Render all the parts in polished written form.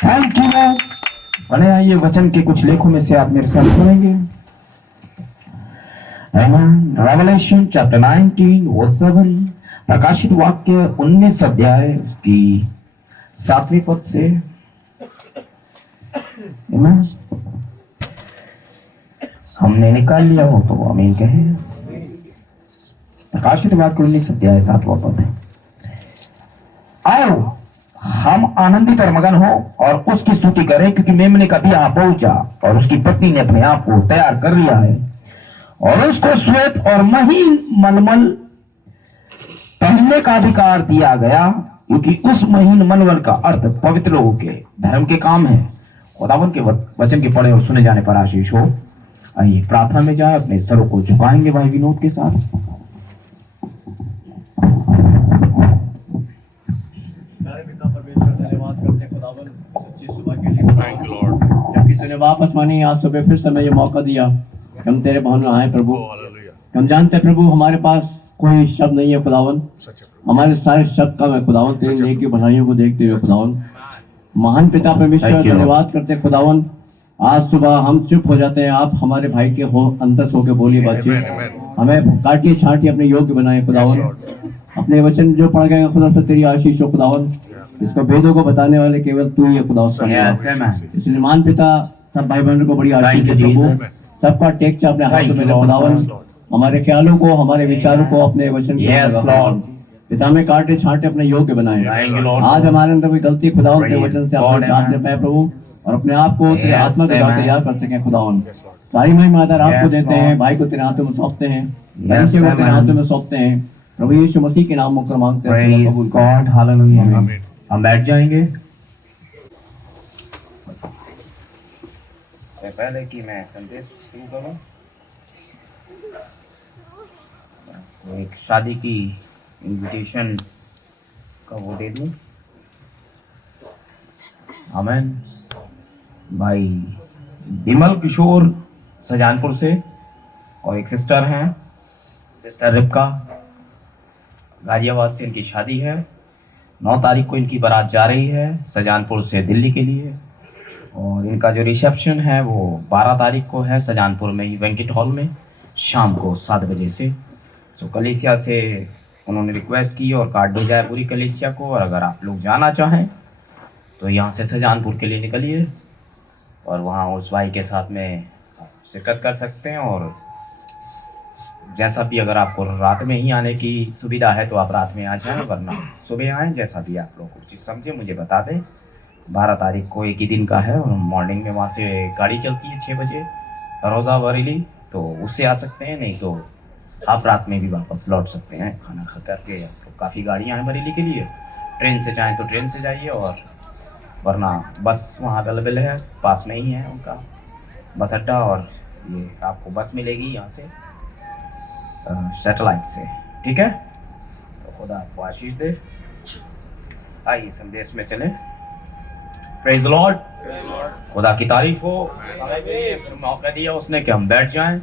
Thank you. बने आइए वचन के कुछ लेखों में से आप मेरे साथ सुनेंगे। रेवलेशन चैप्टर 19 वर्स 7, प्रकाशित वाक्य 19 अध्याय उसकी 7वीं पद से। हमने निकाल लिया हो तो आमीन कहें। प्रकाशित वाक्य 19 अध्याय 7वां पद है। आओ हम आनंदित और मगन हो और उसकी स्तुति करें, क्योंकि मेमने का ब्याह पहुंचा और उसकी पत्नी ने अपने आप को तैयार कर लिया है और उसको श्वेत और महीन मलमल पहनने का अधिकार दिया गया, क्योंकि उस महीन मलमल का अर्थ पवित्र लोगों के धर्म के काम है। खुदावन के वचन के पढ़े और सुने जाने पर आशीष हो। आइए प्रार्थना में जाए, अपने सरों को झुकाएंगे भाई विनोद के साथ। तूने वापस मानी आज सुबह फिर से ये मौका दिया, हम तेरे भवन में आए प्रभु। हम जानते हैं प्रभु हमारे पास कोई शब्द नहीं है खुदावन, हमारे सारे शब्द कम है खुदावन, तेरी नेकी भलाइयों को देखते हुए खुदावन। महान पिता परमेश्वर धन्यवाद करते हैं खुदावन। आज सुबह हम चुप हो जाते हैं, आप हमारे भाई के हो अंदर सो के बोलिए बातचीत, हमें काटिए छाटिए अपने योग्य बनाए खुदावन। अपने वचन जो पढ़ गए खुदा से तेरी आशीष हो खुदावन। इसको भेदों को बताने वाले केवल तू ही है खुदा। इसलिए मान पिता सब भाई बहनों को बड़ी आशीष दे प्रभु। सबका टेक अपने हाथों में खुदावन, हमारे ख्यालों को हमारे विचारों को अपने वचन पिता में काटे छाटे अपने योग्य बनाए। आज हमारे अंदर कोई गलती खुदावन के वचन से आपने पाए प्रभु, और अपने आप को तेरे आत्मा के द्वारा तैयार कर सके खुदावन। सारी महिमा आदर आपको देते हैं, भाई को तेरे हाथों में सौंपते हैं, बच्चे को तेरे हाथों में सौंपते हैं प्रभु यीशु मसीह के नाम में मांगते हैं। हम बैठ जाएंगे। पहले कि मैं संदेश शुरू करूं, एक शादी की इनविटेशन का वो दे दूं। आमीन। भाई विमल किशोर सजानपुर से, और एक सिस्टर हैं, सिस्टर रिबका, गाजियाबाद से इनकी शादी है। 9 तारीख को इनकी बारात जा रही है सजानपुर से दिल्ली के लिए, और इनका जो रिसेप्शन है वो 12 तारीख को है सजानपुर में ही वेंकट हॉल में शाम को 7 बजे से। तो कलीसिया से उन्होंने रिक्वेस्ट की और कार्ड भेजा है पूरी कलीसिया को, और अगर आप लोग जाना चाहें तो यहाँ से सजानपुर के लिए निकलिए और वहाँ उस भाई के साथ में शिरकत कर सकते हैं। और जैसा भी अगर आपको रात में ही आने की सुविधा है तो आप रात में आ जाएं, वरना सुबह आएँ, जैसा भी आप लोग कुछ चीज़ समझे मुझे बता दें। 12 तारीख को एक ही दिन का है, और मॉर्निंग में वहाँ से गाड़ी चलती है 6 बजे रोज़ा बरेली, तो उससे आ सकते हैं, नहीं तो आप रात में भी वापस लौट सकते हैं खाना खा करके। तो काफ़ी गाड़ियाँ हैं बरेली के लिए, ट्रेन से चाहें तो ट्रेन से जाइए, और वरना बस वहाँ अवेलेबल है, पास में ही है उनका बस अड्डा, और ये आपको बस मिलेगी यहाँ से सैटेलाइट से। ठीक है, तो खुदा आपको आशीष दे। आइए संदेश में चले। प्रेज द लॉर्ड, खुदा की तारीफ हो। फिर मौका दिया उसने कि हम बैठ जाएं।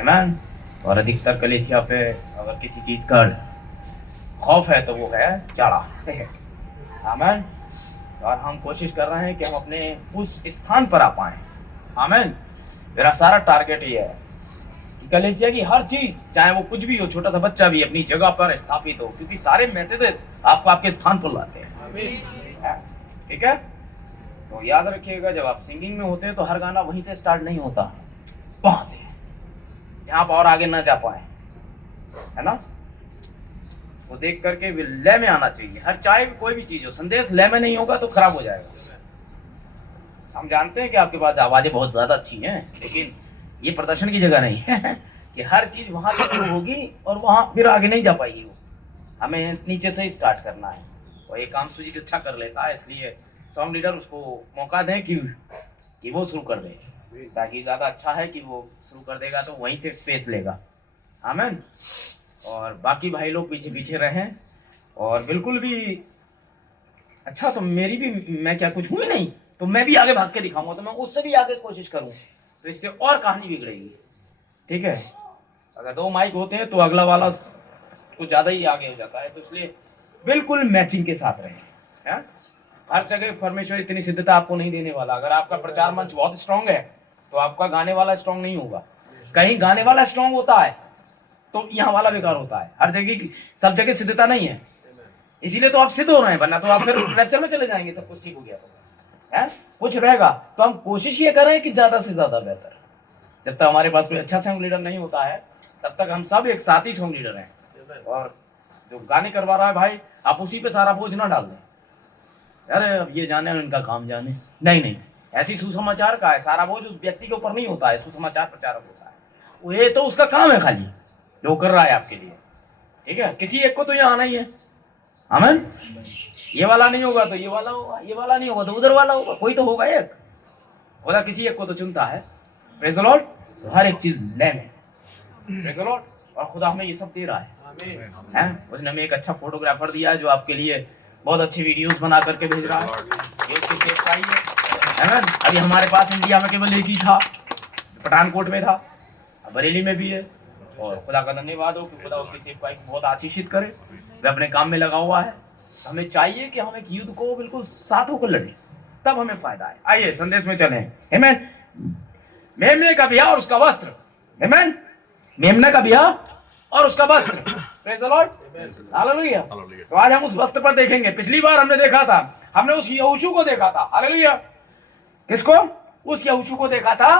आमीन। और अधिकतर कलीसिया पे अगर किसी चीज़ का खौफ है तो वो है चाड़ा। आमीन। और हम कोशिश कर रहे हैं कि हम अपने उस स्थान पर आ पाएं। आमीन। मेरा सारा टारगेट ये है कि कलीसिया की हर चीज़, चाहे वो कुछ भी हो, छोटा सा बच्चा भी अपनी जगह पर स्थापित हो, क्योंकि सारे मैसेजेस आपको आपके स्थान पर लाते हैं। ठीक है, तो याद रखिएगा जब आप सिंगिंग में होते हैं तो हर गाना वहीं से स्टार्ट नहीं होता, वहां से यहाँ पर और आगे ना जा पाए, है ना। वो देख करके लय में आना चाहिए। हर चाहे कोई भी चीज हो, संदेश लय में नहीं होगा तो खराब हो जाएगा। हम जानते हैं कि आपके पास आवाजें बहुत ज्यादा अच्छी हैं, लेकिन ये प्रदर्शन की जगह नहीं है कि हर चीज वहां से शुरू होगी और वहां फिर आगे नहीं जा पाएगी। वो हमें नीचे से ही स्टार्ट करना है, और ये काम सुजीत अच्छा कर लेता है, इसलिए सॉन्ग लीडर उसको मौका दें कि वो शुरू कर दे, ताकि ज़्यादा अच्छा है कि वो शुरू कर देगा तो वहीं से स्पेस लेगा। आमीन। और बाकी भाई लोग पीछे पीछे रहें, और बिल्कुल भी अच्छा, तो मेरी भी, मैं क्या कुछ हुई नहीं, तो मैं भी आगे भाग के दिखाऊंगा, तो मैं उससे भी आगे कोशिश करूँ, तो इससे और कहानी बिगड़ेगी। ठीक है, अगर 2 माइक होते हैं तो अगला वाला कुछ ज़्यादा ही आगे हो जाता है, तो इसलिए बिल्कुल मैचिंग के साथ रहे। हैं? हर जगह परमेश्वर इतनी सिद्धता आपको नहीं देने वाला। अगर आपका प्रचार मंच बहुत स्ट्रांग है तो आपका गाने वाला स्ट्रांग नहीं होगा। कहीं गाने वाला स्ट्रांग होता है तो यहाँ वाला बेकार होता है। हर जगह सब जगह सिद्धता नहीं है, इसीलिए तो आप सिद्ध हो रहे हैं, वरना तो आप फिर रैप्चर में चले जाएंगे सब कुछ ठीक हो गया तो। है कुछ रहेगा तो हम कोशिश ये करें कि ज्यादा से ज्यादा बेहतर। जब तक हमारे पास कोई अच्छा सॉन्ग लीडर नहीं होता है तब तक हम सब एक साथ ही सॉन्ग लीडर हैं। और जो गाने करवा रहा है भाई, आप उसी पे सारा बोझ ना डाल दें। अरे अब ये जाने इनका काम जाने, नहीं नहीं, ऐसी सुसमाचार का है, सारा बोझ उस व्यक्ति के ऊपर नहीं होता है, सुसमाचार प्रचारक होता है। ये तो उसका काम है खाली जो कर रहा है आपके लिए। ठीक है, किसी एक को तो यहाँ आना ही है। आमीन। ये वाला नहीं होगा तो ये वाला होगा, ये वाला नहीं होगा तो उधर वाला होगा, कोई तो होगा एक। खुदा किसी एक को तो चुनता है। Praise the Lord. तो हर एक चीज लैन है। Praise the Lord. और खुदा हमें ये सब दे रहा है। उसने हमें एक अच्छा फोटोग्राफर दिया है जो आपके लिए बहुत अच्छी वीडियोस बना करके भेज रहा है। ये उसकी सेवकाई है ना। अभी हमारे पास इंडिया में केवल एक ही था, पठानकोट में था, अब बरेली में भी है। और खुदा का धन्यवाद हो कि खुदा उसकी सेवकाई को बहुत आशीषित करे। वह अपने काम में लगा हुआ है। हमें चाहिए कि हम एक युद्ध को बिल्कुल साथ होकर लड़े, तब हमें फायदा है। आइए संदेश में चलें। आमीन। मेमने का ब्याह और उसका वस्त्र। आमीन। मेमने का ब्याह और उसका वस्त्र। Praise the Lord. हालेलुया। तो आज हम उस वस्त्र पर देखेंगे। पिछली बार हमने देखा था, हमने उस यहोशू को देखा था। हालेलुया। किसको? उस यहोशू को देखा था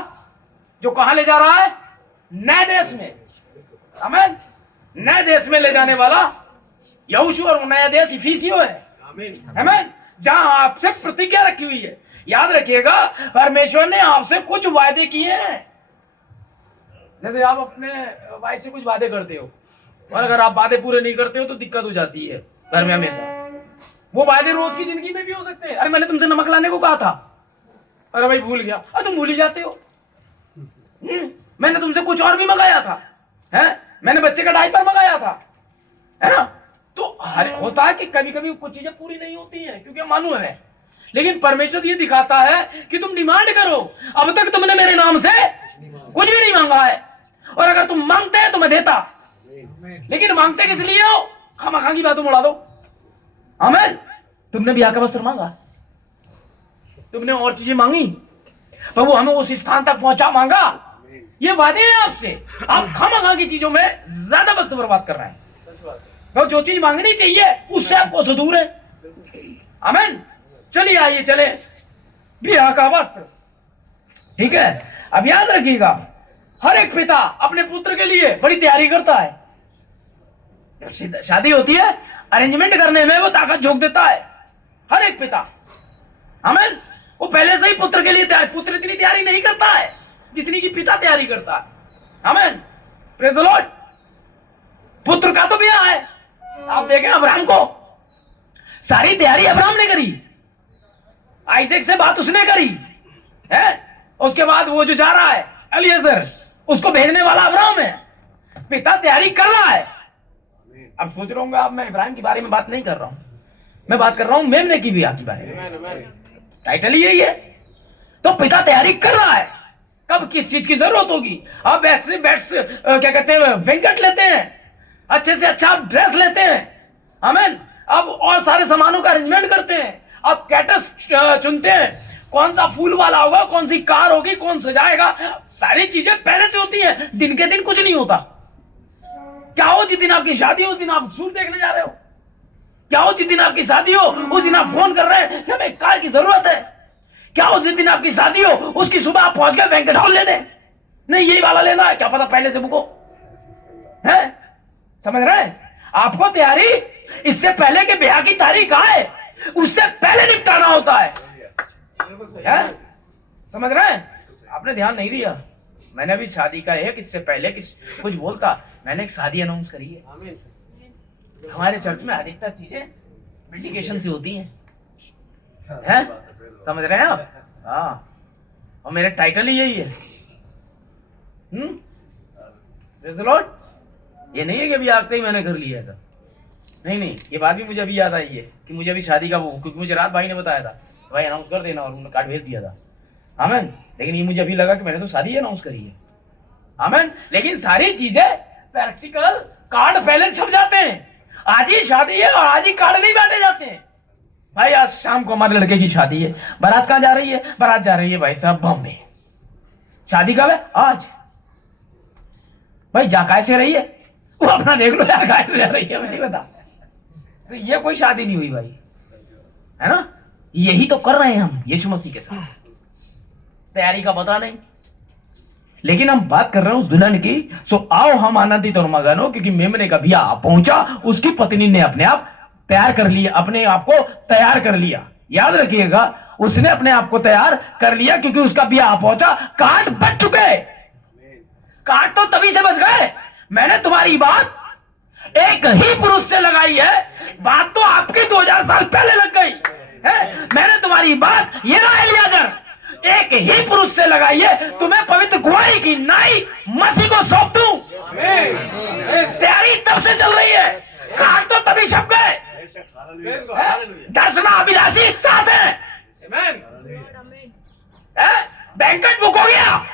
जो कहां ले जा रहा है? नए देश में। आमीन। नए देश में ले जाने वाला यहोशू, और नया देश इफिसियों है। आमीन। जहां आपसे प्रतिज्ञा रखी हुई है। याद रखिएगा, परमेश्वर ने आपसे कुछ वायदे किए हैं। जैसे आप अपने वाइफ से कुछ वादे करते हो और अगर आप वादे पूरे नहीं करते हो तो दिक्कत हो जाती है घर में हमेशा। वो वायदे रोज की जिंदगी में भी हो सकते हैं। अरे मैंने तुमसे नमक लाने को कहा था, अरे भाई भूल गया। अरे तुम भूल ही जाते हो। मैंने तुमसे कुछ और भी मंगाया था, है? मैंने बच्चे का डायपर मंगाया था, है ना। तो होता है कि कभी कभी कुछ चीजें पूरी नहीं होती हैं क्योंकि मालूम है, लेकिन परमेश्वर ये दिखाता है कि तुम डिमांड करो। अब तक तुमने मेरे नाम से कुछ भी नहीं मांगा है, और अगर तुम मांगते हैं तो मैं देता। लेकिन मांगते किस लिए हो? खामखा की बातों उड़ा दो। आमीन। तुमने ब्याह का वस्त्र मांगा, तुमने और चीजें मांगी, प्रभु हमें उस स्थान तक पहुंचा मांगा। ये वादे हैं आपसे। आप खामखा की चीजों में ज्यादा वक्त बर्बाद कर रहे हैं। तो जो चीज मांगनी चाहिए उससे आपको दूर है। आमीन। चलिए आइए चले। ब्याह का वस्त्र। ठीक है। अब याद रखिएगा, हर एक पिता अपने पुत्र के लिए बड़ी तैयारी करता है। जब शादी होती है, अरेंजमेंट करने में वो ताकत झोंक देता है। हर एक पिता। आमीन। वो पहले से ही पुत्र के लिए तैयार। पुत्र इतनी तैयारी नहीं करता है जितनी की पिता तैयारी करता है। आमीन। Praise the Lord. पुत्र का तो ब्याह है। आप देखें अब्राहम को, सारी तैयारी अब्राहम ने करी। आइजैक से बात उसने करी है। उसके बाद वो जो जा रहा है एलिएजर, उसको भेजने वाला अब्राहम है। पिता तैयारी कर रहा है। अब सोच रहा हूँ मैं इब्राहिम के बारे में बात नहीं कर रहा हूं, मैं बात कर रहा हूं मेमने की ब्याह के बारे में। टाइटल यही है। तो पिता तैयारी कर रहा है, कब किस चीज की जरूरत होगी। आप ऐसे बैट्स क्या कहते हैं, वेंकट लेते हैं, अच्छे से अच्छा ड्रेस लेते हैं। आमीन। अब और सारे सामानों का अरेंजमेंट करते हैं। अब कैटर्स चुनते हैं, कौन सा फूल वाला होगा, कौन सी कार होगी, कौन सजाएगा। सारी चीजें पहले से होती हैं। दिन के दिन कुछ नहीं होता। क्या हो जिस दिन आपकी शादी हो उस दिन आप सूट देखने जा रहे हो? क्या हो जिस दिन आपकी शादी हो उस दिन आप फोन कर रहे हैं कि हमें एक कार की जरूरत है? क्या हो जिस दिन आपकी शादी हो उसकी सुबह आप पहुंच गए बैंकेट हॉल लेने, नहीं यही वाला लेना है, क्या पता पहले से बुको है। समझ रहे हैं? आपको तैयारी इससे पहले के ब्याह की तारीख आए उससे पहले निपटाना होता है। समझ रहे हैं? आपने ध्यान नहीं दिया। मैंने अभी शादी का एक इससे पहले कुछ बोलता, मैंने एक शादी अनाउंस करी है। हमारे चर्च में अधिकतर चीजें मेडिकेशन से होती हैं। समझ रहे हैं आप? हाँ, और मेरे टाइटल ही यही है। Praise the Lord. ये नहीं है कि अभी आज तक ही मैंने कर लिया था, नहीं नहीं, ये बात भी मुझे अभी याद आई है कि मुझे अभी शादी का वो, क्योंकि मुझे रात भाई ने बताया था, भाई अनाउंस कर देना, और उन्होंने कार्ड भेज दिया था। आमीन। लेकिन ये मुझे अभी लगा कि मैंने तो शादी अनाउंस करी है। आमीन। लेकिन सारी चीजें प्रैक्टिकल कार्ड पहले छप जाते हैं। आज ही शादी है और आज ही कार्ड नहीं बांटे जाते हैं। भाई आज शाम को हमारे लड़के की शादी है। बारात कहाँ जा रही है? बारात जा रही है भाई साहब बॉम्बे। शादी कब है? आज। भाई जा कैसे रही है? वो अपना देख लो यार, कैसे जा रही है मैं नहीं बता। तो ये कोई शादी नहीं हुई भाई, है ना? यही तो कर रहे हैं हम यीशु मसीह के साथ। तैयारी का पता नहीं, लेकिन हम बात कर रहे हैं उस दुल्हन की। सो आओ हम आनंदित और मगन हो, क्योंकि मेमने का ब्याह पहुंचा। उसकी पत्नी ने अपने आप तैयार कर लिया, अपने आप को तैयार कर लिया। याद रखिएगा, उसने अपने आप को तैयार कर लिया क्योंकि उसका ब्याह पहुंचा। कार्ड बच चुके। कार्ड तो तभी से बच गए। मैंने तुम्हारी बात एक ही पुरुष से लगाई है, बात तो आपकी 2000 साल पहले लग गई है। मैंने तुम्हारी बात ये ना एलियाजर एक ही पुरुष से लगाई है। तुम्हें पवित्र गुआई की नाई मसीह को सौंप दूं। तैयारी तब से चल रही है, कार्ड तो तभी छप गए। दर्शना अभिलाषी साथ है, बैंकेट बुक हो गया।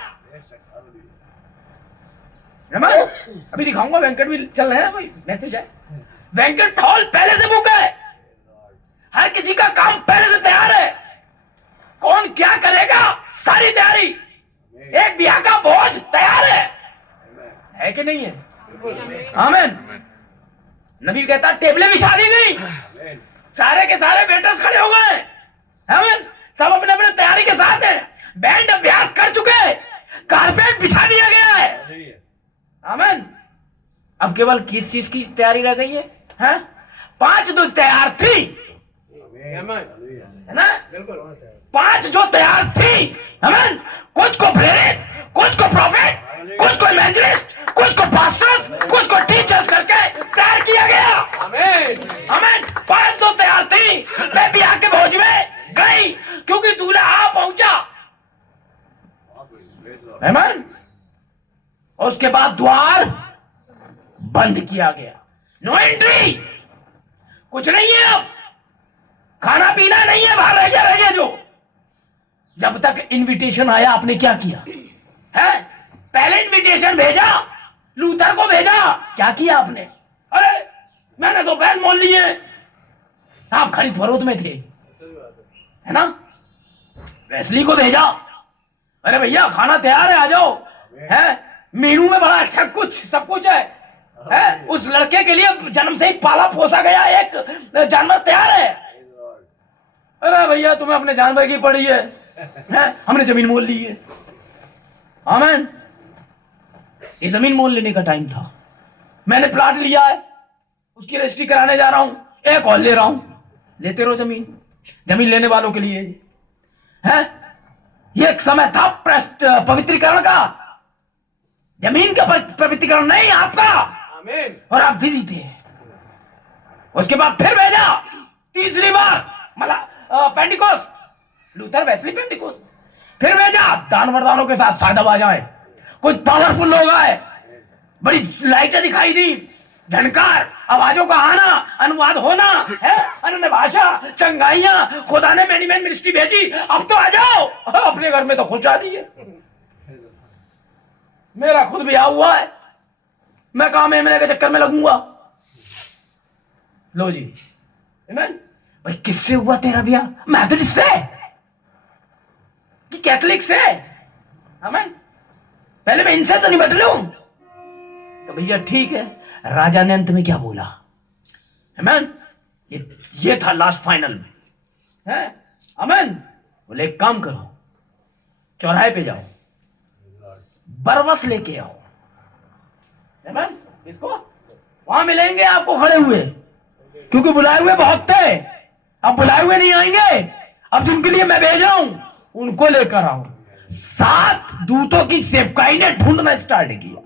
अभी दिखाऊंगा, बैंकेट भी चल रहे हैं भाई, मैसेज है। बैंकेट हॉल पहले से बुक है। हर किसी का काम पहले से तैयार है। कौन क्या करेगा, सारी तैयारी। एक ब्याह का बोझ तैयार है कि नहीं है? आमीन। नबी कहता टेबलें बिछा दी गई, सारे के सारे वेटर्स खड़े हो गए। आमीन। सब अपने अपने तैयारी के साथ हैं। बैंड अभ्यास कर चुके, कारपेट बिछा दिया गया है। आमीन। अब केवल किस चीज की तैयारी रह गई है? 5 जो तैयार थी, है ना? 5 जो तैयार थी। आमीन। कुछ को प्रेरित, कुछ को प्रॉफिट, कुछ को इवेंजलिस्ट, कुछ को पास्टर्स, कुछ को टीचर्स करके तैयार किया गया। आमीन। आमीन। 5 जो तैयार थी वे ब्याह के भोज में गई क्योंकि दूल्हा आ पहुंचा। आमीन। उसके बाद द्वार बंद किया गया। नो एंट्री, कुछ नहीं है। अब खाना पीना नहीं है, बाहर रह गया जो। जब तक इनविटेशन आया आपने क्या किया है? पहले इनविटेशन भेजा, लूथर को भेजा, क्या किया आपने? अरे मैंने तो बैल मोल लिए। आप खरीद फरोख्त में थे, है ना? वेस्ली को भेजा, अरे भैया खाना तैयार है, आ जाओ। है मेनू में बड़ा अच्छा कुछ सब कुछ है। उस लड़के के लिए जन्म से ही पाला पोसा गया एक जानवर तैयार है। अरे भैया तुम्हें अपने जानवर की पड़ी है? हमने जमीन मोल ली है। आमीन। ये जमीन मोल लेने का टाइम था। मैंने प्लाट लिया है, उसकी रजिस्ट्री कराने जा रहा हूं, एक और ले रहा हूं। लेते रहो जमीन, जमीन लेने वालों के लिए है। ये एक समय था पवित्रीकरण का, जमीन का पवित्रीकरण नहीं आपका। आमीन। और आप बिजी थे। उसके बाद फिर भेजा, तीसरी बार मतलब पेंटिकोस्ट, लूथर वेस्ली पेंटिकोस्ट। फिर भेजा दान वरदानों के साथ सादाबाज आए, कुछ पावरफुल लोग आए, बड़ी लाइटें दिखाई दी, झनकार, आवाजों का आना, अनुवाद होना है, अन्य भाषा, चंगाइयां। खुदा ने मैनी मैन मिनिस्ट्री भेजी, अब तो आ जाओ। अपने घर में तो खुश शादी है। मेरा खुद ब्याह हुआ है, मैं कहा मेमने के चक्कर में लगूंगा। लो जी, भाई किससे हुआ तेरा ब्याह? मैथोडिस्ट से कि कैथोलिक से? आमीन। पहले मैं इनसे तो नहीं बदलूं। तो भैया ठीक है, राजा ने अंत में क्या बोला? आमीन। ये था लास्ट फाइनल में है। आमीन। बोले एक काम करो, चौराहे पे जाओ, बरवस लेके आओ। आमीन। इसको वहां मिलेंगे आपको खड़े हुए, क्योंकि बुलाए हुए बहुत थे। अब बुलाए हुए नहीं आएंगे। अब जिनके लिए मैं भेज रहा हूं उनको लेकर आओ। 7 दूतों की सेवकाई ने ढूंढना स्टार्ट किया।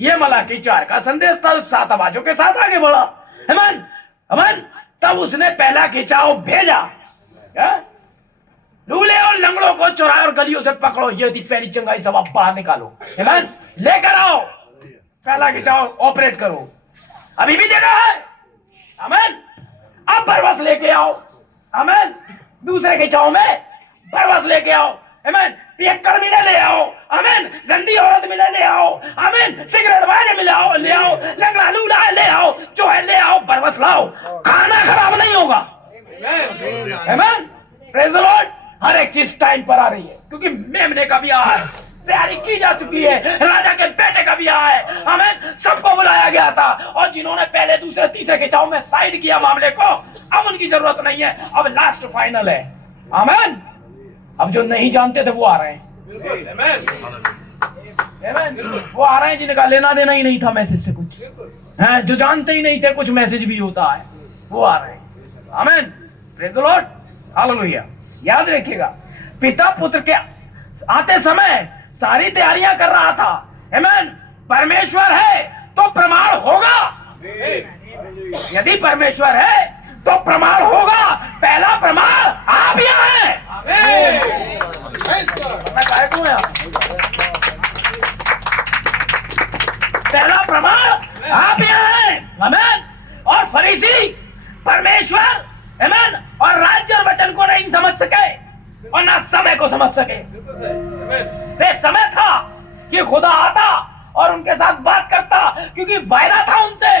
ये मलाकी 4 का संदेश था। 7 आवाजों के साथ आगे बढ़ा। आमीन। आमीन। तब उसने पहला खिंचाव भेजा, लूले और लंगड़ों को चौराहे और गलियों से पकड़ो, ये थी पहली चंगाई, सब आप बाहर निकालो। आमीन। लेकर आओ, पहला खिंचाव ऑपरेट करो। अभी भी जगह है। आमीन। अब बरबस लेके आओ। आमीन। दूसरे खिंचाव में बरबस लेके आओ। आमीन। पियक्कड़ मिले ले आओ, आमीन, गंदी औरत मिले ले आओ, आमीन, सिगरेट वाले मिले आओ ले आओ, लंगड़ा लूला है ले आओ, जो है ले आओ, बरबस लाओ, खाना खराब नहीं होगा। आमीन, प्रेज़ द लॉर्ड। हर एक चीज टाइम पर आ रही है, क्योंकि मेमने का ब्याह है, तैयारी की जा चुकी है, राजा के बेटे का ब्याह है, आमीन, सबको बुलाया गया था, और जिन्होंने पहले दूसरे तीसरे के चाव में साइड किया मामले को, अब उनकी जरूरत नहीं है, अब लास्ट फाइनल है, आमीन। अब जो नहीं जानते थे वो आ रहे हैं, वो आ रहे हैं जिनका लेना देना ही नहीं था मैसेज से कुछ, हैं, जो जानते ही नहीं थे कुछ मैसेज भी होता है, वो आ रहे हैं, आमीन, प्रेज़ द लॉर्ड, हालेलुया। याद रखिएगा, पिता पुत्र के आते समय सारी तैयारियां कर रहा था, आमीन। परमेश्वर है तो प्रमाण होगा, यदि परमेश्वर है तो प्रमाण होगा। पहला प्रमाण आप यहाँ हैं, पहला प्रमाण आप यहाँ हैं, आमीन। और फरीसी परमेश्वर, आमीन, और राज्य और वचन को नहीं समझ सके और ना समय को समझ सके। वे समय था कि खुदा आता और उनके साथ बात करता, क्योंकि वायदा था उनसे।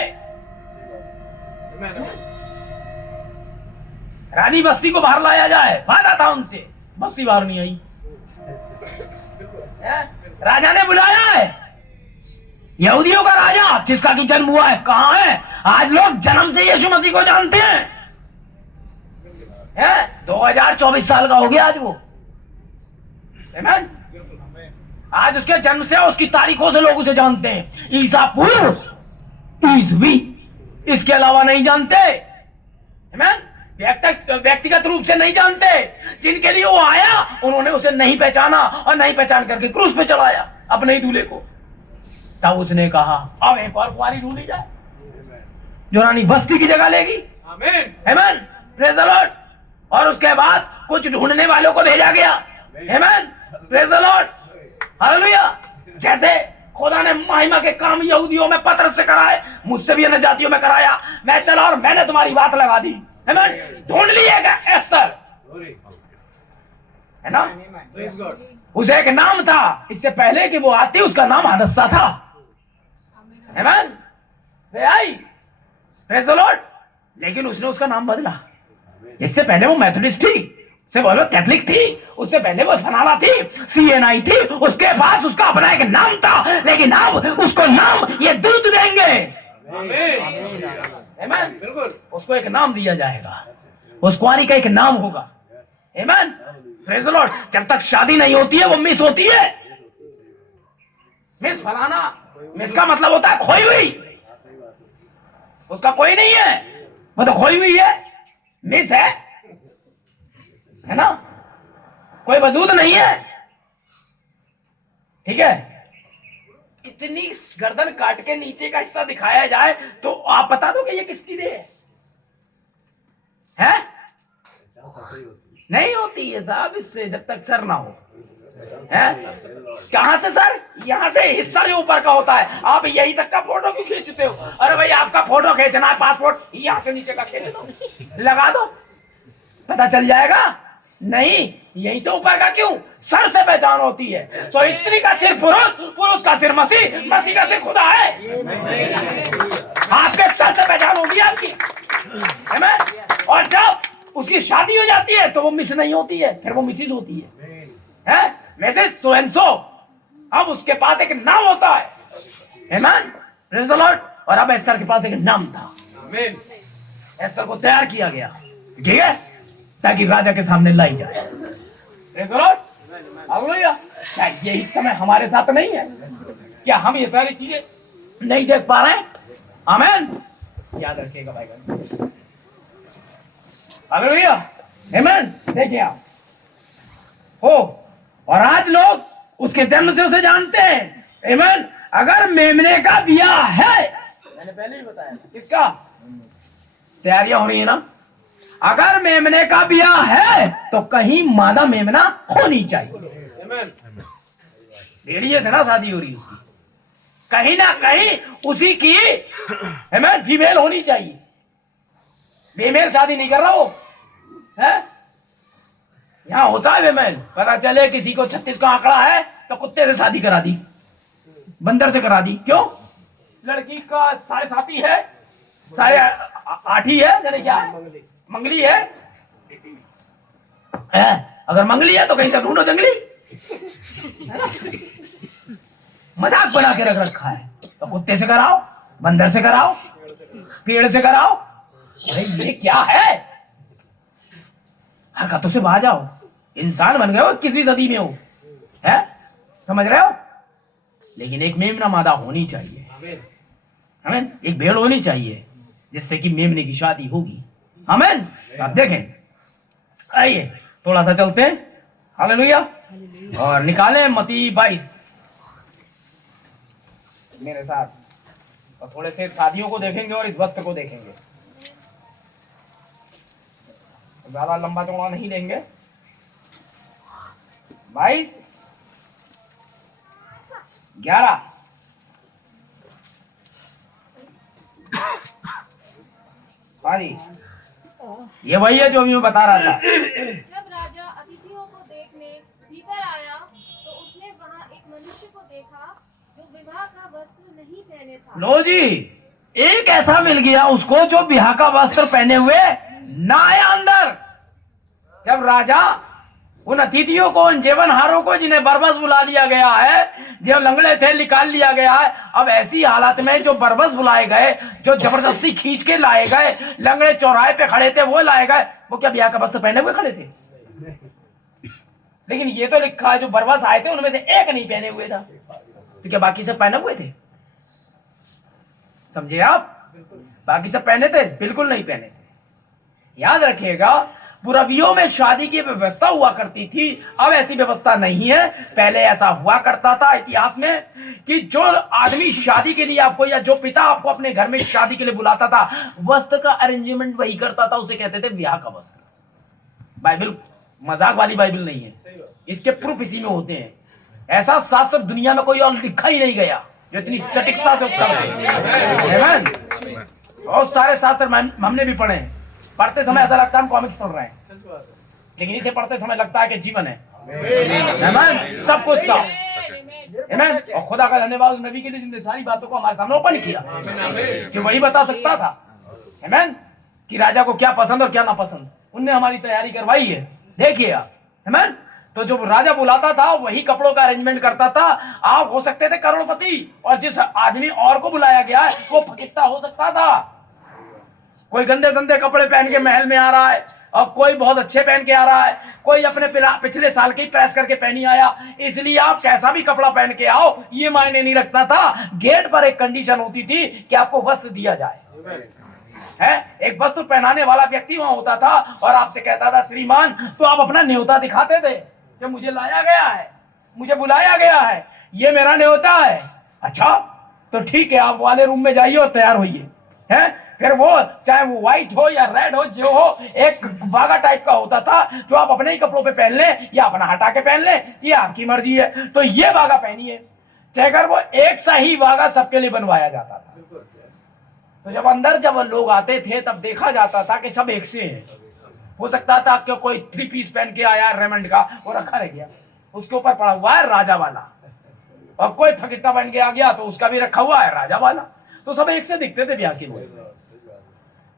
रानी बस्ती को बाहर लाया जाए, वादा था उनसे, बस्ती बाहर नहीं आई। राजा ने बुलाया है, यहूदियों का राजा जिसका की जन्म हुआ है, कहां है? आज लोग जन्म से यीशु मसीह को जानते हैं, 2024 साल का हो गया आज वो, आमीन। आज उसके जन्म से, उसकी तारीखों से लोग उसे जानते हैं। ईसा पूर्व, ईसवी, इसके अलावा नहीं जानते, आमीन। व्यक्तिगत रूप से नहीं जानते। जिनके लिए वो आया उन्होंने उसे नहीं पहचाना और नहीं पहचान करके क्रूस पे चढ़ाया अपने ही दूल्हे को। तब उसने कहा अब एक और कुंवारी ढूंढी जाए जो रानी बस्ती की जगह लेगी, आमीन, आमीन, प्रेज़ द लॉर्ड। और उसके बाद कुछ ढूंढने वालों को भेजा गया, आमीन, प्रेज़ द लॉर्ड, हालेलुया। जैसे खुदा ने महिमा के काम यहूदियों में पत्रस से कराए, मुझसे भी अन्य जातियों में कराया। मैं चला और मैंने तुम्हारी बात लगा दी, आमीन। ढूंढ लिएगा एस्तर, है ना, उसे एक नाम था, इससे पहले कि वो आती उसका नाम हदस्सा था, आमीन, वे आई, प्रेज़ द लॉर्ड। लेकिन उसने उसका नाम बदला। इससे पहले वो मेथोडिस्ट थी, से बोलो कैथलिक थी, उससे पहले वो फनाना थी, CNI थी, उसके पास उसका अपना एक नाम था, लेकिन अब उसको नाम ये दूत देंगे, आमीन, बिल्कुल। उसको एक नाम दिया जाएगा, उस कुंवारी का एक नाम होगा, आमीन, प्रेज़ द लॉर्ड। जब तक शादी नहीं होती है वो मिस होती है, मिस फलाना, मिस का मतलब होता है खोई हुई, उसका कोई नहीं है, वो तो खोई हुई है, मिस है ना, कोई वजूद नहीं है, ठीक है। इतनी गर्दन काट के नीचे का हिस्सा दिखाया जाए तो आप बता दो कि ये किसकी दे है? नहीं होती है साहब इससे, जब तक सर ना हो, है? कहां से सर? यहां से हिस्सा जो ऊपर का होता है। आप यही तक का फोटो क्यों खींचते हो? अरे भाई आपका फोटो खींचना है, पासपोर्ट यहां से नीचे का खींच दो, लगा दो, पता चल जाएगा। नहीं, यहीं से ऊपर का क्यों? सर से पहचान होती है। तो स्त्री का सिर पुरुष, पुरुष का सिर मसीह, मसीह का सिर खुदा है। आपके सर से पहचान होगी आपकी, आमीन। और जब उसकी शादी हो जाती है तो वो मिस नहीं होती है, फिर वो मिसिस होती है, मिसेस सो एंड सो। अब उसके पास एक नाम होता है, आमीन, प्रेज़ द लॉर्ड। और अब एस्तर के पास एक नाम था, आमीन। एस्तर को तैयार किया गया, ठीक है, ताकि राजा के सामने लाई जाए, प्रेज़ द लॉर्ड, हालेलुया। क्या यही समय हमारे साथ नहीं है? क्या हम ये सारी चीजें नहीं देख पा रहे हैं? आमीन, याद रखिएगा भाई, हालेलुया, आमीन। देखिए आप हो, और आज लोग उसके जन्म से उसे जानते हैं, आमीन। अगर मेमने का ब्याह है, मैंने पहले ही बताया, किसका तैयारियां हो रही है ना, अगर मेमने का ब्याह है तो कहीं मादा मेमना होनी चाहिए, भेड़िए से ना शादी हो रही है, कहीं ना कहीं उसी की फीमेल होनी चाहिए। फीमेल शादी नहीं कर रहा वो है, यहाँ होता है बेमैल, पता चले किसी को 36 का आंकड़ा है तो कुत्ते से शादी करा दी, बंदर से करा दी। क्यों? लड़की का 7.5 ही है, 8.5 ही है, यानी क्या है, मंगली है। अगर मंगली है तो कहीं से ढूंढो जंगली, मजाक बना के रख रखा है। तो कुत्ते से कराओ, बंदर से कराओ, पेड़ से कराओ, भाई ये क्या है? हरकतों से बाहर जाओ, इंसान बन गए हो 21वीं सदी में हो, है? समझ रहे हो? लेकिन एक मेमना मादा होनी चाहिए, आमीन। एक भेड़ होनी चाहिए जिससे कि मेमने की शादी होगी, आमीन। आप देखें, आइए थोड़ा सा चलते हैं, हालेलुया, और निकालें मत्ती 22 मेरे साथ, और थोड़े से शादियों को देखेंगे और इस वस्त्र को देखेंगे। ज्यादा लंबा चौड़ा नहीं लेंगे। 22 11 ये वही है जो अभी मैं बता रहा था। जब राजा अतिथियों को देखने भीतर आया तो उसने वहां एक मनुष्य को देखा जो विवाह का वस्त्र नहीं पहने था। लो जी, एक ऐसा मिल गया उसको जो ब्याह का वस्त्र पहने हुए ना आया अंदर। जब राजा उन अतिथियों को, उन जीवनहारों को जिन्हें बरबस बुला लिया गया है, जो लंगड़े थे निकाल लिया गया है, अब ऐसी हालत में जो बरबस बुलाए गए, जो जबरदस्ती खींच के लाए गए, लंगड़े चौराहे पे खड़े थे वो लाए गए, वो क्या ब्याह का वस्त्र पहने हुए खड़े थे? लेकिन ये तो लिखा है जो बरबस आए थे उनमें से एक नहीं पहने हुए था, तो क्या बाकी सब पहने हुए थे? समझे आप? बाकी सब पहने थे? बिल्कुल नहीं पहने थे। याद रखिएगा, पुरवियों में शादी की व्यवस्था हुआ करती थी, अब ऐसी व्यवस्था नहीं है। पहले ऐसा हुआ करता था इतिहास में कि जो आदमी शादी के लिए आपको, या जो पिता आपको अपने घर में शादी के लिए बुलाता था, वस्त्र का अरेंजमेंट वही करता था, उसे कहते थे ब्याह का वस्त्र। बाइबल मजाक वाली बाइबल नहीं है, इसके प्रूफ इसी में होते हैं। ऐसा शास्त्र दुनिया में कोई और लिखा ही नहीं गया जो इतनी सटीकता से उसका। बहुत सारे शास्त्र हमने भी पढ़े हैं, पढ़ते समय ऐसा लगता है हम कॉमिक्स पढ़ रहे हैं, लेकिन इसे पढ़ते समय लगता है कि जीवन है, सब कुछ साफ, और खुदा का धन्यवाद उस नबी के लिए जिसने सारी बातों को हमारे सामने ओपन किया, कि वही बता सकता था, आमीन, कि राजा को क्या पसंद और क्या ना पसंद। उनने हमारी तैयारी करवाई है, देखिए आमीन। तो जो राजा बुलाता था वही कपड़ों का अरेंजमेंट करता था। आप हो सकते थे करोड़पति, और जिस आदमी और को बुलाया गया है वो फकीता हो सकता था। कोई गंदे संदे कपड़े पहन के महल में आ रहा है, और कोई बहुत अच्छे पहन के आ रहा है, कोई अपने पिछले साल के ही प्रेस करके पहनी आया। इसलिए आप कैसा भी कपड़ा पहन के आओ ये मायने नहीं रखता था। गेट पर एक कंडीशन होती थी कि आपको वस्त्र दिया जाए, है? एक वस्त्र पहनाने वाला व्यक्ति वहां होता था और आपसे कहता था श्रीमान, तो आप अपना न्योता दिखाते थे कि मुझे लाया गया है, मुझे बुलाया गया है, ये मेरा न्योता है। अच्छा तो ठीक है, आप वाले रूम में जाइए और तैयार होइए, है? फिर वो चाहे वो व्हाइट हो या रेड हो, जो हो, एक बागा टाइप का होता था जो आप अपने ही कपड़ों पे पहन लें या अपना हटा के पहन लें, ये आपकी मर्जी है। तो ये बागा पहनिए, चाहे वो एक सा ही बागा सबके लिए बनवाया जाता था। तो जब अंदर जब लोग आते थे तब देखा जाता था कि सब एक से हैं। हो सकता था कि कोई 3 पीस पहन के आया रेमंड का, वो रखा रह गया, उसके ऊपर पड़ा हुआ है राजा वाला, और कोई फकीटा पहन के आ गया तो उसका भी रखा हुआ है राजा वाला। तो सब एक से दिखते थे ब्याह के भोज में।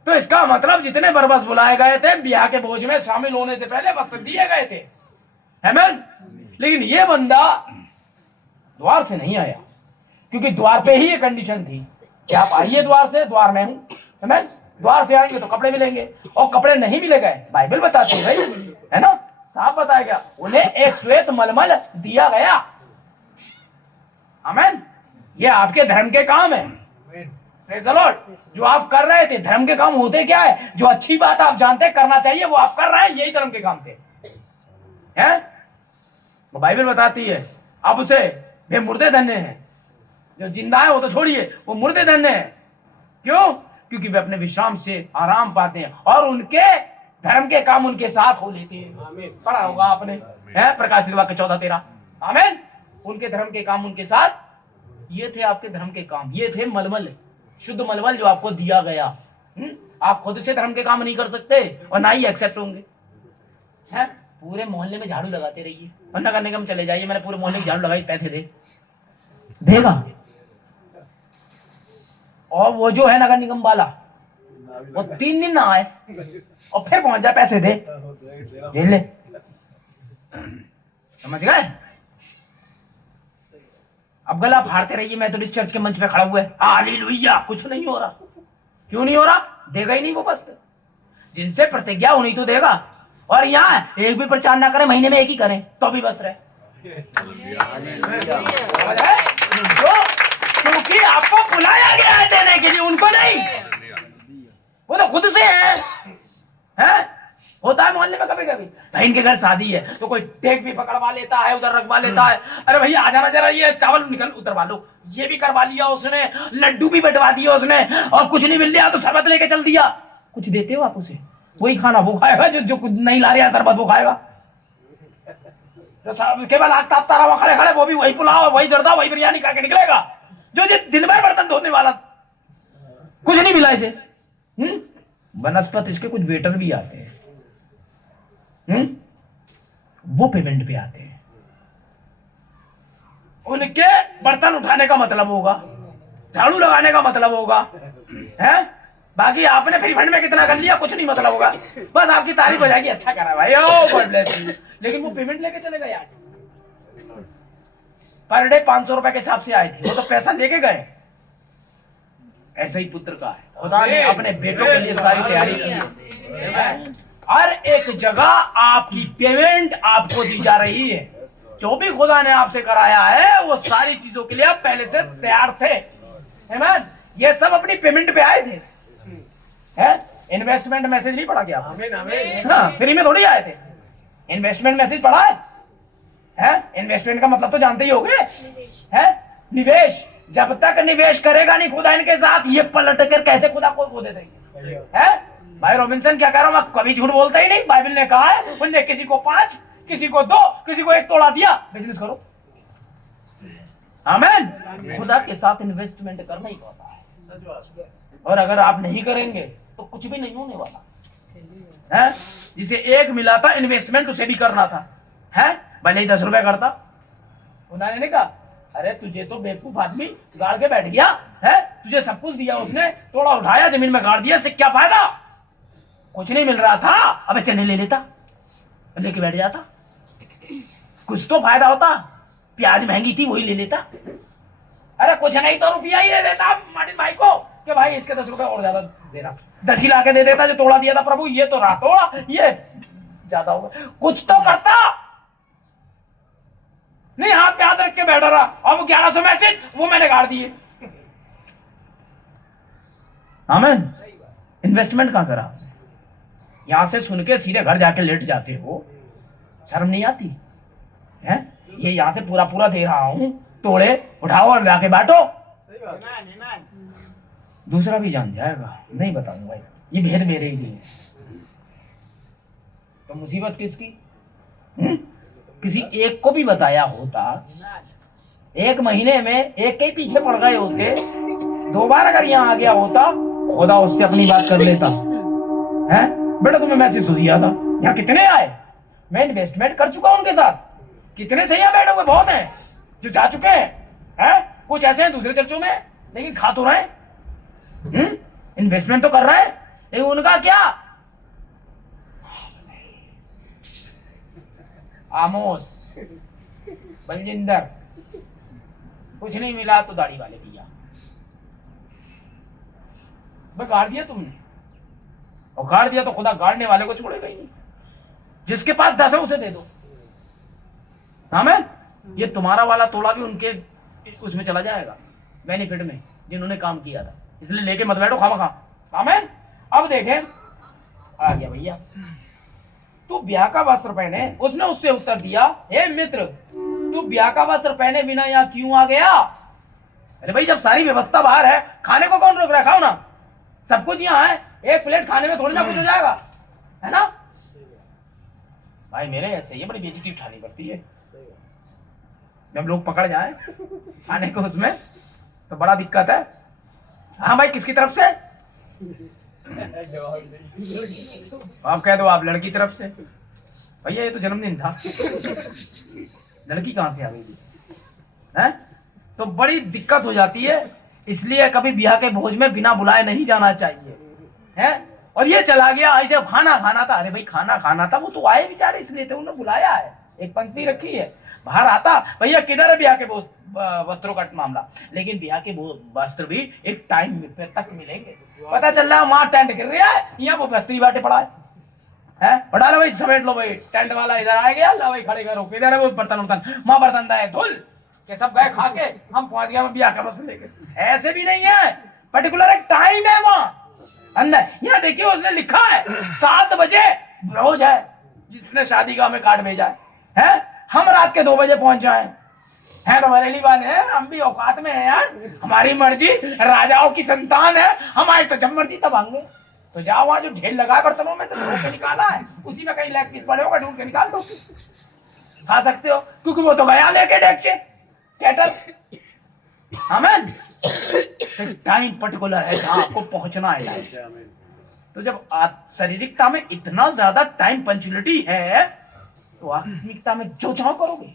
तो इसका मतलब जितने बरबस बुलाए गए थे ब्याह के भोज में शामिल होने से पहले वस्त्र दिए गए थे, आमीन। लेकिन ये बंदा द्वार से नहीं आया, क्योंकि द्वार पे ही ये कंडीशन थी कि आप आइए द्वार से, द्वार में हूं, आमीन। द्वार से आएंगे तो कपड़े मिलेंगे, और कपड़े नहीं मिले गए, बाइबल बताती है भाई, है ना, साफ बताया गया, उन्हें एक श्वेत मलमल दिया गया, आमीन। ये आपके धर्म के काम है, प्रेज़ द लॉर्ड। जो आप कर रहे थे, धर्म के काम होते क्या है? जो अच्छी बात आप जानते करना चाहिए वो आप कर रहे हैं, यही धर्म के काम थे, हैं? वो बाइबल बताती है अब उसे वे मुर्दे धन्य हैं, जो जिंदा है वो तो छोड़िए, वो मुर्दे धन्य हैं। क्यों? क्योंकि वे अपने विश्राम से आराम पाते हैं और उनके धर्म के काम उनके साथ हो लेते हैं। पढ़ा होगा आपने, है? प्रकाशित वाक्य 14:13, आमीन। उनके धर्म के काम उनके साथ, ये थे आपके धर्म के काम, ये थे मलमल, शुद्ध मलमल जो आपको दिया गया। आप खुद से धर्म के काम नहीं कर सकते और ना ही एक्सेप्ट होंगे, है? पूरे मोहल्ले में झाड़ू लगाते रहिए और नगर निगम चले जाइए, मैंने पूरे मोहल्ले की झाड़ू लगाई, पैसे देगा। और वो जो है नगर निगम वाला, वो 3 दिन ना आए और फिर पहुंच जाए पैसे दे, झेल ले। समझ गए? अब गला फाड़ते रहिए, मैं तो इस चर्च के मंच पे खड़ा हुआ है, हालेलुया, कुछ नहीं हो रहा। क्यों नहीं हो रहा? देगा ही नहीं वो वस्त्र। जिनसे प्रतिज्ञा हो नहीं तो देगा। और यहाँ एक भी प्रचार ना करें, महीने में एक ही करें तो भी वस्त्र है। क्योंकि आपको बुलाया गया है देने के लिए, उनको नहीं। वो तो खुद से है? होता है मोहल्ले में कभी कभी, भाई इनके घर शादी है तो कोई टेक भी पकड़वा लेता है, उधर रखवा लेता है, अरे भैया आ जाना जरा, ये चावल निकल उतरवा लो, ये भी करवा लिया उसने, लड्डू भी बंटवा दिया उसने, और कुछ नहीं मिल रहा तो शरबत लेके चल दिया। कुछ देते हो आप उसे? वही खाना वो खाएगा जो कुछ नहीं ला रहा है, शरबत वो खाएगा। तो केवल आग तापता रहा खड़े खड़े, वो भी वही पुलाव, वही जर्दा, वही बिरयानी खा के निकलेगा, जो दिन भर बर्तन धोने वाला। कुछ नहीं मिला इसे। बनस्पत इसके कुछ वेटर भी आते हैं, वो पेमेंट पे आते हैं। उनके बर्तन उठाने का मतलब होगा, झाड़ू लगाने का मतलब होगा, है? बाकी आपने फिर फंड में कितना कर लिया कुछ नहीं मतलब होगा, बस आपकी तारीफ हो जाएगी, अच्छा करा भाई, ओ गॉड ब्लेस यू। लेकिन वो पेमेंट लेके चलेगा यार। पर डे 500 रुपए के हिसाब से आए थे, वो तो पैसा लेके गए। ऐसा ही पुत्र का है, खुदा ने अपने बेटों के लिए सारी तैयारी की है। हर एक जगह आपकी पेमेंट आपको दी जा रही है। जो भी खुदा ने आपसे कराया है वो सारी चीजों के लिए आप पहले से तैयार थे। आमीन। ये सब अपनी पेमेंट पे आए थे। है? इन्वेस्टमेंट मैसेज नहीं पढ़ा क्या? हाँ, फ्री में थोड़ी आए थे। इन्वेस्टमेंट मैसेज पढ़ा है? इन्वेस्टमेंट का मतलब तो जानते ही होंगे, है? निवेश। जब तक निवेश करेगा नहीं खुदा इनके साथ, ये पलट कर कैसे खुदा को वो दे देंगे? है? भाई रॉबिन्सन क्या कह रहा हूं मैं, कभी झूठ बोलता ही नहीं। बाइबल ने कहा है, उनने किसी को 5, किसी को 2, किसी को 1 तोड़ा दिया, बिजनेस करो। आमीन। खुदा के साथ इन्वेस्टमेंट करना ही पड़ता है, और अगर आप नहीं करेंगे तो कुछ भी नहीं होने वाला है। जिसे 1 मिला था इन्वेस्टमेंट, उसे भी करना था, है? भले ही 10 रुपए करता। खुदा ने कहा अरे तुझे तो बेवकूफ आदमी गाड़ के बैठ गया है, तुझे सब कुछ दिया उसने, थोड़ा उठाया जमीन में गाड़ दिया, इससे क्या फायदा? कुछ नहीं मिल रहा था, अबे चने ले लेता, लेके बैठ जाता, कुछ तो फायदा होता। प्याज महंगी थी वही ले लेता, अरे कुछ नहीं तो रुपया ही दे देता मार्टिन भाई को कि भाई इसके 10 रुपए और ज्यादा देना, 10 ही लाके दे देता जो तोड़ा दिया था। प्रभु ये तो रहा तोड़ा, ये ज्यादा होगा, कुछ तो करता नहीं। हाथ पे हाथ रख के बैठा रहा, अब 1100 मैसेज वो मैंने गाड़ दिए। आमीन। इन्वेस्टमेंट कहां करा? यहां से सुन के सीधे घर जाके लेट जाते हो, शर्म नहीं आती है? ये यहां से पूरा पूरा दे रहा हूं, तोड़े उठाओ और लाके बांटो। दूसरा भी जान जाएगा, नहीं बताऊंगा भाई, ये भेद मेरे ही लिए। तो मुसीबत किसकी? किसी एक को भी बताया होता, 1 महीने में एक के पीछे पड़ गए होते, 2 बार अगर यहाँ आ गया होता, खुदा उससे अपनी बात कर लेता है। बेटा तुम्हें मैसेज तो दिया था, यहाँ कितने आए, मैं इन्वेस्टमेंट कर चुका उनके साथ। कितने थे यहाँ बैठे हुए? बहुत हैं जो जा चुके हैं। कुछ ऐसे हैं दूसरे चर्चों में, लेकिन खा तो रहे, इन्वेस्टमेंट तो कर रहे हैं, लेकिन उनका क्या? आमोस, बलजिंदर, कुछ नहीं मिला तो दाढ़ी वाले भैया, गाड़ दिया तुमने, और गाड़ दिया तो खुदा गाड़ने वाले को छोड़ेगा ही नहीं। जिसके पास 10 है उसे दे दो। आमीन। ये तुम्हारा वाला तोड़ा भी उनके उसमें चला जाएगा, बेनिफिट में, जिन्होंने काम किया था। इसलिए लेके मत बैठो खामखा। आमीन। अब देखें, आ गया भैया, तू ब्याह का वस्त्र पहने। उसने उससे उत्तर दिया, हे मित्र, तू ब्याह का वस्त्र पहने बिना यहाँ क्यों आ गया? अरे भाई जब सारी व्यवस्था बाहर है, खाने को कौन रोक रहा? खाओ ना, सब कुछ यहाँ है, 1 प्लेट खाने में थोड़ी ना कुछ हो जाएगा, है ना भाई? मेरे ऐसे ये बड़ी बेइज्जती उठानी पड़ती है जब लोग पकड़ जाए खाने को, उसमें तो बड़ा दिक्कत है। हाँ भाई, किसकी तरफ से? आप कह दो आप लड़की तरफ से। भैया ये तो जन्मदिन था, लड़की कहाँ से आ गई थी? हैं? तो बड़ी दिक्कत हो जाती है, इसलिए कभी ब्याह के भोज में बिना बुलाए नहीं जाना चाहिए, हैं? और ये चला गया, ऐसे खाना खाना था, अरे भाई खाना खाना था, वो तो आए बेचारे इसलिए तो उन्होंने बुलाया है, एक पंक्ति रखी है, बाहर आता भैया किधर है ब्याह के वस्त्रों का मामला, लेकिन ब्याह के वस्त्र भी एक टाइम तक मिलेंगे। पता चल रहा है वहां टेंट गिर रहा है, यहाँ वो वस्त्री बाटे पड़ा है, बढ़ा लो भाई, समेट लो भाई, टेंट वाला इधर आ गया, ला भाई खड़े करो, किधर है वो बर्तन माँ बर्तन है धुल के सब गए खा के, हम पहुंच गए ब्याह का वस्त्र लेके। ऐसे भी नहीं है, पर्टिकुलर एक टाइम है वहां अंदर। यहाँ देखिए उसने लिखा है 7 बजे भोज है, जिसने शादी का हमें कार्ड भेजा है, हम रात के 2 बजे पहुंच जाए हैं तो बरेली वाले हैं, हम भी औकात में हैं यार, हमारी मर्जी, राजाओं की संतान है, हमारे तो जब मर्जी तब आएंगे। तो जाओ वहां जो ढेर लगा है बर्तनों में से ढूंढ के निकाला है, उसी में कहीं लेग पीस पड़े होगा, ढूंढ के निकाल दो, खा सकते हो, क्योंकि वो तो गया लेके डेक्चे कैटल। आमीन। टाइम पर्टिकुलर है जहां आपको पहुंचना है। तो जब शारीरिकता में इतना ज्यादा टाइम पंचुअलिटी है तो आत्मिकता में जो चाहो करोगे।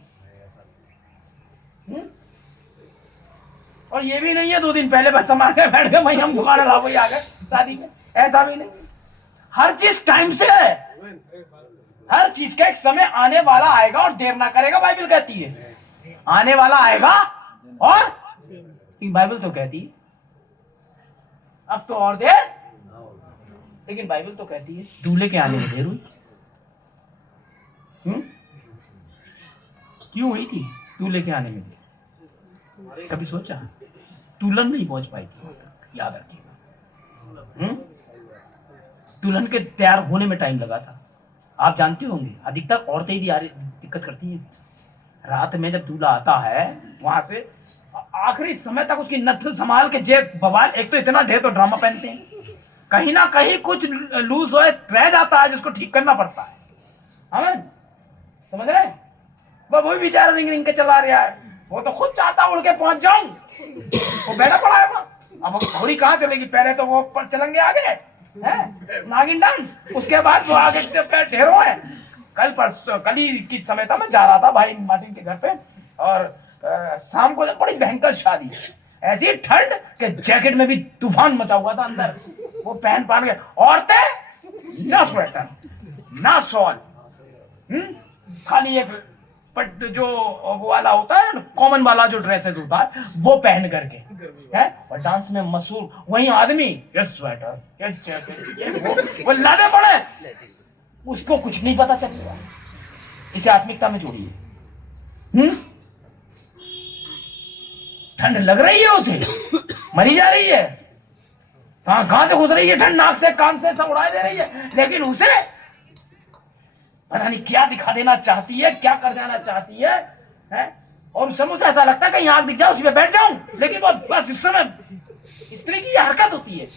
और ये भी नहीं है 2 दिन पहले बस मार के बैठ गए, भाई हम दुकान ला कोई आ गए शादी में, ऐसा भी नहीं। हर चीज टाइम से है, हर चीज का एक समय आने वाला आएगा और देर ना करेगा, बाइबल कहती है। आने वाला आएगा और बाइबल तो कहती है अब तो और देर, लेकिन बाइबल तो कहती है दूल्हे के आने में देर हुई। क्यों हुई थी दूल्हे के आने में देर? कभी सोचा? दुल्हन नहीं पहुंच पाई थी, याद रखिएगा। दुल्हन के तैयार होने में टाइम लगा था। आप जानते होंगे अधिकतर औरतें ही दिक्कत करती हैं। रात में जब दूल्हा आता है वहां से आखिरी समय तक उसकी नथ संभाल के जेब बवाल, एक तो इतना ढेर तो ड्रामा पहनते हैं, कहीं ना कहीं कुछ लूज हो रह जाता है जिसको ठीक करना पड़ता है। हमें समझ रहे? वो भी बेचारा रिंग रिंग के चला रहा है, वो तो खुद चाहता उड़ के पहुंच जाऊं, वो बैठा पड़ा है वहां। अब वो घोड़ी कहां चलेगी? पहले तो वो चलेंगे आगे है नागिन डांस, उसके बाद वो आगे ढेरों है। कल ही किस समय था, मैं जा रहा था भाई मार्टिन के घर पे, और शाम को बड़ी भयंकर शादी, ऐसी ठंड कि जैकेट में भी तूफान मचा हुआ था अंदर, वो पहन के औरतें ना स्वेटर ना शॉल, खाली एक पट जो वो वाला होता है ना, कॉमन वाला जो ड्रेसेस होता है वो पहन करके है, और डांस में मशहूर। वही आदमी ये स्वेटर ये जैकेट वो लादे पड़े, उसको कुछ नहीं पता चलेगा। इसे आत्मिकता में जोड़िए। ठंड लग रही है उसे, मरी जा रही है, कहां से घुस रही है ठंड, नाक से कान से सब उड़ाई दे रही है, लेकिन उसे पता नहीं क्या दिखा देना चाहती है, क्या कर जाना चाहती है? और उस समय ऐसा लगता है कहीं आग दिख जाए उसी पे बैठ जाऊं, लेकिन वो बस इस समय स्त्री की हरकत होती है?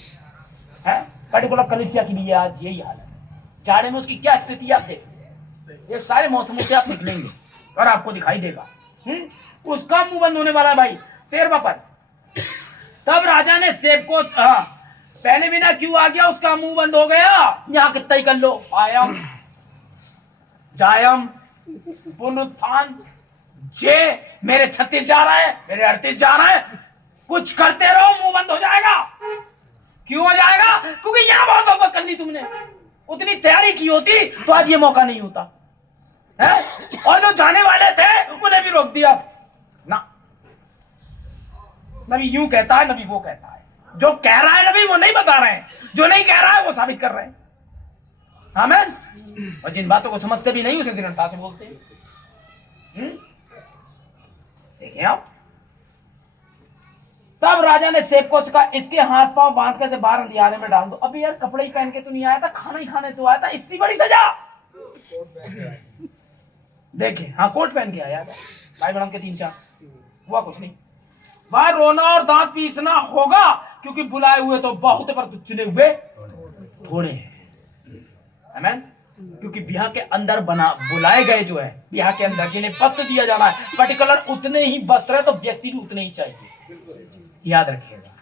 पर्टिकुलर कलीसिया की भी है आज यही हाल है। जाड़े में उसकी क्या स्थिति आप देखो, ये सारे मौसमों से आप निकलेंगे और आपको दिखाई देगा। उसका मुंह बंद होने वाला है भाई। 13वां पद, तब राजा ने सेब को पहले बिना क्यों आ गया, उसका मुंह बंद हो गया। यहाँ कितना ही कर लो, आयम जायम पुनरुत्थान जे, मेरे 36 जा रहा है, मेरे 38 जा रहा है, कुछ करते रहो मुंह बंद हो जाएगा। क्यों हो जाएगा? क्योंकि यहाँ बहुत बकबक कर ली तुमने, उतनी तैयारी की होती तो आज ये मौका नहीं होता है? और जो जाने वाले थे उन्हें भी रोक दिया ना। नबी यूं कहता है, नबी वो कहता है, जो कह रहा है नबी वो नहीं बता रहे हैं, जो नहीं कह रहा है वो साबित कर रहे हैं। आमीन। और जिन बातों को समझते भी नहीं उसे दृढ़ता से बोलते हैं। देखिए आप, तब राजा ने सेब को इसके हाथ पांव बांध के से बाहर अंधियारे में डाल दो। अभी यार कपड़े ही पहन के तो नहीं आया था, खाना ही खाने तो आया था, इतनी बड़ी सजा। देखिए हाँ कोट पहन के आया था, भाई बड़म के 3-4 हुआ कुछ नहीं। वहां रोना और दांत पीसना होगा, क्योंकि बुलाए हुए तो बहुत पर चुने हुए थोड़े हैं। आमीन। क्योंकि ब्याह के अंदर बुलाए गए जो है, ब्याह के अंदर जिन्हें वस्त्र दिया जाना है, पर्टिकुलर उतने ही वस्त्र है, तो व्यक्ति भी उतने ही चाहिए। याद रखिएगा,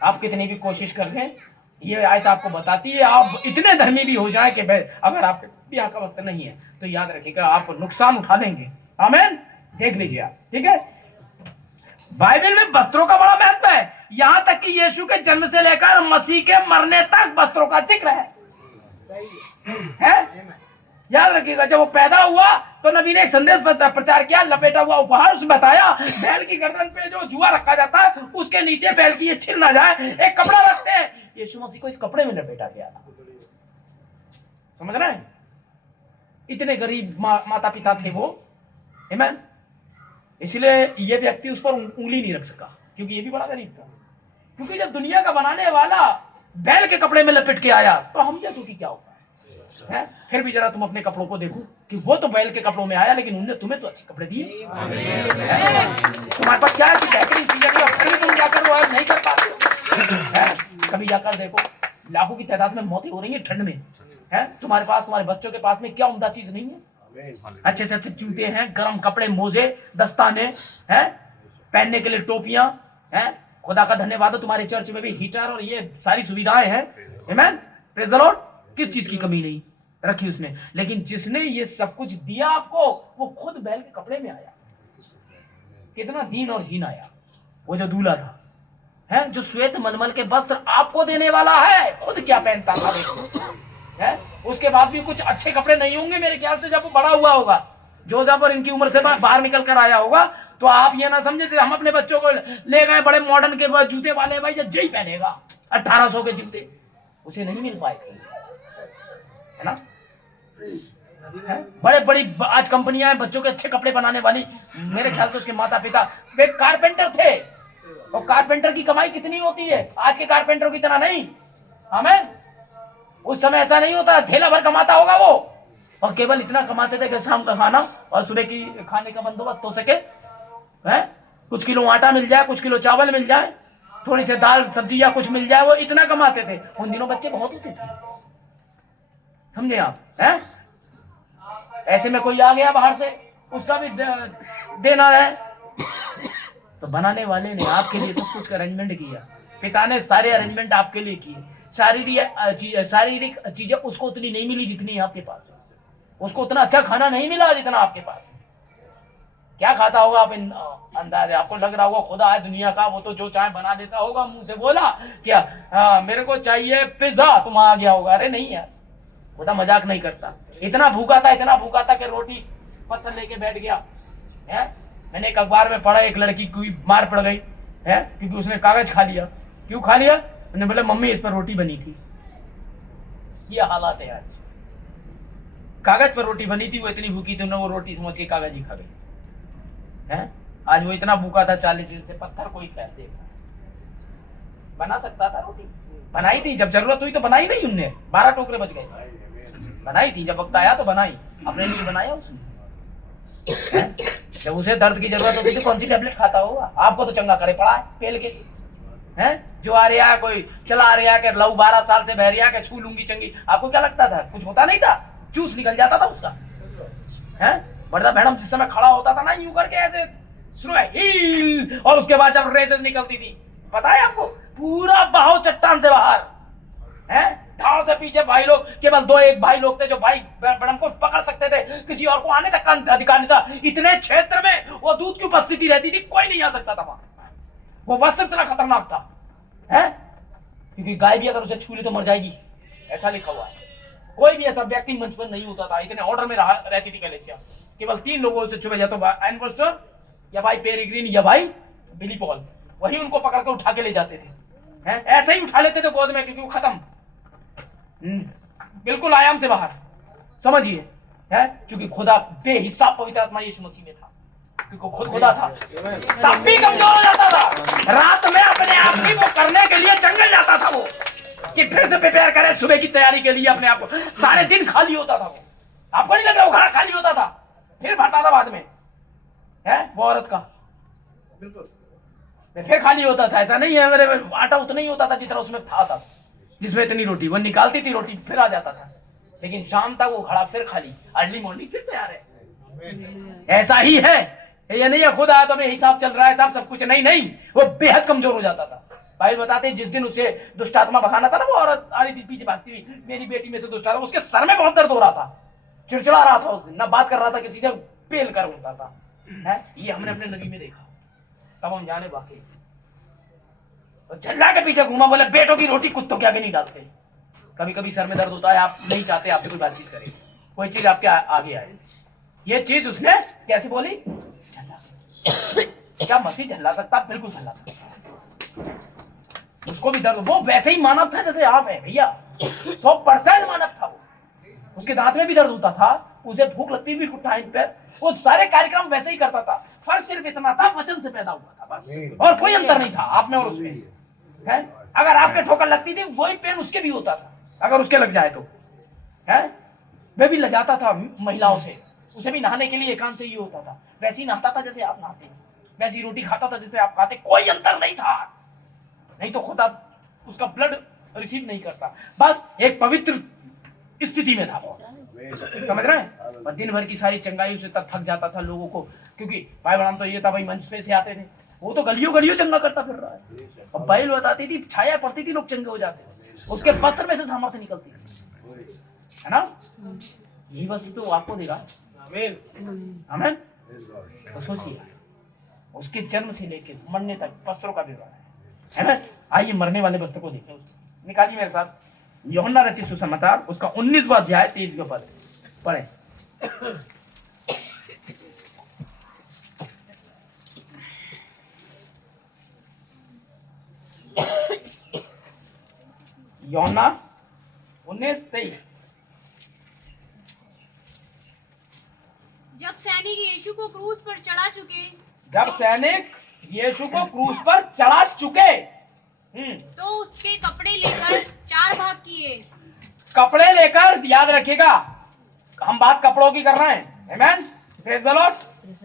आप कितनी भी कोशिश कर लें, ये आयत आपको बताती है, आप इतने धर्मी भी हो जाए कि अगर आप ब्याह का वस्त्र नहीं है, तो याद रखिएगा आप नुकसान उठा लेंगे। आमीन। देख लीजिए आप, ठीक है। बाइबल में वस्त्रों का बड़ा महत्व है, यहां तक कि यीशु के जन्म से लेकर मसीह के मरने तक वस्त्रों का जिक्र है? याद रखिएगा, जब वो पैदा हुआ तो नबी ने एक संदेश प्रचार किया, लपेटा हुआ उपहार उसने बताया, बैल की गर्दन पे जो जुआ रखा जाता है उसके नीचे बैल की ये छिल ना जाए एक कपड़ा रखते हैं, यीशु मसीह को इस कपड़े में लपेटा गया था। समझ रहे हैं? इतने गरीब माता पिता थे वो, आमीन। इसलिए ये व्यक्ति उस पर उंगली नहीं रख सका, क्योंकि ये भी बड़ा गरीब था। क्योंकि जब दुनिया का बनाने वाला बैल के कपड़े में लपेट के आया तो हम जैसों की क्या होगा है? फिर भी जरा तुम अपने कपड़ों को देखो कि वो तो बैल के कपड़ों में आया, लेकिन उन्होंने तुम्हें तो अच्छे कपड़े दिए। तुम्हारे पास क्या है? बेहतरीन चीजें भी, और फिर भी तुम जाकर वो नहीं कर पाते हो। कभी जाकर देखो, लाखों की तादाद में मौतें हो रही है ठंड में, है? तुम्हारे पास, तुम्हारे बच्चों के पास में क्या उम्दा चीज नहीं है? अच्छे से अच्छे जूते हैं, गर्म कपड़े, मोजे, दस्ताने हैं, पहनने के लिए टोपियां हैं। खुदा का धन्यवाद हो, तुम्हारे चर्च में भी हीटर और ये सारी सुविधाएं हैं। आमीन। Praise the Lord. किस चीज की कमी नहीं रखी उसने, लेकिन जिसने ये सब कुछ दिया आपको, वो खुद बैल के कपड़े में आया। कितना दीन और हीन आया वो जो दूल्हा था, है? जो श्वेत मलमल के वस्त्र आपको देने वाला है, खुद क्या पहनता था देखो, है? उसके बाद भी कुछ अच्छे कपड़े नहीं होंगे मेरे ख्याल से। जब वो बड़ा हुआ होगा, जो जब इनकी उम्र से बाहर निकल कर आया होगा, तो आप ये ना समझे हम अपने बच्चों को ले गए बड़े मॉडर्न के जूते वाले, भाई जय पहनेगा 1800 के जूते, उसे नहीं मिल पाएगा, है ना? बड़े बड़ी आज कंपनियां हैं बच्चों के अच्छे कपड़े बनाने वाली। मेरे ख्याल से उसके माता पिता वे कारपेंटर थे, और कारपेंटर की कमाई कितनी होती है? आज के कारपेंटरों की तरह नहीं। आमीन। उस समय ऐसा नहीं होता, थैला भर कमाता होगा वो, और केवल इतना कमाते थे कि शाम का खाना और सुबह की खाने का बंदोबस्त हो सके, है? कुछ किलो आटा मिल जाए, कुछ किलो चावल मिल जाए, थोड़ी सी दाल सब्जी या कुछ मिल जाए, वो इतना कमाते थे। उन दिनों बच्चे बहुत होते थे, समझे आप, हैं? ऐसे में कोई आ गया बाहर से, उसका भी देना है, तो बनाने वाले ने आपके लिए सब कुछ अरेंजमेंट किया। पिता ने सारे अरेंजमेंट आपके लिए किए। शारीरिक चीजें उसको उतनी नहीं मिली जितनी आपके पास है। उसको उतना अच्छा खाना नहीं मिला जितना आपके पास है। क्या खाता होगा आप अंदाज है? आपको लग रहा होगा खुदा है दुनिया का, वो तो जो चाहे बना देता होगा, मुंह से बोला क्या मेरे को चाहिए पिज्जा, तुम आ गया होगा। अरे नहीं यार, खुदा मजाक नहीं करता। इतना भूखा था कि रोटी पत्थर लेके बैठ गया है। मैंने एक अखबार में पढ़ा, एक लड़की की मार पड़ गई है क्योंकि उसने कागज खा लिया। क्यों खा लिया? मैंने बोला मम्मी इस पर रोटी बनी थी। ये हालात है आज, कागज पर रोटी बनी थी, वो इतनी भूखी थी, वो रोटी समझ के कागज ही खा गई है। आज वो इतना भूखा था 40 दिन से, पत्थर कोई खैर देगा बना सकता था रोटी? बनाई थी, जब जरूरत हुई तो बनाई नहीं उनने, 12 टोकरे बच गए। बनाई थी, जब वक्त आया तो बनाई, अपने लिए बनाया उसने। जब उसे दर्द की जरूरत होती तो कौन सी टेबलेट खाता होगा? आपको तो चंगा करे पड़ा है पेल के, हैं? जो आ रहा है कोई चला रहा है कि लहू 12 साल से बह रहा है कि छू लूंगी चंगी, आपको क्या लगता था? कुछ होता नहीं था, जूस निकल जाता था उसका, हैं? बड़ा मैडम जिस समय खड़ा होता था ना यूं करके ऐसे हिल, और उसके बाद जब रेसेस निकलती थी, पता है आपको, पूरा बहाव चट्टान से बाहर, हैं? धाड़ से पीछे भाई लोग, केवल 2-1 भाई लोग थे जो भाई मैडम को पकड़ सकते थे, किसी और को आने तक का अधिकार नहीं था। इतने क्षेत्र में वो दूध की उपस्थिति रहती थी, कोई नहीं आ सकता था वहां। वो वस्त्र इतना खतरनाक था, है? क्योंकि गाय भी अगर उसे छू ली तो मर जाएगी, ऐसा लिखा हुआ है। कोई भी ऐसा व्यक्ति मंच पर नहीं होता था, इतने ऑर्डर में रहती थी कलीसिया। केवल 3 लोगों से छुपे जाते, एनवर्स्टर या भाई पेरिग्रीन या भाई बिली पॉल, वही उनको पकड़ कर उठा के ले जाते थे, हैं? ऐसे ही उठा लेते थे गोद में, क्योंकि वो खत्म, बिल्कुल आयाम से बाहर, समझिए, है? क्योंकि खुदा बेहिसाब पवित्र आत्मा यीशु मसीह में था, क्योंकि खुद खुदा था, तब भी कमजोर हो जाता था। रात में अपने आप ही वो करने के लिए जंगल जाता था वो, कि फिर से प्रिपेयर करे सुबह की तैयारी के लिए अपने आप को। सारे दिन खाली होता था वो, आपको नहीं लग रहा वो घड़ा खाली होता था, फिर भरता था बाद में, है? वो औरत का बिल्कुल फिर खाली होता था। ऐसा नहीं है, मेरे आटा उतना ही होता था जितना उसमें था, जिसमें इतनी रोटी, वो निकालती थी रोटी, फिर आ जाता था, लेकिन शाम तक वो खड़ा, फिर खाली, अर्ली मॉर्निंग फिर तैयार है। ऐसा ही है, ये नहीं है खुद आया तो हमें हिसाब चल रहा है, सब कुछ नहीं, वो बेहद कमजोर हो जाता था। भाई बताते जिस दिन उसे दुष्ट आत्मा भगाना था ना, वो औरत आ रही थी पीछे भागती हुई, मेरी बेटी में से दुष्ट आत्मा, उसके सर में बहुत दर्द हो रहा था, चिड़चिड़ा रहा था उस दिन, ना बात कर रहा था किसी से, पेल कर होता था। है ये हमने अपने नबी में देखा। तब हम जाने वाकई तो झल्ला के पीछे घूमा, बोले बेटों की रोटी कुत्तों के आगे नहीं डालते। कभी कभी सर में दर्द होता है, आप नहीं चाहते आपसे कोई बातचीत करे, कोई चीज आपके आगे आए, ये चीज उसने कैसे बोली? झल्ला। क्या मसीह झल्ला सकता? बिल्कुल झल्ला सकता। उसको भी दर्द, वो वैसे ही मानव था जैसे आप हैं भैया, 100% मानव था वो। उसके दांत में भी दर्द होता था, उसे भूख लगती भी टाइम पे, वो सारे कार्यक्रम वैसे ही करता था। फर्क सिर्फ इतना था, वचन से पैदा हुआ था बस, और कोई अंतर नहीं था आप में और उसमें। है अगर आपके ठोकर लगती थी, वही पेन उसके भी होता था अगर उसके लग जाए तो। है वह भी लजाता था महिलाओं से, उसे भी नहाने के लिए एकांत चाहिए होता था, वैसे ही नहाता था जैसे आप नहाते, वैसी रोटी खाता था जैसे आप खाते, कोई अंतर नहीं था। नहीं तो खुदा उसका ब्लड रिसीव नहीं करता, बस एक पवित्र स्थिति में था वो, समझ रहे हैं? पर दिन भर की सारी चंगाई उसे तब थक जाता था लोगों को, क्योंकि बाइबल तो ये था भाई मंच पे से आते थे, वो तो गलियों गलियों चंगा करता फिर रहा है। अब बाइबल बताती थी छाया पड़ती थी, लोग चंगे हो जाते, उसके वस्त्र में से सामर्थ्य निकलती है ना। यही वस्त्र तो आपको देगा। आमीन। तो सोचिए उसके जन्म से लेकर मरने तक वस्त्रों का विवरण है ना। आइए मरने वाले वस्त्र को देखें, निकालिए मेरे साथ यूहन्ना रचित सुसमाचार उसका 19वां अध्याय 23वां पद पढ़े। यूहन्ना 19:23। जब सैनिक यीशु को क्रूस पर चढ़ा चुके, जब सैनिक यीशु को क्रूस पर चढ़ा चुके, तो उसके कपड़े लेकर 4 भाग किए। कपड़े लेकर, याद रखिएगा हम बात कपड़ों की कर रहे हैं। आमीन, प्रेज द लॉर्ड,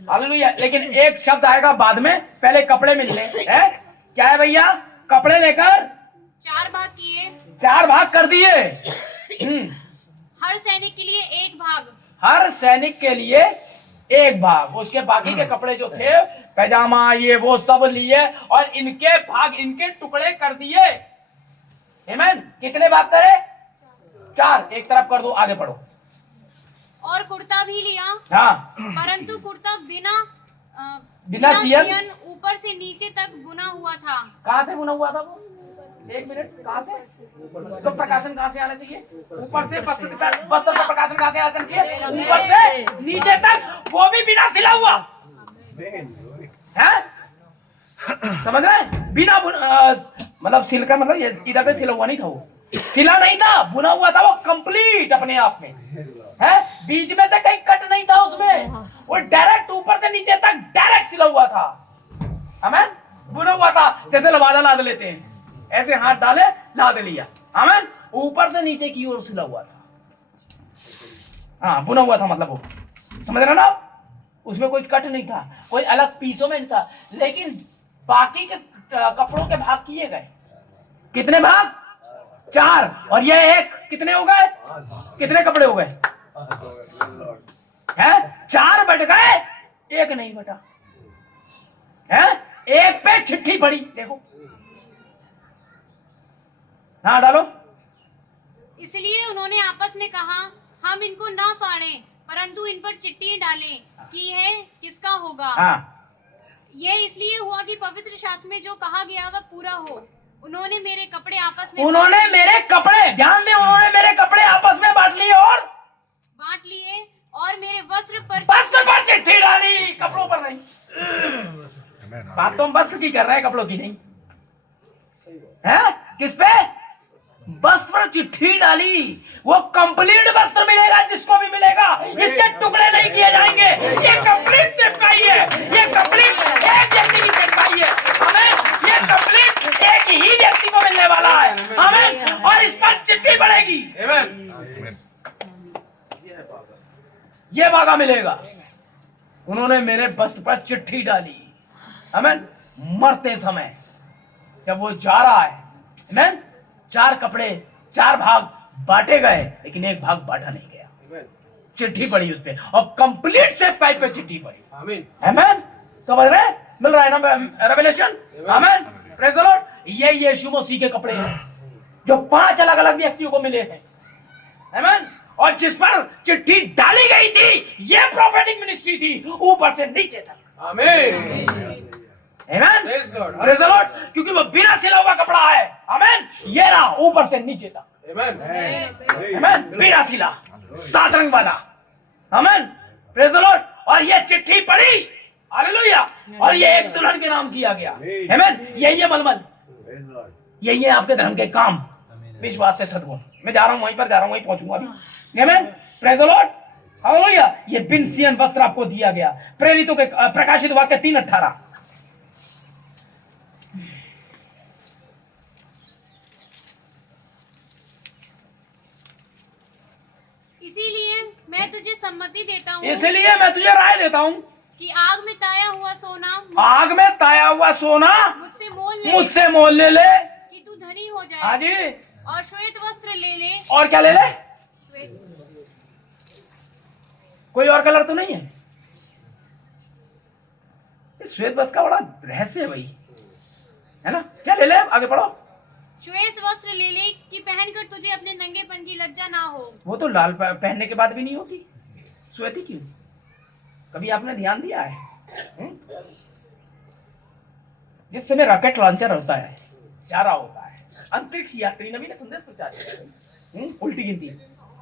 हालेलुया। लेकिन एक शब्द आएगा बाद में, पहले कपड़े मिलने हैं। क्या है भैया? कपड़े लेकर 4 भाग किए, 4 भाग कर दिए। हर सैनिक के लिए 1 भाग। हर सैनिक के लिए 1 भाग। उसके बाकी के कपड़े जो थे, पैजामा ये वो सब लिए और इनके भाग, इनके टुकड़े कर दिए। आमीन। कितने भाग करे? 4। एक तरफ कर दो, आगे पढ़ो। और कुर्ता भी लिया, हाँ, परंतु कुर्ता बिना सियन ऊपर से नीचे तक बुना हुआ था। कहाँ से बुना हुआ था वो? 1 मिनट, कहाँ से? तो प्रकाशन कहाँ से आना चाहिए? ऊपर से। वस्त्र का प्रकाशन कहाँ से आना चाहिए? ऊपर से नीचे तक, वो भी बिना सिला हुआ है। समझ रहे हैं? बिना मतलब सिल का मतलब ये इधर से सिला हुआ नहीं था, वो सिला नहीं था, बुना हुआ था वो कंप्लीट अपने आप में है। बीच में से कहीं कट नहीं था उसमें, वो डायरेक्ट ऊपर से नीचे तक डायरेक्ट सिला हुआ था। आमीन। बुना हुआ था, जैसे लवादा लाद लेते हैं, ऐसे हाथ डाले लाद लिया। आमीन। ऊपर से नीचे की ओर सिला हुआ था। हाँ, बुना हुआ था मतलब वो, समझ रहे ना? उसमें कोई कट नहीं था, कोई अलग पीसों में नहीं था। लेकिन बाकी के कपड़ों के भाग किए गए। कितने भाग? 4। और ये 1, कितने हो गए? कितने कपड़े हो गए? हैं? 4 बट गए, 1 नहीं बटा है। 1 पे चिट्ठी पड़ी, देखो। हाँ, डालो। इसलिए उन्होंने आपस में कहा, हम इनको ना फाड़ें, परंतु इन पर चिट्ठी डालें कि यह किसका होगा। हाँ, यह इसलिए हुआ कि पवित्र शास्त्र में जो कहा गया वह पूरा हो। उन्होंने मेरे कपड़े आपस में उन्होंने मेरे कपड़े, ध्यान दे, उन्होंने मेरे कपड़े आपस में बांट लिए और मेरे वस्त्र पर चिट्ठी डाली, कपड़ों पर नहीं। बात तो हम वस्त्र की कर रहे हैं, कपड़ों की नहीं है। किस पे? वस्त्र पर चिट्ठी डाली। वो कंप्लीट वस्त्र मिलेगा जिसको भी मिलेगा, इसके टुकड़े नहीं किए जाएंगे। ये कंप्लीट सेवकाई है, ये कंप्लीट एक व्यक्ति की सेवकाई है। हमें ये कंप्लीट एक ही व्यक्ति को मिलने वाला है। हमें और इस पर चिट्ठी पड़ेगी। ये भागा मिलेगा। उन्होंने मेरे वस्त्र पर चिट्ठी डाली। आमीन। मरते समय जब वो जा रहा है, आमीन, 4 कपड़े 4 भाग बांटे गए, लेकिन 1 भाग बांटा नहीं गया। चिट्ठी पड़ी उस पे और कंप्लीट सेवकाई पे चिट्ठी पड़ी। आमीन। आमीन। समझ रहे? मिल रहा है ना रेवलेशन? आमीन। Praise the Lord. ये यीशु मसीह के कपड़े हैं जो 5 अलग अलग व्यक्तियों को मिले हैं। आमीन। और जिस पर चिट्ठी डाली गई थी ये प्रोफेटिक मिनिस्ट्री थी, ऊपर से नीचे तक। आमीन। आमीन। Praise God. Praise the Lord. क्योंकि वो बिना सिला हुआ कपड़ा है। आमीन। ये रहा ऊपर से नीचे तक। Amen. आमीन। बिना सिला, 7 रंग वाला। आमीन। Praise the Lord. और ये चिट्ठी पढ़ी, हालेलुया, और ये एक दुल्हन के नाम किया गया। आमीन। यही है मलमल, यही है आपके धर्म के काम, विश्वास से सद्गुण। मैं जा रहा हूं, वहीं पर जा रहा हूं, वहीं पहुंचूंगा अभी। आमीन। Praise the Lord. हालेलुया। ये बिन सियन वस्त्र आपको दिया गया। प्रेरितों के प्रकाशित वाक्य 3:18। इसीलिए मैं तुझे सम्मति देता हूँ इसलिए मैं तुझे राय देता हूं कि आग में ताया हुआ सोना आग में ताया हुआ सोना मुझसे मोल ले ले कि तू धनी हो जाए। हाँ जी। और श्वेत वस्त्र ले ले। और क्या ले ले? श्वेत, कोई और कलर तो नहीं है? ये श्वेत वस्त्र का बड़ा रहस्य है भाई, है ना? क्या ले ले? आगे पढ़ो। श्वेत वस्त्र ले ले कि पहनकर तुझे अपने नंगेपन की लज्जा ना हो। वो तो लाल पहनने के बाद भी नहीं होती, श्वेत ही क्यों? कभी आपने ध्यान दिया है? जिस समय रॉकेट लॉन्चर होता है, जा रहा होता है, अंतरिक्ष यात्री नबी ने संदेश प्रचार किया, उल्टी गिनती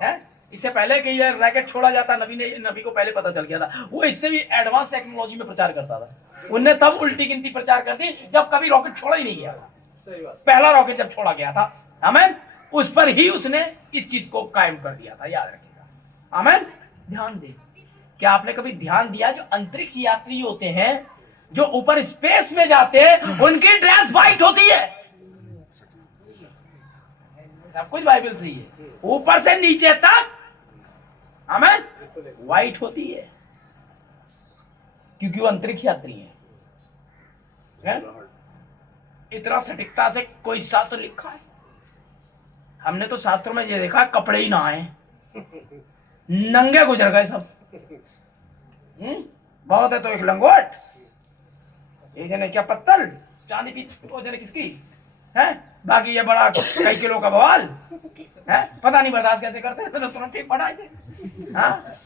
है। इससे पहले कि ये रॉकेट छोड़ा जाता, नबी को पहले पता चल गया था। वो इससे भी एडवांस टेक्नोलॉजी में प्रचार करता था। उनने तब उल्टी गिनती प्रचार कर दी जब कभी रॉकेट छोड़ा ही नहीं गया था। पहला रॉकेट जब छोड़ा गया था, आमीन, उस पर ही उसने इस चीज को कायम कर दिया था, याद रखिएगा। आमीन। ध्यान दे, क्या आपने कभी ध्यान दिया जो अंतरिक्ष यात्री होते हैं, जो ऊपर स्पेस में जाते हैं, उनकी ड्रेस व्हाइट होती है। सब कुछ बाइबल सही है, ऊपर से नीचे तक, आमीन, व्हाइट होती है, क्योंकि वो अंतरिक्ष यात्री है। इतना सटीकता से कोई शास्त्र लिखा है? हमने तो शास्त्रों में ये देखा, कपड़े ही ना आए, नंगे गुजर गए सब। बहुत है तो एक लंगोट, एक जने क्या पत्तल, चांदी पीतल, वो जने किसकी है, बाकी ये बड़ा कई किलो का बवाल है, पता नहीं बर्दाश्त कैसे करते हैं, तो तुरंत ठीक पड़ा इसे। हाँ,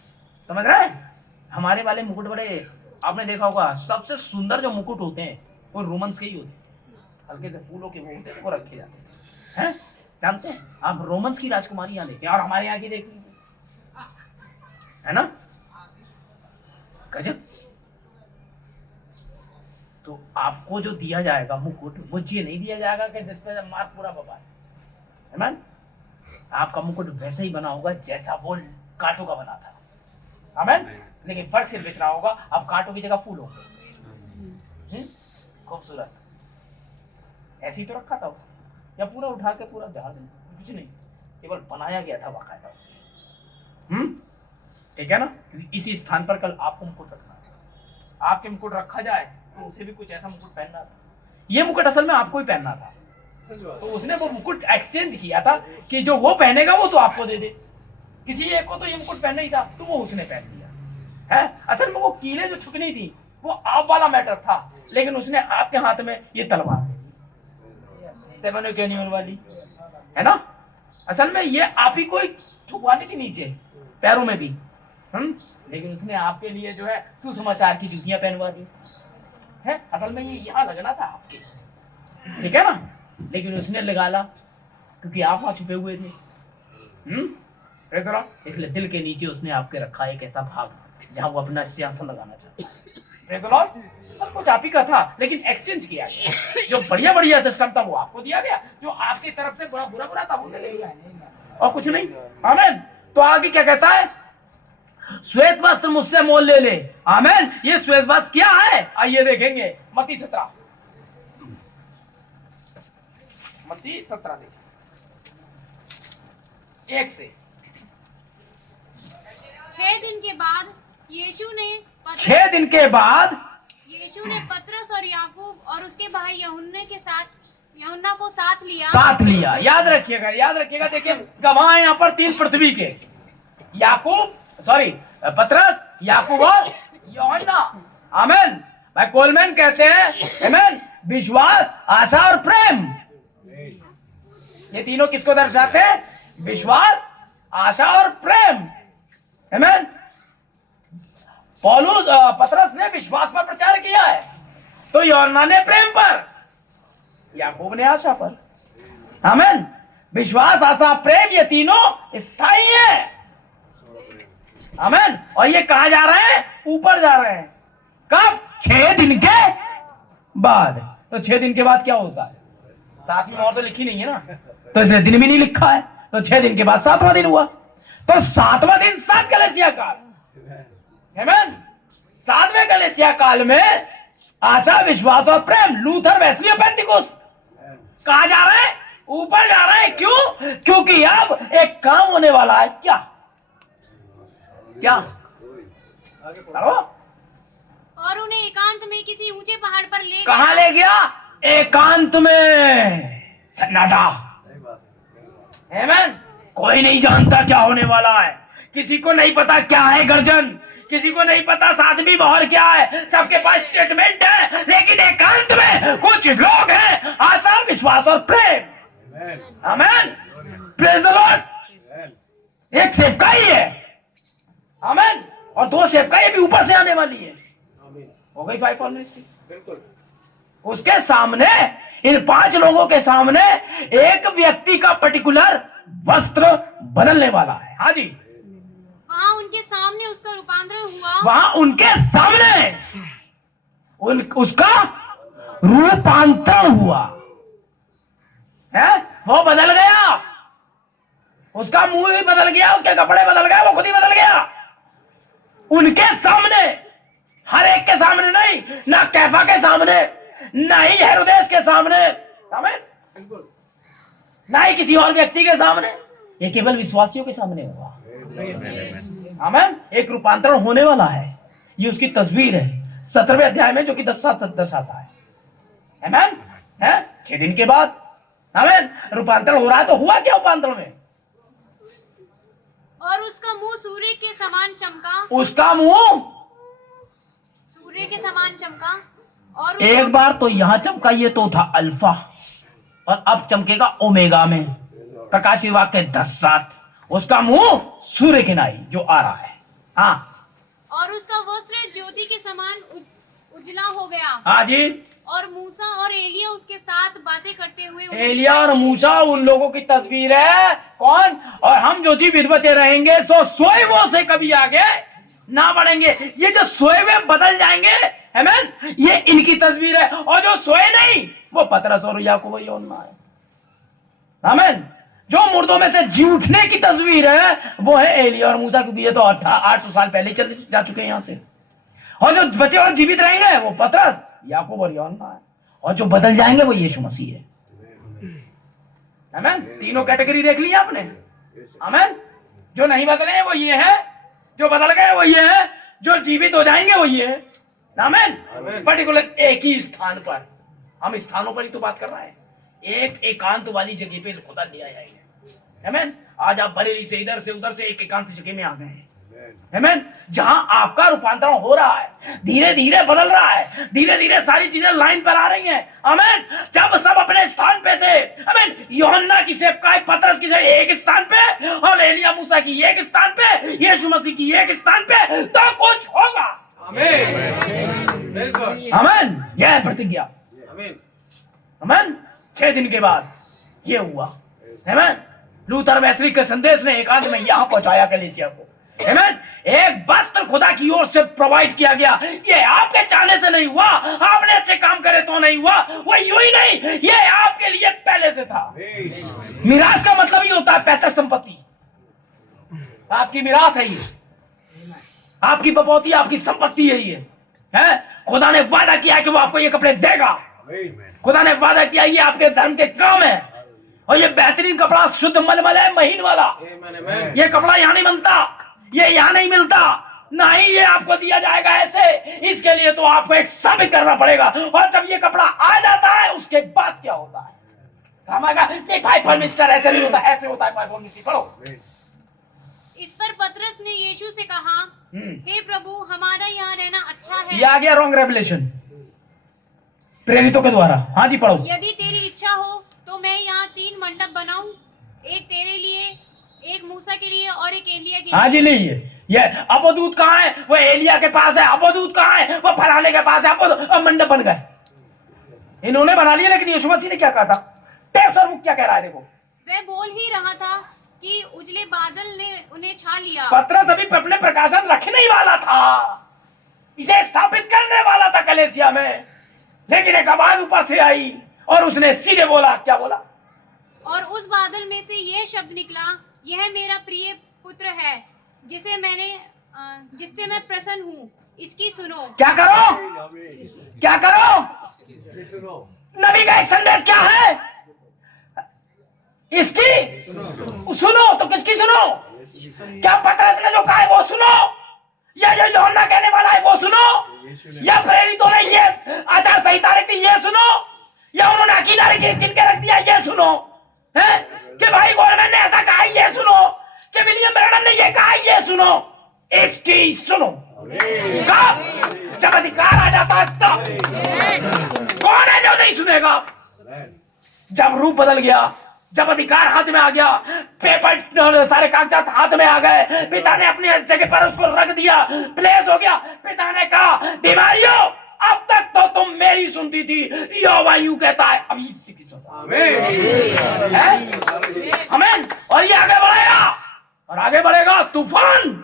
समझ रहे हैं? हमारे वाले मुकुट बड़े, आपने देखा होगा, सबसे सुंदर जो मुकुट होते हैं वो रोमन्स के ही होते हैं, हल्के से फूलों के वो रखे जाते हैं। जानते हैं आप, रोमन्स की राजकुमारी यहाँ देखते हैं, और हमारे यहाँ की देख लीजिए, है ना? गजब। तो आपको जो दिया जाएगा मुकुट, वो ये नहीं दिया जाएगा कि जिसपे मार्क पूरा बबा है ना? आपका मुकुट वैसे ही बना होगा जैसा वो कांटों का बना था। आमीन। लेकिन फर्क सिर्फ इतना होगा, अब कांटों की जगह फूल होंगे। खूबसूरत, ऐसे ही तो रखा था उसने, या पूरा उठा के पूरा झाड़ देना? कुछ नहीं, केवल बनाया गया था बाकायदा उसे। ठीक है ना? क्योंकि इसी स्थान पर कल आपको मुकुट रखना है। आपके मुकुट रखा जाए तो उसे भी कुछ ऐसा मुकुट पहनना था। ये मुकुट असल में आपको ही पहनना था, तो उसने वो मुकुट एक्सचेंज किया था कि जो वो पहनेगा वो तो आपको दे दे। किसी एक को तो ये मुकुट पहनना ही था, तो वो उसने पहन लिया है। असल में वो कीलें जो छुपनी थी वो आप वाला मैटर था, लेकिन उसने आपके हाथ में ये तलवार 7 कैनियन वाली, है ना? असल में ये आप ही को छुपवानी थी नीचे पैरों में भी, लेकिन उसने आपके लिए जो है सुसमाचार की जूतियां पहनवा दी है। असल में ये यहाँ लगना था आपके, ठीक है ना? लेकिन उसने लगाला क्योंकि आप वहां छुपे हुए थे। इसलिए दिल के नीचे उसने आपके रखा एक ऐसा भाग जहां वो अपना सिंहासन लगाना चाहता। सब कुछ आप ही का था, लेकिन एक्सचेंज किया गया। जो बढ़िया बढ़िया सिस्टम था वो आपको दिया गया, जो आपकी तरफ से बुरा बुरा था वो ले लिया, और कुछ नहीं। आमीन। तो आगे क्या कहता है? श्वेत वस्त्र मुझसे मोल ले ले। आमीन। ये श्वेत वस्त्र क्या है? आइए देखेंगे। मत्ती 17 देखिए 1 से। 6 दिन के बाद यीशु ने पतरस और याकूब और उसके भाई यूहन्ना को साथ लिया। याद रखिएगा। देखिए गवाह हैं यहाँ पर 3 पृथ्वी के, पतरस, याकूब और यूहन्ना। आमीन। भाई कोलमैन कहते हैं, आमीन, विश्वास, आशा और प्रेम। ये तीनों किसको दर्शाते हैं? विश्वास, आशा और प्रेम। आमीन। पौलुस पतरस ने विश्वास पर प्रचार किया है, तो यूहन्ना ने प्रेम पर, याकूब ने आशा पर। आमीन। विश्वास, आशा, प्रेम, ये तीनों स्थायी है। आमीन। और ये कहां जा रहे हैं? ऊपर जा रहे हैं। कब? 6 दिन के बाद। तो 6 दिन के बाद क्या होता है? 7वीं मोहर तो लिखी नहीं है ना, तो इसलिए दिन भी नहीं लिखा है। तो 6 दिन के बाद 7वां दिन हुआ। तो 7वां दिन 7 कलीसिया काल। आमीन। 7वें कलीसिया काल में आशा, विश्वास और प्रेम, लूथर, वेस्ली और पेंटिकोस्ट कहां जा रहे हैं? ऊपर जा रहे हैं। क्यों? क्योंकि अब एक काम होने वाला है। क्या? करो। और उन्हें एकांत में किसी ऊंचे पहाड़ पर ले कहां ले गया? एकांत में, सन्नाटा। आमीन। कोई नहीं जानता क्या होने वाला है, किसी को नहीं पता क्या है गर्जन, किसी को नहीं पता 7वीं मोहर क्या है। सबके पास स्टेटमेंट है, लेकिन एकांत में कुछ लोग हैं, आशा, विश्वास और प्रेम। आमीन। Praise the Lord. एक सेवकाई है। आमीन। और 2 सेवकाई भी ऊपर से आने वाली है। हो गई 5 मिनिस्ट्री। बिल्कुल। उसके सामने, इन 5 लोगों के सामने एक व्यक्ति का पर्टिकुलर वस्त्र बदलने वाला है। हाँ जी। वहां उनके सामने उसका रूपांतरण हुआ। वहां उनके सामने उसका रूपांतरण हुआ है। वो बदल गया, उसका मुंह भी बदल गया, उसके कपड़े बदल गए, वो खुद ही बदल गया। उनके सामने, हर एक के सामने नहीं, ना कैफा के सामने, ना ही हेरोदेस के सामने, ना ही किसी और व्यक्ति के सामने, ये केवल विश्वासियों के सामने हुआ। आमीन। एक रूपांतरण होने वाला है। ये उसकी तस्वीर है 17वें अध्याय में, जो कि 10 आता है। आमीन। है 6 दिन के बाद। आमीन। रूपांतरण हो रहा है। तो हुआ क्या रूपांतरण में? और उसका मुंह सूर्य के समान चमका। उसका मुंह सूर्य के समान चमका। और एक बार तो यहां चमका, ये तो था अल्फा, और अब चमकेगा ओमेगा में। प्रकाशित वाक्य 10:7। उसका मुंह सूर्य की नाई जो आ रहा है। हाँ। और उसका वस्त्र ज्योति के समान उजला हो गया। हाँ जी। और मूसा और एलिया उसके साथ बातें करते हुए उन्हें एलिया और दिखाई दिए। मूसा उन लोगों की तस्वीर है। कौन? और हम जो जीवित बचे रहेंगे सो सोए वो से कभी आगे ना बढ़ेंगे। ये जो सोए हुए बदल जाएंगे, आमीन, ये इनकी तस्वीर है। और जो सोए नहीं, वो पतरस और याकूब और यूहन्ना है। आमीन। जो मुर्दों में से जी उठने की तस्वीर है, वो है एलिया और मूसा, क्योंकि ये तो 800 साल पहले चले जा चुके हैं यहां से। और जो बचे और जीवित रहेंगे, वो पतरस, याकूब और यूहन्ना है। और जो बदल जाएंगे, वो यीशु मसीह है। आमीन। तीनों कैटेगरी देख ली आपने। आमीन। जो नहीं बदले वो ये है, जो बदल गए वो ये है, जो जीवित हो जाएंगे वो ये है। आमीन। पर्टिकुलर एक ही स्थान पर, हम स्थानों पर ही तो बात कर रहे हैं। एक एकांत वाली जगह पे खुदा ले आया है। आमीन। आज आप बरेली से, इधर से, उधर से एक एकांत जगह में आ गए हैं। आमीन। जहां आपका रूपांतरण हो रहा है, धीरे धीरे बदल रहा है, धीरे धीरे सारी चीजें लाइन पर आ रही हैं। आमीन। जब सब अपने स्थान पे थे, आमीन, यूहन्ना की सेवकाई, पतरस की एक स्थान पे, और एलिया मूसा की एक स्थान पे, यीशु मसीह की एक स्थान पे, तो कुछ होगा। आमीन। यह है प्रतिज्ञा। आमीन। 6 दिन के बाद ये हुआ। आमीन। लूथर, वेस्ली के संदेश ने एकांत में यहां पहुंचाया कलीसिया को। आमीन। एक वस्त्र खुदा की ओर से प्रोवाइड किया गया। ये आपके चाहने से नहीं हुआ, आपने अच्छे काम करे तो नहीं हुआ, वो यूं ही नहीं, ये आपके लिए पहले से था। मिरास का मतलब ही होता है पैतृक संपत्ति। आपकी मिरास है ये, आपकी बपौती, आपकी संपत्ति है ये। है खुदा ने वादा किया कि वो आपको ये कपड़े देगा। खुदा ने वादा किया ये आपके धर्म के काम है। और ये बेहतरीन कपड़ा शुद्ध मलमल है, महीन वाला। ये कपड़ा यहां नहीं बनता, ये यहां नहीं मिलता, ना ही ये आपको दिया जाएगा ऐसे। इसके लिए तो आपको एक साबित करना पड़ेगा। और जब ये कपड़ा आ जाता है, उसके बाद क्या होता है? फाइव मिस्टर ऐसे नहीं होता, ऐसे होता है। 5 मिस्टर पढ़ो। इस पर पतरस ने यीशु से कहा, हे प्रभु, हमारा यहाँ रहना अच्छा है। ये आ गया रॉन्ग रेवलेशन प्रेरितों के द्वारा। हाँ जी, पढ़ो। यदि तेरी इच्छा हो तो मैं यहाँ 3 मंडप बनाऊं, एक तेरे लिए, एक मूसा के लिए और एक एलिया के हाँ जी, लिए। नहीं ये अपदूत कहाँ है? वो एलिया के पास है। अपदूत कहाँ है? वो फलाने के पास है। अब मंडप बन गए, इन्होंने बना लिया। लेकिन यीशु मसीह ने क्या कहा था? टेप्स और बुक क्या कह रहा है देखो। वह बोल ही रहा था कि उजले बादल ने उन्हें छा लिया। पतरस अभी अपने प्रकाशन रखने ही वाला था, इसे स्थापित करने वाला था कलीसिया में, लेकिन एक आवाज ऊपर से आई और उसने सीधे बोला, क्या बोला? और उस बादल में से यह शब्द निकला, यह मेरा प्रिय पुत्र है, जिससे मैं प्रसन्न हूँ, इसकी सुनो। क्या करो? क्या करो? नबी का एक संदेश क्या है? इसकी सुनो। तो किसकी सुनो? क्या पतरस ने जो कहा है वो सुनो, या जो यूहन्ना कहने वाला है वो सुनो, या प्रेरितों ने ये आचार संहिता रख दी ये सुनो, या उन्होंने अकीदा किन के रख दिया ये सुनो, है कि भाई गवर्नमेंट ने ऐसा कहा ये सुनो, कि विलियम ब्रैनम ने ये कहा ये सुनो। इसकी सुनो। कब? जब अधिकार आ जाता है तब। कौन है जो नहीं सुनेगा? जब रूप बदल गया, जब अधिकार हाथ में आ गया, पेपर सारे कागजात हाथ में आ गए, पिता ने अपनी जगह पर उसको रख दिया, प्लेस हो गया। पिता ने कहा, बीमारियों अब तक तो तुम मेरी सुनती थी, यहोवा यूं कहता है, अब इसी की सुनो। आमीन। और ये आगे बढ़ेगा और आगे बढ़ेगा। तूफान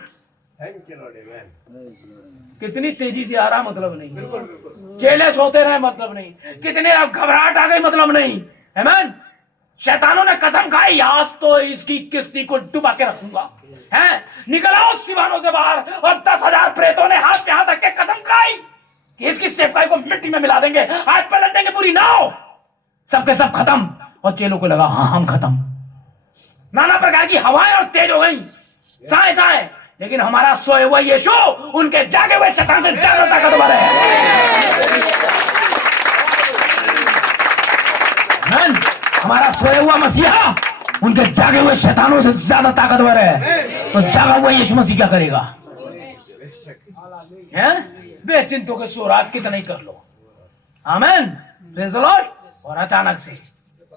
कितनी तेजी से आ रहा मतलब नहीं, चेले सोते रहे मतलब नहीं, कितने अब घबराहट आ गई मतलब नहीं। आमीन। शैतानों ने कसम खाई, आज तो इसकी किस्ती को डुबा के रखूंगा, हैं? निकलाओ सिवानों से बाहर। और 10,000 प्रेतों ने हाथ पे हाथ रख के कसम खाई कि इसकी सेवकाई को मिट्टी में मिला देंगे, आज पलट देंगे पूरी नाव, सबके सब खत्म। और चेलों को लगा हाँ हम खत्म। नाना प्रकार की हवाएं और तेज हो गई, साए साए। लेकिन हमारा सोए हुआ यीशु उनके जागे हुए शैतान से ज्यादा ताकतवर है। हमारा सोया हुआ मसीहा उनके जागे हुए शैतानों से ज्यादा ताकतवर है। तो जागा हुआ यीशु मसीह क्या करेगा? बेचिंतों के सो रात कितना ही कर लो। आमीन। Praise the Lord. और अचानक से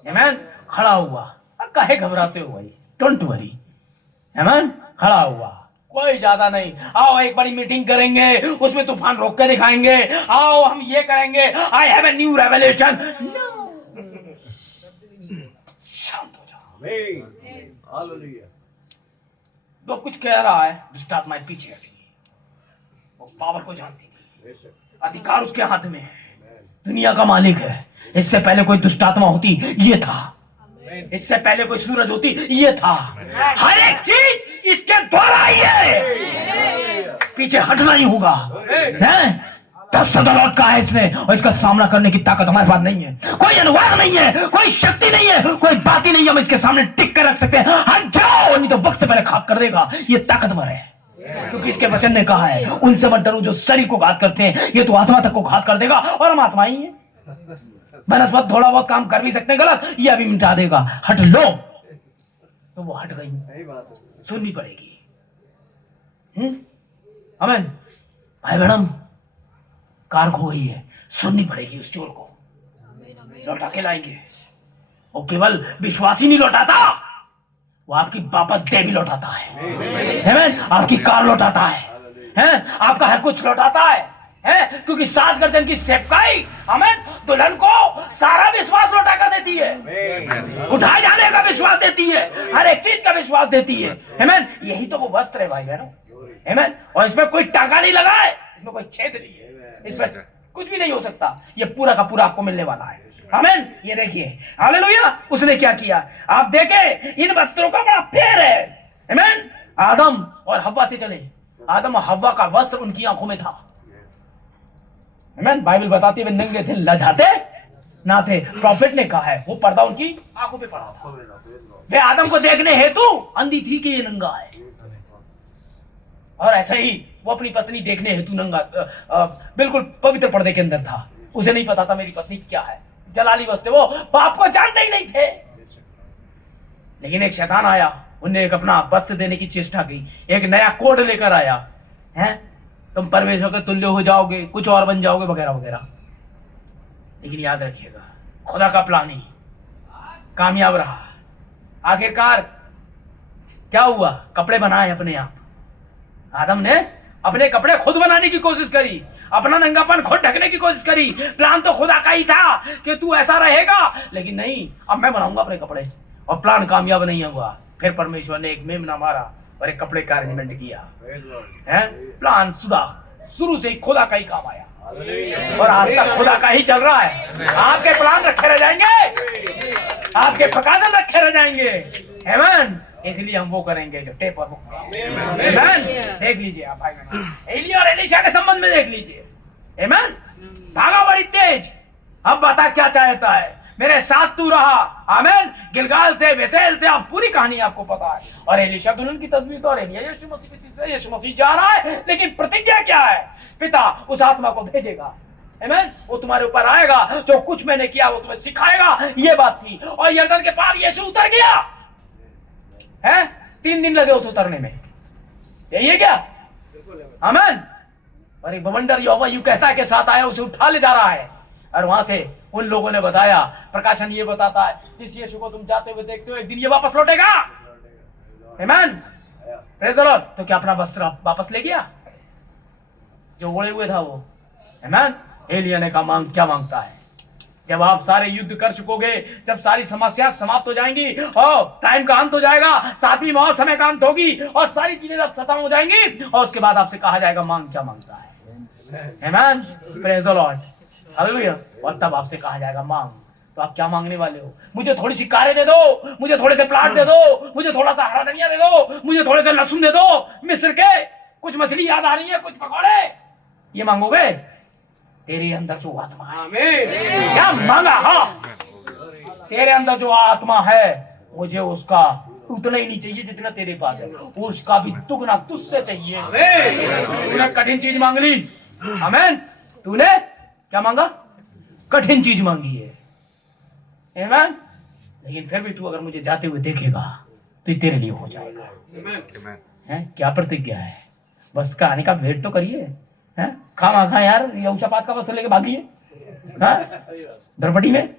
आमीन खड़ा हुआ। काहे घबराते हो भाई? Don't worry. आमीन। खड़ा हुआ, कोई ज्यादा नहीं। आओ एक बड़ी मीटिंग करेंगे, उसमें तूफान रोक के दिखाएंगे। आओ हम ये करेंगे, I have a new revelation. शांत हो जाओ। वो कुछ कह रहा है, दुष्ट आत्माएं पीछे हटी। वो पावर को जानती थी, अधिकार उसके हाथ में है, दुनिया का मालिक है। इससे पहले कोई दुष्ट आत्मा होती ये था, इससे पहले कोई सूरज होती ये था। हर एक चीज इसके द्वारा ही है, पीछे हटना ही होगा। हैं? 10 सदा का है इसने, और इसका सामना करने की ताकत हमारे पास नहीं है। कोई अनुवाद नहीं है, कोई शक्ति नहीं है, कोई बात ही नहीं है। हम इसके सामने टिक कर रख सकते हैं। हट जाओ, नहीं तो वक्त से पहले खाक कर देगा। ये ताकतवर है, क्योंकि इसके वचन ने कहा है, उनसे मत डरो जो शरीर को घात करते हैं, ये तो आत्मा तक को घात कर देगा। और हम आत्मा ही है। बनस्पत थोड़ा बहुत काम कर भी सकते हैं गलत, ये अभी मिटा देगा। हट लो, तो वो हट गई, सुननी पड़ेगी। आमीन। भाई मैडम, कार खो गई है, सुननी पड़ेगी उस चोर को, लौटा के लाएंगे। वो केवल विश्वास ही नहीं लौटाता, वो आपकी वापस दे भी लौटाता है। आमीन। आपकी कार लौटाता है, आपका हर कुछ लौटाता है। क्योंकि 7 गर्जन की सेवकाई आमीन दुल्हन को सारा विश्वास लौटा कर देती है, उठाए जाने का विश्वास देती है, हर एक चीज का विश्वास देती है। आमीन। यही तो वो वस्त्र है भाई बहनों। आमीन। और इसमें कोई टांका नहीं लगा है, इसमें कोई छेद नहीं है, इसमें कुछ भी नहीं हो सकता। ये पूरा का पूरा आपको मिलने वाला है। आमीन। ये देखिए, हालेलुया। उसने क्या किया आप देखें, इन वस्त्रों का बड़ा फेर है। आमीन। आदम और हव्वा से चले। आदम और हव्वा का वस्त्र उनकी आंखों में था। आमीन। बाइबल बताती है वे नंगे थे, लजाते ना थे। प्रॉफिट ने कहा है वो पर्दा उनकी आंखों पे पड़ा था। वे आदम को देखने हेतु अंधी थी कि ये नंगा है, और ऐसे ही वो अपनी पत्नी देखने हेतु नंगा बिल्कुल पवित्र पर्दे के अंदर था। उसे नहीं पता था मेरी पत्नी क्या है, जलाली वस्त्र। वो बाप को जानते ही नहीं थे। लेकिन एक शैतान आया, उन्हें एक अपना वस्त्र देने की चेष्टा की, एक नया कोड लेकर आया है, तुम परमेश्वर के तुल्य हो जाओगे, कुछ और बन जाओगे वगैरह वगैरह। लेकिन याद रखिएगा, खुदा का प्लान ही कामयाब रहा। आखिरकार क्या हुआ? कपड़े बनाए अपने आप। आदम ने अपने कपड़े खुद बनाने की कोशिश करी, अपना नंगापन खुद ढकने की कोशिश करी। प्लान तो खुदा का ही था कि तू ऐसा रहेगा, लेकिन नहीं, अब मैं बनाऊंगा अपने कपड़े। और प्लान कामयाब नहीं हुआ। फिर परमेश्वर ने एक मेमना मारा और एक कपड़े का अरेंजमेंट किया है। प्लान शुरू से ही खुदा का ही काम आया और आज तक खुदा का ही चल रहा है। आपके प्लान रखे रह जाएंगे, आपके प्रकाशन रखे रह जाएंगे। आमीन। इसलिए हम वो करेंगे जो टेप और बुक। आमीन। देख लीजिए आप एलिया और एलीशा के संबंध में देख लीजिए। आमीन। भागा बड़ी तेज, अब बता क्या चाहता है। मेरे साथ तू रहा। आमीन। गिलगाल से बेतेल से आप पूरी कहानी आपको पता है। और एलीशा दुल्हन की तस्वीर तो एलिया यीशु मसीह की तस्वीर। यीशु मसीह जा रहा है, लेकिन प्रतिज्ञा क्या है? पिता उस आत्मा को भेजेगा। आमीन। वो तुम्हारे ऊपर आएगा, जो कुछ मैंने किया वो तुम्हें सिखाएगा। ये बात थी। और यरदन के पार यीशु उतर गया है। 3 दिन लगे उस उतरने में। यही है क्या? आमीन। और एक बवंडर यहोवा यूं कहता है कि साथ आया, उसे उठा ले जा रहा है। और वहां से उन लोगों ने बताया, प्रकाशन ये बताता है, जिस यीशु को तुम जाते हुए देखते हो एक दिन ये वापस लौटेगा। आमीन। Praise the Lord. तो क्या अपना वस्त्र वापस ले गया जो ओढ़े हुए था वो? आमीन। एलिया ने कहा क्या मांगता है? जब आप सारे युद्ध कर चुकोगे, जब सारी समस्या समाप्त हो जाएंगी और टाइम का अंत हो जाएगा, 7वीं मौत समय का अंत होगी और सारी चीजें जब खत्म हो जाएंगी, और उसके बाद आपसे कहा जाएगा मांग क्या मांगता है। आमीन। Praise the Lord. हालेलुया। और तब आपसे कहा जाएगा मांग। तो आप क्या मांगने वाले हो? मुझे थोड़ी सी कारें दे दो, मुझे थोड़े से प्लाट दे दो, मुझे थोड़ा सा हरा धनिया दे दो, मुझे थोड़े से लहसुन दे दो, मिस्र के कुछ मछली याद आ रही है, कुछ पकौड़े। ये मांगोगे? तेरे अंदर जो आत्मा है। आमीन। क्या मांगा? हाँ, तेरे अंदर जो आत्मा है, मुझे उसका उतना ही नहीं चाहिए जितना तेरे पास है, उसका भी दुगना तुझसे चाहिए। तूने कठिन चीज मांग ली। आमीन। तूने क्या मांगा? कठिन चीज मांगी है। आमीन। लेकिन फिर भी तू अगर मुझे जाते हुए देखेगा तो ये तेरे लिए हो जाएगा। है क्या प्रतिज्ञा है? वस्त्र का आने का वेट तो करिए। खा यार यहोशापात का वस्त्र लेके भागिए द्रौपदी में।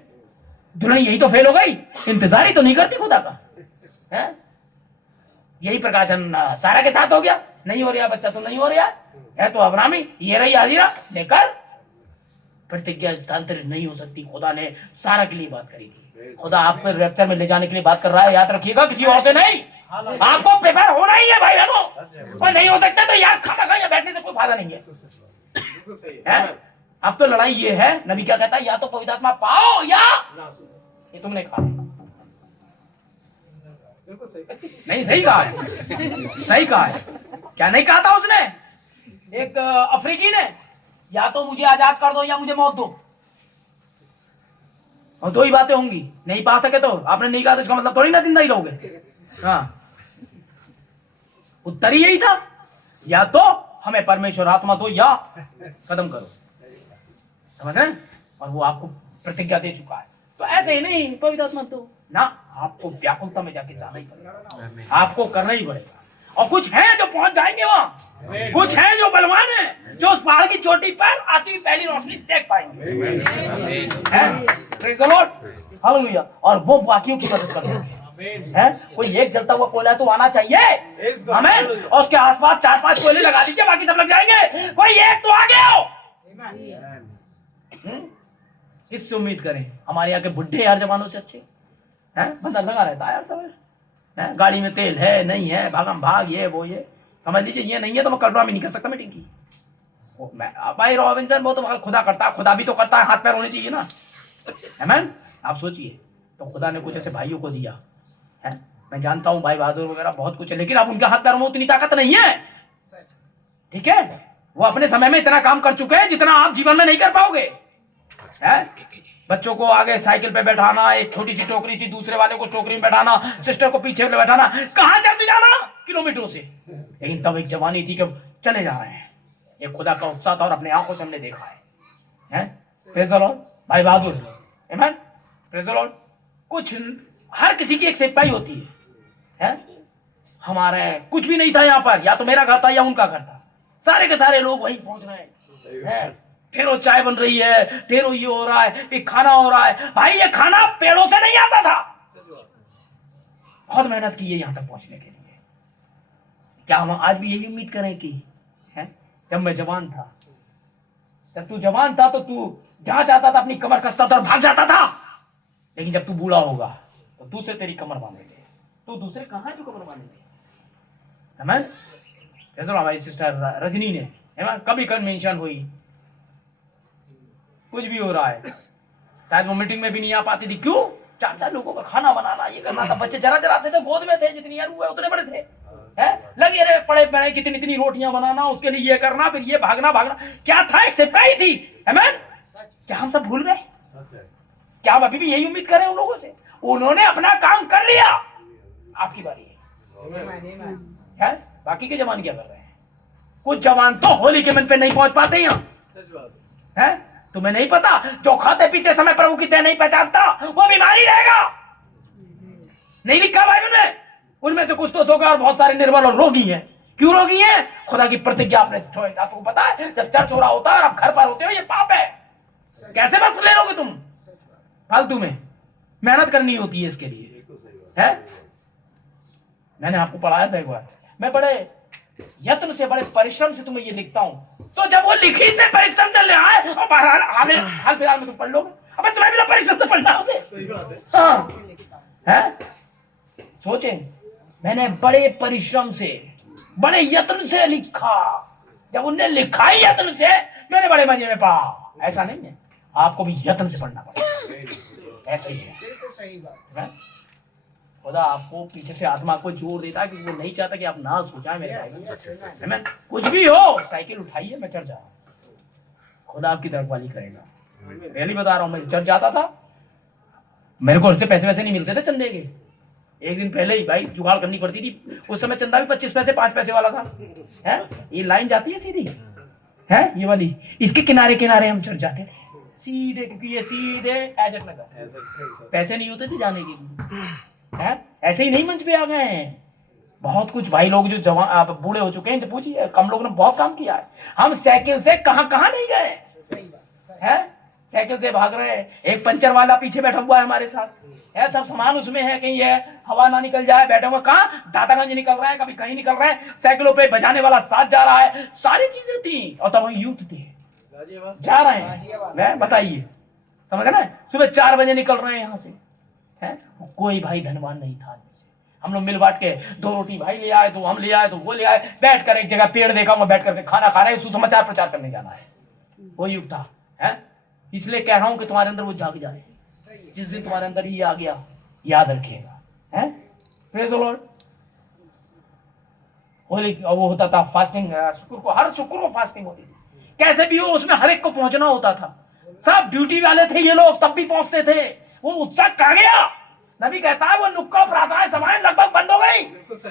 दुल्हन यही तो फेल हो गई, इंतजार ही तो नहीं करती खुदा का। है यही प्रकाशन सारा के साथ हो गया। नहीं हो रहा बच्चा तो नहीं हो रहा है, तो अब्रामी ये रही हाजिरा लेकर। प्रतिज्ञा स्थानांतरित नहीं हो सकती। खुदा ने सारा के लिए बात करी थी। खुदा आपको रैप्चर में ले जाने के लिए बात कर रहा है, याद रखिएगा, किसी और से नहीं। आपको प्रिपेयर होना ही है भाई बहनों। और नहीं हो सकता तो यार खाना खा या बैठने से कोई फायदा नहीं है। अब तो लड़ाई ये है, नबी क्या कहता है, या तो पवित्र आत्मा पाओ या ये तुमने कहा। नहीं सही कहा है, सही कहा है। क्या नहीं कहा था उसने? एक अफ्रीकी ने, या तो मुझे आजाद कर दो या मुझे मौत दो। और दो ही बातें होंगी। नहीं पा सके तो आपने नहीं कहा तो इसका मतलब थोड़ी ना जिंदा ही रहोगे। हाँ, उत्तर ही यही था, या तो हमें परमेश्वर आत्मा दो या कदम करो। समझ रहे? और वो आपको प्रतिज्ञा दे चुका है। तो ऐसे ही नहीं पवित्र आत्मा दो ना, आपको व्याकुलता में जाके जाना ही पड़ेगा, आपको करना ही पड़ेगा। और कुछ हैं जो पहुंच जाएंगे वहां, कुछ हैं जो बलवान हैं, जो उस पहाड़ की चोटी पर आती हुई पहली रोशनी देख पाएंगे। Praise the Lord. हालेलुया। और वो बाकियों की मदद करेंगे। है कोई एक जलता हुआ कोयला तो आना चाहिए। आमीन। और उसके आसपास 4-5 कोयले लगा दीजिए, बाकी सब लग जाएंगे। कोई एक तो आगे आओ। किससे उम्मीद करें? हमारे यहाँ के बुढ़े यार जमानों से अच्छे हैं, बंदा लगा रहता है यार सब है। गाड़ी में तेल है नहीं है, भागम भाग, ये वो ये समझ लीजिए। ये नहीं है तो मैं कल्पना भी नहीं कर सकता मीटिंग की। भाई रॉबिन्सन वो तो खुदा करता है, खुदा भी तो करता है, हाथ पैर होने चाहिए ना। आमीन। आप सोचिए, तो खुदा ने कुछ ऐसे भाइयों को दिया है। मैं जानता हूँ भाई बहादुर वगैरह बहुत कुछ है, लेकिन अब उनके हाथ पैर में उतनी ताकत नहीं है। ठीक है, वो अपने समय में इतना काम कर चुके हैं जितना आप जीवन में नहीं कर पाओगे। है बच्चों को आगे साइकिल पे बैठाना, एक छोटी सी टोकरी थी, दूसरे वाले को टोकरी में बैठाना, सिस्टर को पीछे बैठाना, कहां चलते जाना किलोमीटरों से। लेकिन तब एक जवानी थी कि चले जा रहे हैं। ये खुदा का उत्साह था और अपने आंखों से हमने देखा है। Praise the Lord. भाई बहादुर। आमीन। Praise the Lord. कुछ हर किसी की एक सेवकाई होती है। हमारे कुछ भी नहीं था यहाँ पर, या तो मेरा घर था या उनका घर था, सारे के सारे लोग वहीं पहुंच रहे हैं। ठेरो चाय बन रही है, ठेरो ये हो रहा है, एक खाना हो रहा है। भाई ये खाना पेड़ों से नहीं आता था, बहुत मेहनत की है यहाँ तक पहुंचने के लिए। क्या हम आज भी यही उम्मीद करें कि है? जब मैं जवान था, जब तू जवान था तो तू जहां चाहता था अपनी कमर कसता था और भाग जाता था, लेकिन जब तू बूढ़ा होगा तो दूसरे तेरी कमर बांधेंगे। तो दूसरे कहां जो कमर बांधेंगे? हमें जैसे हमारी सिस्टर रजनी ने कभी कन्वेंशन हुई, कुछ भी हो रहा है, शायद वो मीटिंग में भी नहीं आ पाती थी। क्यों? 4-4 लोगों का खाना बनाना, ये करना था। बच्चे जरा जरा से तो गोद में थे, जितनी यार हुए उतने बड़े थे, हैं? लगे रहे पड़े पड़े कितनी इतनी रोटियां बनाना, उसके लिए ये करना, फिर ये भागना भागना। क्या था? एक सिपाही थी। आमीन। क्या हम सब भूल गए? क्या हम अभी भी यही उम्मीद करें उन लोगों से? उन्होंने अपना काम कर लिया, आपकी बारी है। बाकी के जवान क्या कर रहे हैं? कुछ जवान तो होली के मन पे नहीं पहुंच पाते हैं। तुम्हें नहीं पता, जो खाते पीते समय प्रभु की देह नहीं पहचानता वो बीमारी रहेगा। नहीं लिखा बाइबल में? उनमें से कुछ तो सोगा और बहुत सारे निर्बल और रोगी हैं। क्यों रोगी हैं? खुदा की प्रतिज्ञा आपने छोड़ी। आपको पता है जब चर्च हो रहा होता है और आप घर पर होते हो, ये पाप है। कैसे बस ले लोगे तुम? फालतू में मेहनत करनी होती है इसके लिए, है? मैंने आपको पढ़ाया था एक बार, मैं बड़े यत्न से, बड़े परिश्रम से तुम्हें ये लिखता हूं, तो जब वो लिखी इतने परिश्रम से ले आए और हाल फिलहाल में तुम पढ़ लोगे, अबे तुम्हें भी तो परिश्रम से पढ़ना है उसे। सही बात है। हाँ, है? सोचें, मैंने बड़े परिश्रम से, बड़े यत्न से लिखा। जब उनने लिखा ही यत्न से, मैंने बड़े मजे में पढ़ा। ऐसा नहीं है, आपको भी यत्न से पढ़ना पड़ेगा। ऐसे ही है। खुदा आपको पीछे से आत्मा को जोर देता है क्योंकि वो नहीं चाहता कि आप नाश हो जाए। मेरे भाई में कुछ भी हो, साइकिल उठाइए, मैं चढ़ जाऊं, खुदा आपकी तरफवाली करेगा। पहले बता रहा हूं, मैं चढ़ जाता था, मेरे को उससे पैसे वैसे नहीं मिलते थे चंदे के। एक दिन पहले ही भाई जुगाड़ करनी पड़ती थी। उस समय चंदा भी 25 पैसे 5 पैसे वाला था, है? ये लाइन जाती है सीधी, है ये वाली, इसके किनारे किनारे हम चढ़ जाते थे सीधे, क्योंकि ये सीधे एजेंट लगा, पैसे नहीं होते थे जाने के लिए, है? ऐसे ही नहीं मंच पे आ गए हैं। बहुत कुछ भाई लोग जो जवान आप बूढ़े हो चुके हैं, जब पूछिए, कम लोगों ने बहुत काम किया है। हम साइकिल से कहां कहां नहीं गए, है? साइकिल से भाग रहे हैं, एक पंचर वाला पीछे बैठा हुआ है हमारे साथ, है? सब सामान उसमें है, कहीं है हवा ना निकल जाए, बैठे हुए कहाँ दातागंज निकल रहा है, कभी कहीं निकल रहे हैं, साइकिलों पे बजाने वाला साथ जा रहा है, सारी चीजें थी। और तब हम यूथ थे, जा रहे हैं, बताइए, समझ ना? सुबह 4 बजे निकल रहे हैं यहाँ से, है? कोई भाई धनवान नहीं था। हम लोग मिल बांट के 2 रोटी भाई ले आए, तो हम ले आए, तो वो ले आए, बैठ कर एक जगह पेड़ देखा, वहां बैठ करके खाना खा रहे हैं, सुसमाचार प्रचार करने जाना है। वो युग था, है? इसलिए कह रहा हूं कि तुम्हारे अंदर वो जाग जाए। जिस दिन तुम्हारे अंदर ये आ गया, याद रखिएगा, है? Praise the Lord. होली वो होता था फास्टिंग, शुक्र को, हर शुक्र को फास्टिंग होती थी। कैसे भी हो उसमें हर एक को पहुंचना होता था। सब ड्यूटी वाले थे ये लोग, तब भी पहुंचते थे। वो उत्साह कहां गया? नबी कहता है वो नुक्कड़ प्रार्थनाएं सभाएं लगभग बंद हो गई,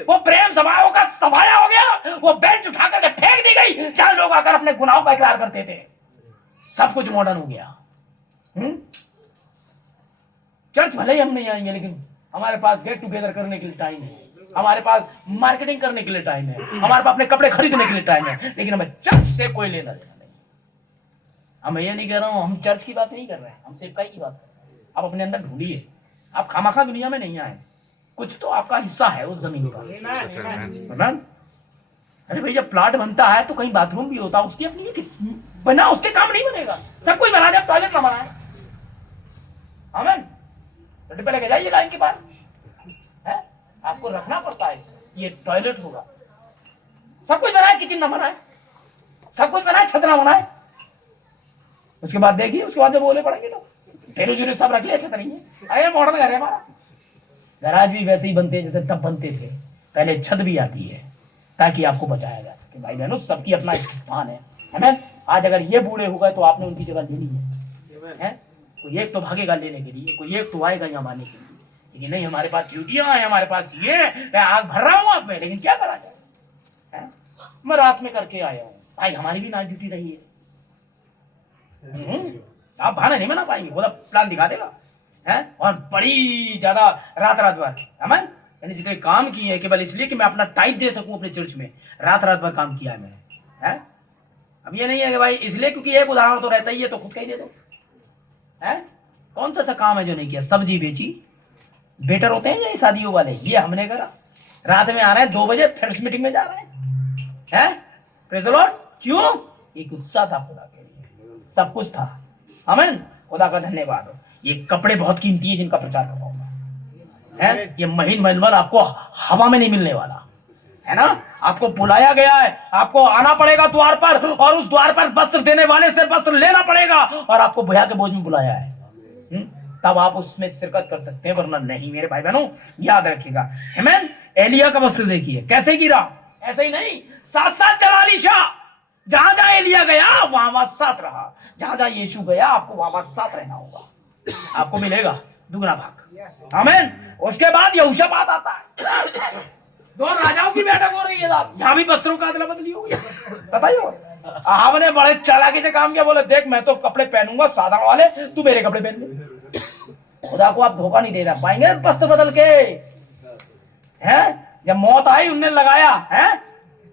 वो प्रेम सभाओं का सभाया हो गया, वो बेंच उठा करके फेंक दी गई जहां लोग आकर अपने गुनाहों का इकरार करते थे। सब कुछ मॉडर्न हो गया। चर्च भले ही हम नहीं आएंगे, लेकिन हमारे पास गेट टुगेदर करने के लिए टाइम है, हमारे पास मार्केटिंग करने के लिए टाइम है, हमारे पास अपने कपड़े खरीदने के लिए टाइम है, लेकिन हमें चर्च से कोई लेना देना नहीं। हम ये नहीं कह रहा हूं, हम चर्च की बात नहीं कर रहे हैं, हम सेवकाई की बात कर रहे हैं। आप अपने अंदर ढूंढिए, आप खामखा दुनिया में नहीं आए, कुछ तो आपका हिस्सा है उस जमीन का। अरे भैया प्लाट बनता है तो कहीं बाथरूम भी होता है, उसकी अपनी बना, उसके काम नहीं बनेगा। सब कुछ बना दे, टॉयलेट ना बनाए। आमीन। तो पहले जाइए लाइन के बाद, है? आपको रखना पड़ता है, ये टॉयलेट होगा। सब कुछ बनाए, किचन ना बनाए, सब कुछ बनाए, छत ना बनाए। उसके बाद देखिए, उसके बाद जब बोले पड़ेंगे तो टेरू जूरू सब रख लिया, अच्छा नहीं है। अरे मॉडर्न घर है हमारा। गराज भी वैसे ही बनते हैं जैसे तब बनते थे। पहले छत भी आती है ताकि आपको बचाया जा सके। भाई बहनों, सबकी अपना स्थान है ना? आज अगर ये बूढ़े हो गए तो आपने उनकी जगह लेनी है? कोई एक तो भागेगा लेने के लिए, कोई एक तो आएगा यहाँ मारने के लिए। लेकिन नहीं, हमारे पास ड्यूटियां हैं, हमारे पास ये, मैं आग भर रहा हूँ आप में, लेकिन क्या करा जाए? मैं रात में करके आया हूँ भाई, हमारी भी नाइट ड्यूटी रही है। आप बहाना नहीं बना पाएंगे, वो प्लान दिखा देगा, है? और बड़ी ज्यादा रात भर, अमन मैंने जितने काम किए हैं केवल इसलिए कि मैं अपना टाइम दे सकूं अपने चर्च में, रात भर काम किया है मैंने, है? अब ये नहीं है कि भाई इसलिए क्योंकि एक उदाहरण तो रहता ही है तो खुद का ही दे दो, है? कौन सा काम है जो नहीं किया? सब्जी बेची, बेटर होते हैं ये शादियों वाले, ये हमने करा। रात में आ रहे हैं 2 बजे, फ्रेंड्स मीटिंग में जा रहे हैं, है? Praise the Lord. क्यों? एक उत्साह था खुदा के लिए, सब कुछ था। आमीन। खुदा का धन्यवाद हो। ये कपड़े बहुत कीमती है जिनका प्रचार कर रहा हूं मैं, है? ये महीन मलमल आपको हवा में नहीं मिलने वाला, है ना? आपको बुलाया गया है, आपको आना पड़ेगा द्वार पर, और उस द्वार पर वस्त्र देने वाले से वस्त्र लेना पड़ेगा, और आपको भैया के बोझ में बुलाया है। तब आप उसमें शिरकत कर सकते हैं, वरना नहीं। मेरे भाई बहनों याद रखिएगा। आमीन। एलिया का वस्त्र देखिए कैसे गिरा, ऐसे ही नहीं, साथ साथ चला एलीशा। जहां जहां एलिया गया वहां वहां साथ रहा, जहां जहां यीशु गया आपको वहां वहां साथ रहना होगा, आपको मिलेगा दुगना भाग। आमीन। उसके बाद यहोशापात आता है, दो राजाओं की बैठक हो रही है, यहां भी वस्त्रों का अदला बदली हो गई। बताइए, आहाब ने बड़े चालाकी से काम किया, बोले देख मैं तो कपड़े पहनूंगा साधारण वाले, तू मेरे कपड़े पहन ले। खुदा को आप धोखा नहीं दे पाएंगे वस्त्र बदल के, हैं? जब मौत आई उनने लगाया, हैं?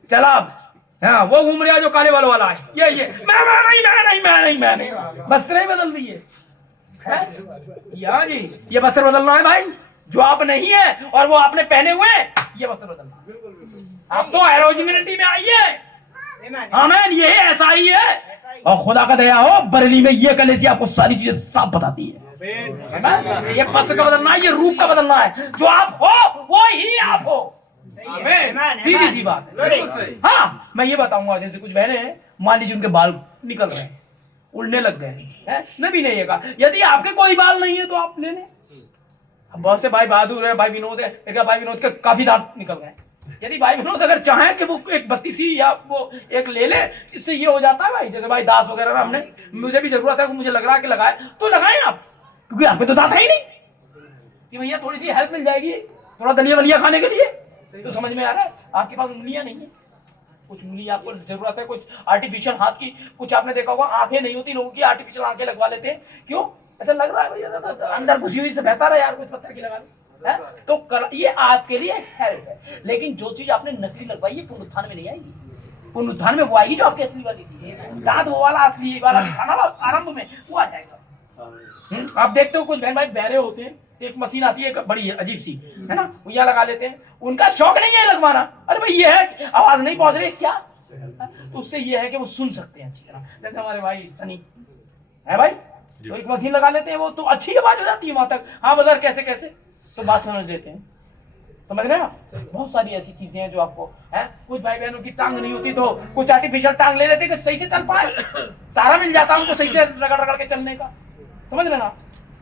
चला, हाँ, वो घूम रहा जो काले बालों वाला है, ये मैं नहीं, वस्त्र ही बदल दिए। या जी, ये वस्त्र बदलना है भाई, जो आप नहीं है और वो आपने पहने हुए, ये वस्त्र बदलना। आप तो एरोजिमिनिटी में आइए। आमीन। ये ऐसा ही है, और खुदा का दया हो, बरेली में ये कलीसिया आपको सारी चीजें साफ बताती है। ये वस्त्र का बदलना है, ये रूप का बदलना है, जो आप हो वो ही आप हो। सीधी सी बात है। हाँ, मैं ये बताऊंगा, जैसे कुछ बहने हैं, मान लीजिए उनके बाल निकल रहे हैं, उड़ने लग गए हैं, नबी ने ये कहा यदि आपके कोई बाल नहीं है तो आप ले लें। बहुत से भाई बहादुर है, भाई विनोद है, भाई विनोद के काफी दांत निकल गए। यदि भाई विनोद अगर चाहें कि वो एक 32 या वो एक ले ले, इससे ये हो जाता है भाई, जैसे भाई दास वगैरह ना, हमने, मुझे भी जरूरत है, मुझे लग रहा है कि लगाए तो लगाएं आप, क्योंकि आप पे तो दांत है ही नहीं, कि भैया थोड़ी सी हेल्प मिल जाएगी, थोड़ा दलिया वलिया खाने के लिए, तो समझ में आ रहा है। आपके पास उंगलियां नहीं है, कुछ उंगली आपको जरूरत है, कुछ आर्टिफिशियल हाथ की, कुछ आपने देखा होगा आंखें नहीं होती लोगों की, आर्टिफिशियल आंखें लगवा लेते हैं। क्यों? ऐसा लग रहा है भैया अंदर घुसी हुई से बेहतर है यार कुछ पत्थर की लगा लो, तो ये आपके लिए हेल्प है। लेकिन जो चीज आपने नकली लगवाई है पुनरुत्थान में नहीं आएगी, पुनरुत्थान में वो आएगी जो आपकी असली वाली थी, दांत वो वाला असली वाला खाना आरंभ में वो आ जाएगा। आप देखते हो कुछ बहन भाई बहरे होते हैं, एक मशीन आती है बड़ी अजीब सी, है ना, वो यहाँ लगा लेते हैं, उनका शौक नहीं है लगवाना, अरे भाई ये है आवाज नहीं पहुंच रही क्या, तो उससे ये है कि वो सुन सकते हैं अच्छी तरह। जैसे हमारे भाई सनी है भाई, तो एक मशीन लगा लेते हैं, वो तो अच्छी आवाज हो जाती है वहां तक, हाँ बदर कैसे कैसे तो बात समझ लेते हैं, समझ रहे हैं। बहुत सारी ऐसी चीजें हैं जो आपको है। कुछ भाई बहनों की टांग नहीं होती तो कुछ आर्टिफिशियल टांग ले लेते कि सही से चल पाए, सारा मिल जाता उनको सही से रगड़ रगड़ के चलने का, समझ लेना।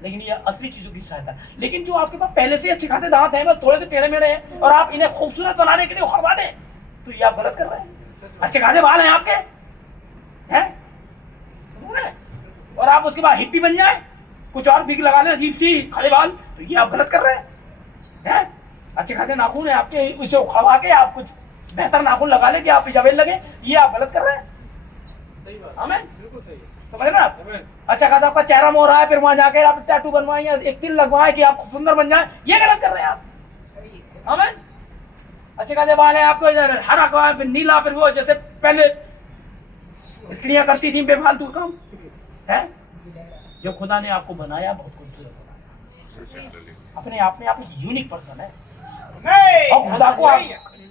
लेकिन ये असली चीजों की सहायता। लेकिन जो आपके पास पहले से अच्छे खासे दांत हैं, बस थोड़े से टेढ़े मेढ़े हैं, और आप इन्हें खूबसूरत बनाने के लिए उखड़वा दें, तो ये आप गलत कर रहे हैं। अच्छे खासे बाल हैं आपके, हैं, और आप उसके बाद हिप्पी बन जाए, कुछ और बिग लगा लें अजीब सी खड़े बाल, तो ये आप गलत कर रहे हैं। अच्छे खासे नाखून है आपके, उसे उखड़वा के आप कुछ बेहतर नाखून लगा ले कि आप इजावेल लगे, ये आप गलत कर रहे हैं। आमीन, बिल्कुल सही है, समझ ना आप। अच्छा खासा आपका चेहरा मोह रहा है, फिर वहां जाकर आप टैटू बनवाएं या एक तिल लगवाएं कि आप सुंदर बन जाए, ये गलत कर रहे हैं आप। आमीन। अच्छे खासे बाल है आपको, हरा का फिर नीला, फिर वो जैसे पहले स्त्रियां करती थी बेफालतू काम है। जो खुदा ने आपको बनाया बहुत खूबसूरत बनाया, अपने आप में आप यूनिक पर्सन है, और खुदा को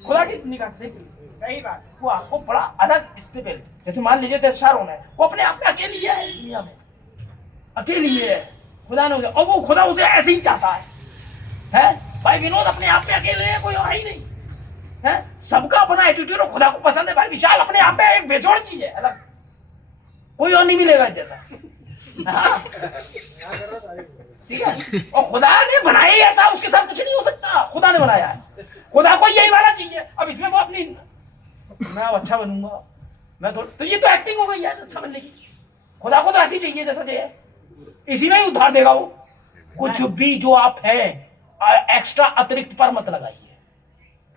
खुदा की निगाह से देखिए, सही बात, वो आपको बड़ा अलग स्टेबल, जैसे मान लीजिए जैसे शारोन है, वो अपने आप में अकेली है दुनिया में, अकेली है, खुदा ने, और वो खुदा उसे ऐसे ही चाहता है। भाई विनोद अपने आप में अकेले है, कोई और ही नहीं है, सबका अपना एटीट्यूड, और खुदा को पसंद है। भाई विशाल अपने आप में एक बेजोड़ चीज है, अलग, कोई और नहीं मिलेगा जैसा। ठीक है, और खुदा ने बनाया ऐसा, उसके साथ कुछ नहीं हो सकता, खुदा ने बनाया है, खुदा को यही वाला चाहिए। अब इसमें वो अपनी, मैं अच्छा बनूंगा, मैं तो ये तो एक्टिंग हो गई है अच्छा बनने की। खुदा को तो ऐसी चाहिए जैसा चाहिए, इसी में ही उद्धार देगा वो। कुछ भी जो आप है एक्स्ट्रा अतिरिक्त पर मत लगाइए,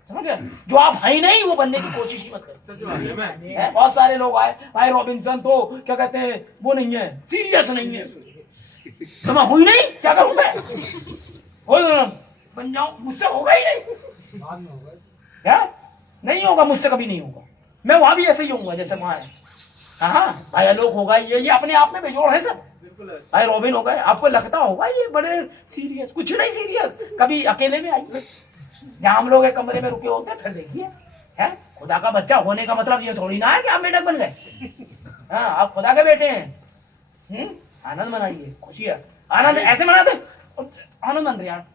समझ रहे? जो आप है ही नहीं वो बनने की कोशिश ही मत करें। बहुत सारे लोग आए, भाई रॉबिन्सन तो क्या कहते हैं, वो नहीं है, सीरियस नहीं है, तो मैं हुई नहीं, क्या करूं मैं, बन जाऊं, मुझसे होगा ही नहीं, क्या नहीं होगा, मुझसे कभी नहीं होगा। मैं वहां भी ऐसे ही होऊंगा जैसे वहां है। हाँ भाई आलोक होगा, ये अपने आप में बेजोड़ है सब। भाई रॉबिन हो गए, आपको लगता होगा ये बड़े सीरियस, कुछ नहीं सीरियस, कभी अकेले में आइए, जहां हम लोग एक कमरे में रुके होते हैं, फिर देखिए है खुदा का बच्चा होने का मतलब ये थोड़ी ना है कि आप मेढक बन गए। हाँ, आप खुदा के बेटे हैं। आनंद मनाइए, खुशी है, आनंद ऐसे मनाते, आनंद मन रहे यार।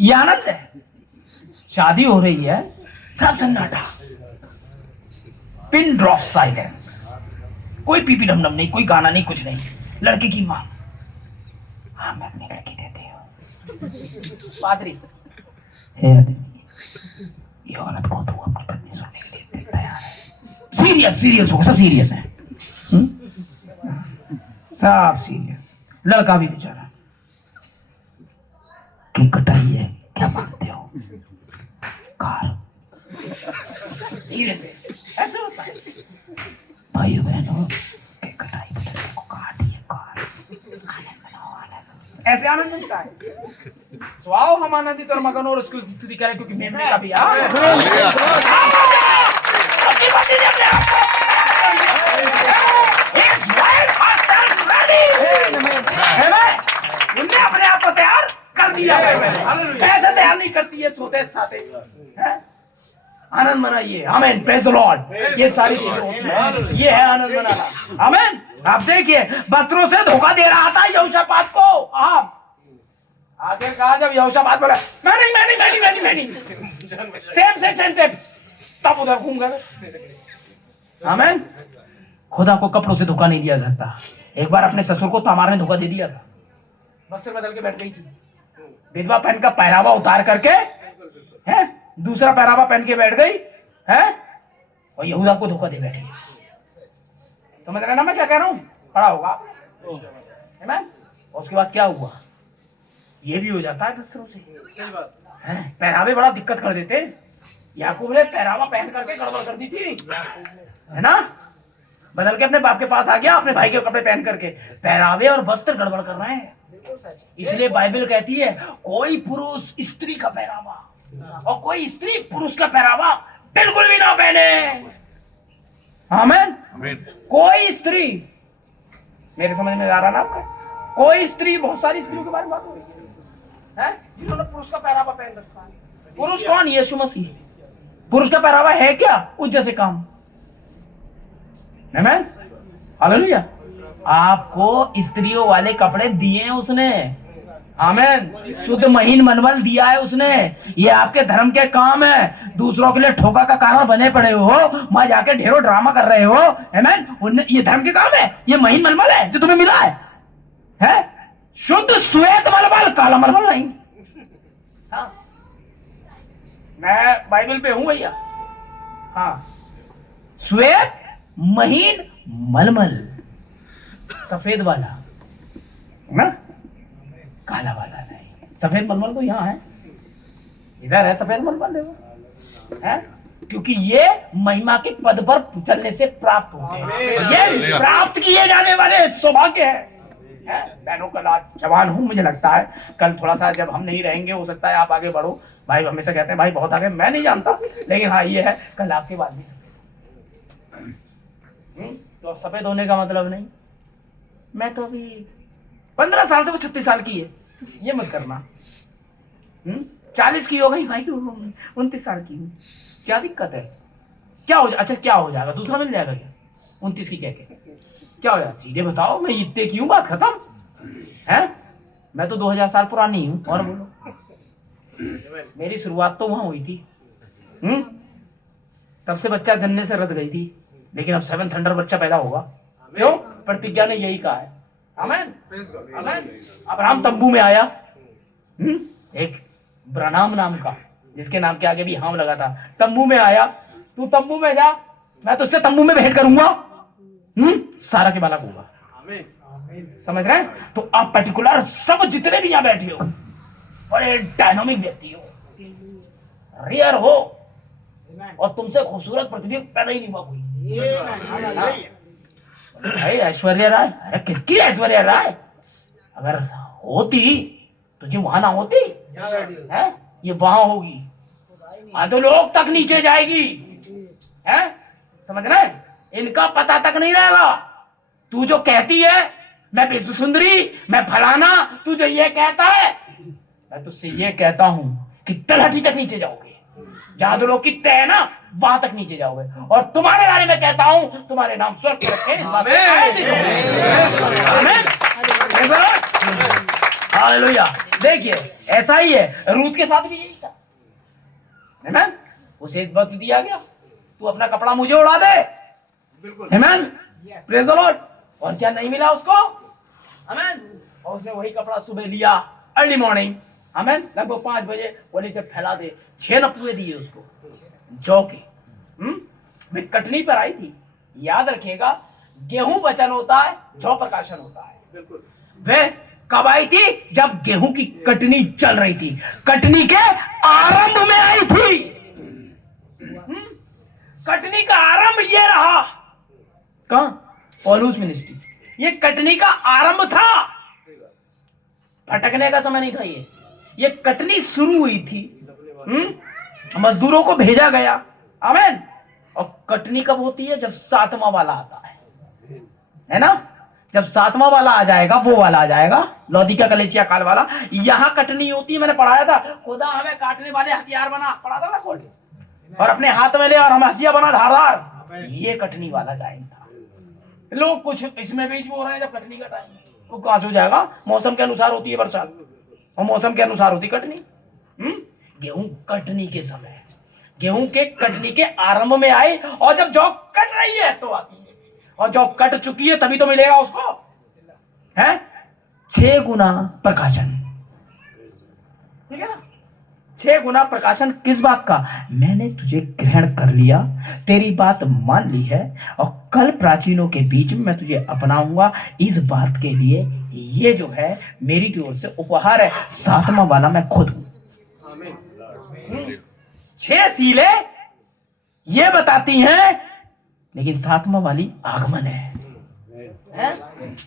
ये आनंद है। शादी हो रही है, सब सन्नाटा, पिन ड्रॉप साइलेंस, कोई पीपी डमडम नहीं, कोई गाना नहीं, कुछ नहीं। लड़की की माँ, हाँ मैं अपनी लड़की देती हूँ। पादरी, हे आदमी, ये औरत को तू अपनी पत्नी सुनने के लिए तैयार है? सीरियस होगा, सब सीरियस है, सब सीरियस। लड़का भी बेचारा, केक कटाई है, क्या मांगते हो? कार। धीरे से, ऐसे होता है भाइयों बहनों, केक कटाई को काटिए, कार। आनंद मनाओ, आनंद, ऐसे आनंद मिलता है। तो आओ हम आनंदित और मगन और उसकी स्तुति करें, क्योंकि मेमने का भी उनने अपने आप को तैयार कर दिया। ऐसे तैयार नहीं करती है सोते साथे। आनंद मनाइए, आमीन, प्रेज द लॉर्ड। ये सारी चीजें होती हैं, ये है आनंद मनाना, आमीन। आप देखिए, बत्रों से धोखा दे रहा था यहोशापात को। आप आगे कहा जब यहोशापात बोला मैं नहीं, सेम टिप्स, तब उधर घूम गए। आमीन। खुदा को कपड़ों से धोखा नहीं दिया सकता। एक बार अपने ससुर को तामार ने धोखा दे दिया था, वस्त्र बदल के बैठ गई थी, विधवा पहन का पहरावा उतार करके है, दूसरा पहरावा पहन के बैठ गई है, और यहूदा को धोखा दे बैठी। समझ रहे ना मैं क्या कह रहा हूं? पढ़ा होगा, है ना? और उसके बाद क्या हुआ? ये भी हो जाता है वस्त्रों से, पहरावे बड़ा दिक्कत कर देते। याकूब ने पहरावा पहन करके गड़बड़ कर दी थी, है ना? बदल के अपने बाप के पास आ गया, अपने भाई के कपड़े पहन करके। पहरावे और वस्त्र गड़बड़ कर रहे हैं। इसलिए बाइबल कहती है कोई पुरुष स्त्री का पहरावा और कोई स्त्री पुरुष का पहरावा बिल्कुल भी ना पहने। आमीन। कोई स्त्री, मेरे समझ में आ रहा ना आपका? कोई स्त्री, बहुत सारी स्त्रियों के बारे में बात हो रही है जिन्होंने पुरुष का पहरावा पहन रखा है। पुरुष कौन? यीशु मसीह। पुरुष का पहरावा है क्या? उस जैसे काम। आमीन, हालेलुया। आपको स्त्रियों वाले कपड़े दिए हैं उसने, आमीन। शुद्ध महीन मनवल दिया है उसने। ये आपके धर्म के काम है। दूसरों के लिए ठोका का कारण बने पड़े हो, वहां जाके ढेरों ड्रामा कर रहे हो, आमीन। ये धर्म के काम है, ये महीन मनवल है जो तुम्हें मिला है? शुद्ध श्वेत मलमल, काला मलमल नहीं। हाँ, मैं बाइबल पे हूं भैया। हाँ, श्वेत महीन मलमल, सफेद वाला ना, काला वाला नहीं। सफेद मलमल तो यहाँ है, इधर है सफेद मलमल, देखो है, क्योंकि ये महिमा के पद पर चलने से प्राप्त होते हैं। ये प्राप्त किए जाने वाले सौभाग्य है। बहनों, कल आज जवान हूं, मुझे लगता है कल थोड़ा सा जब हम नहीं रहेंगे, हो सकता है आप आगे बढ़ो। भाई हमेशा कहते हैं भाई बहुत आगे, मैं नहीं जानता, लेकिन हाँ ये है कल आपके बाद भी सफेद। तो अब सफेद होने का मतलब नहीं, मैं तो अभी 15 साल से वो 36 साल की है, ये मत करना। 40 की हो गई भाई, 29 साल की हूँ, क्या दिक्कत है? क्या हो अच्छा क्या हो जाएगा? दूसरा मिल जाएगा क्या? 29 की क्या क्या हो जाएगा? सीधे बताओ, मैं इतने की हूँ, बात खत्म है। मैं तो 2000 साल पुरानी हूँ। और बोलो, मेरी शुरुआत तो वहां हुई थी, तब से बच्चा जन्ने से रद गई थी, लेकिन अब 7 थंडर बच्चा पैदा होगा। क्यों? प्रतिज्ञा ने यही कहा है। आमीन, आमीन। अब्राहम तंबू में आया, एक ब्रनाम नाम का, जिसके नाम के आगे भी हाम लगा था, तंबू में आया। तू तंबू में जा, मैं तुझसे तंबू में भेंट करूंगा, सारा के बालक होगा। समझ रहे हैं? तो आप पर्टिकुलर सब जितने भी यहां बैठे हो, बड़े डायनामिक व्यक्ति हो, रेयर हो, और तुमसे खूबसूरत पृथ्वी पैदा ही नहीं हुआ कोई। ऐश्वर्या राय, अरे किसकी ऐश्वर्या राय? अगर होती तुझे वहां ना होती है, ये वहां होगी, तो लोग तक नीचे जाएगी है। समझ रहे? इनका पता तक नहीं रहेगा। तू जो कहती है मैं विश्व सुंदरी, मैं फलाना, तू जो ये कहता है, मैं तुझसे ये कहता हूं कि तलहटी तक नीचे जाओगे, जहां दो लोग की तय है ना वहां तक नीचे जाओगे। और तुम्हारे बारे में कहता हूं, तुम्हारे नाम स्वर्ग पे रखे हैं, इस बात पे हालेलुया। देखिए ऐसा ही है, रूत के साथ भी यही था। आमीन। उसे वस्त्र दिया गया, तू अपना कपड़ा मुझे उड़ा दे। आमीन, प्रेज द लॉर्ड। और क्या नहीं मिला उसको? आमीन। और उसने वही कपड़ा सुबह लिया, अर्ली मॉर्निंग, आमीन, लगभग 5 बजे, बोले से फैला दे। 6 नपुए दिए उसको जौ के। मैं कटनी पर आई थी, याद रखिएगा, गेहूं वचन होता है, जौ प्रकाशन होता है। वह कब आई थी? जब गेहूं की कटनी चल रही थी, कटनी के आरंभ में आई थी। कटनी का आरंभ ये रहा। कहां? पौलुस मिनिस्ट्री। ये कटनी का आरंभ था, भटकने का समय नहीं था। ये कटनी शुरू हुई थी। मजदूरों को भेजा गया। आमीन। और कटनी कब होती है? जब 7वां वाला आता है ना? जब 7वां वाला आ जाएगा, वो वाला आ जाएगा, लौदीकिया कलीसिया काल वाला, यहां कटनी होती है। मैंने पढ़ाया था, खुदा हमें काटने वाले हथियार बना, पढ़ा था ना कोड, और अपने हाथ में ले और हम हंसिया बना धारदार। ये कटनी वाला टाइम था। लोग कुछ इसमें बीच में हो रहे हैं, जब कटनी का टाइम वो कहां से हो जाएगा? मौसम के अनुसार होती है बरसात, और मौसम के अनुसार होती कटनी। गेहूं कटनी के समय, गेहूं के कटनी के आरंभ में आए, और जब जौ कट रही है तो आती है, और जौ कट चुकी है तभी तो मिलेगा उसको, है 6 गुना प्रकाशन। ठीक है ना? 6 गुना प्रकाशन किस बात का? मैंने तुझे ग्रहण कर लिया, तेरी बात मान ली है, और कल प्राचीनों के बीच में मैं तुझे अपनाऊंगा। इस बात के लिए ये जो है मेरी की ओर से उपहार है। 7वां वाला मैं खुद हूं। 6 सीले ये बताती हैं, लेकिन 7वां वाली आगमन है।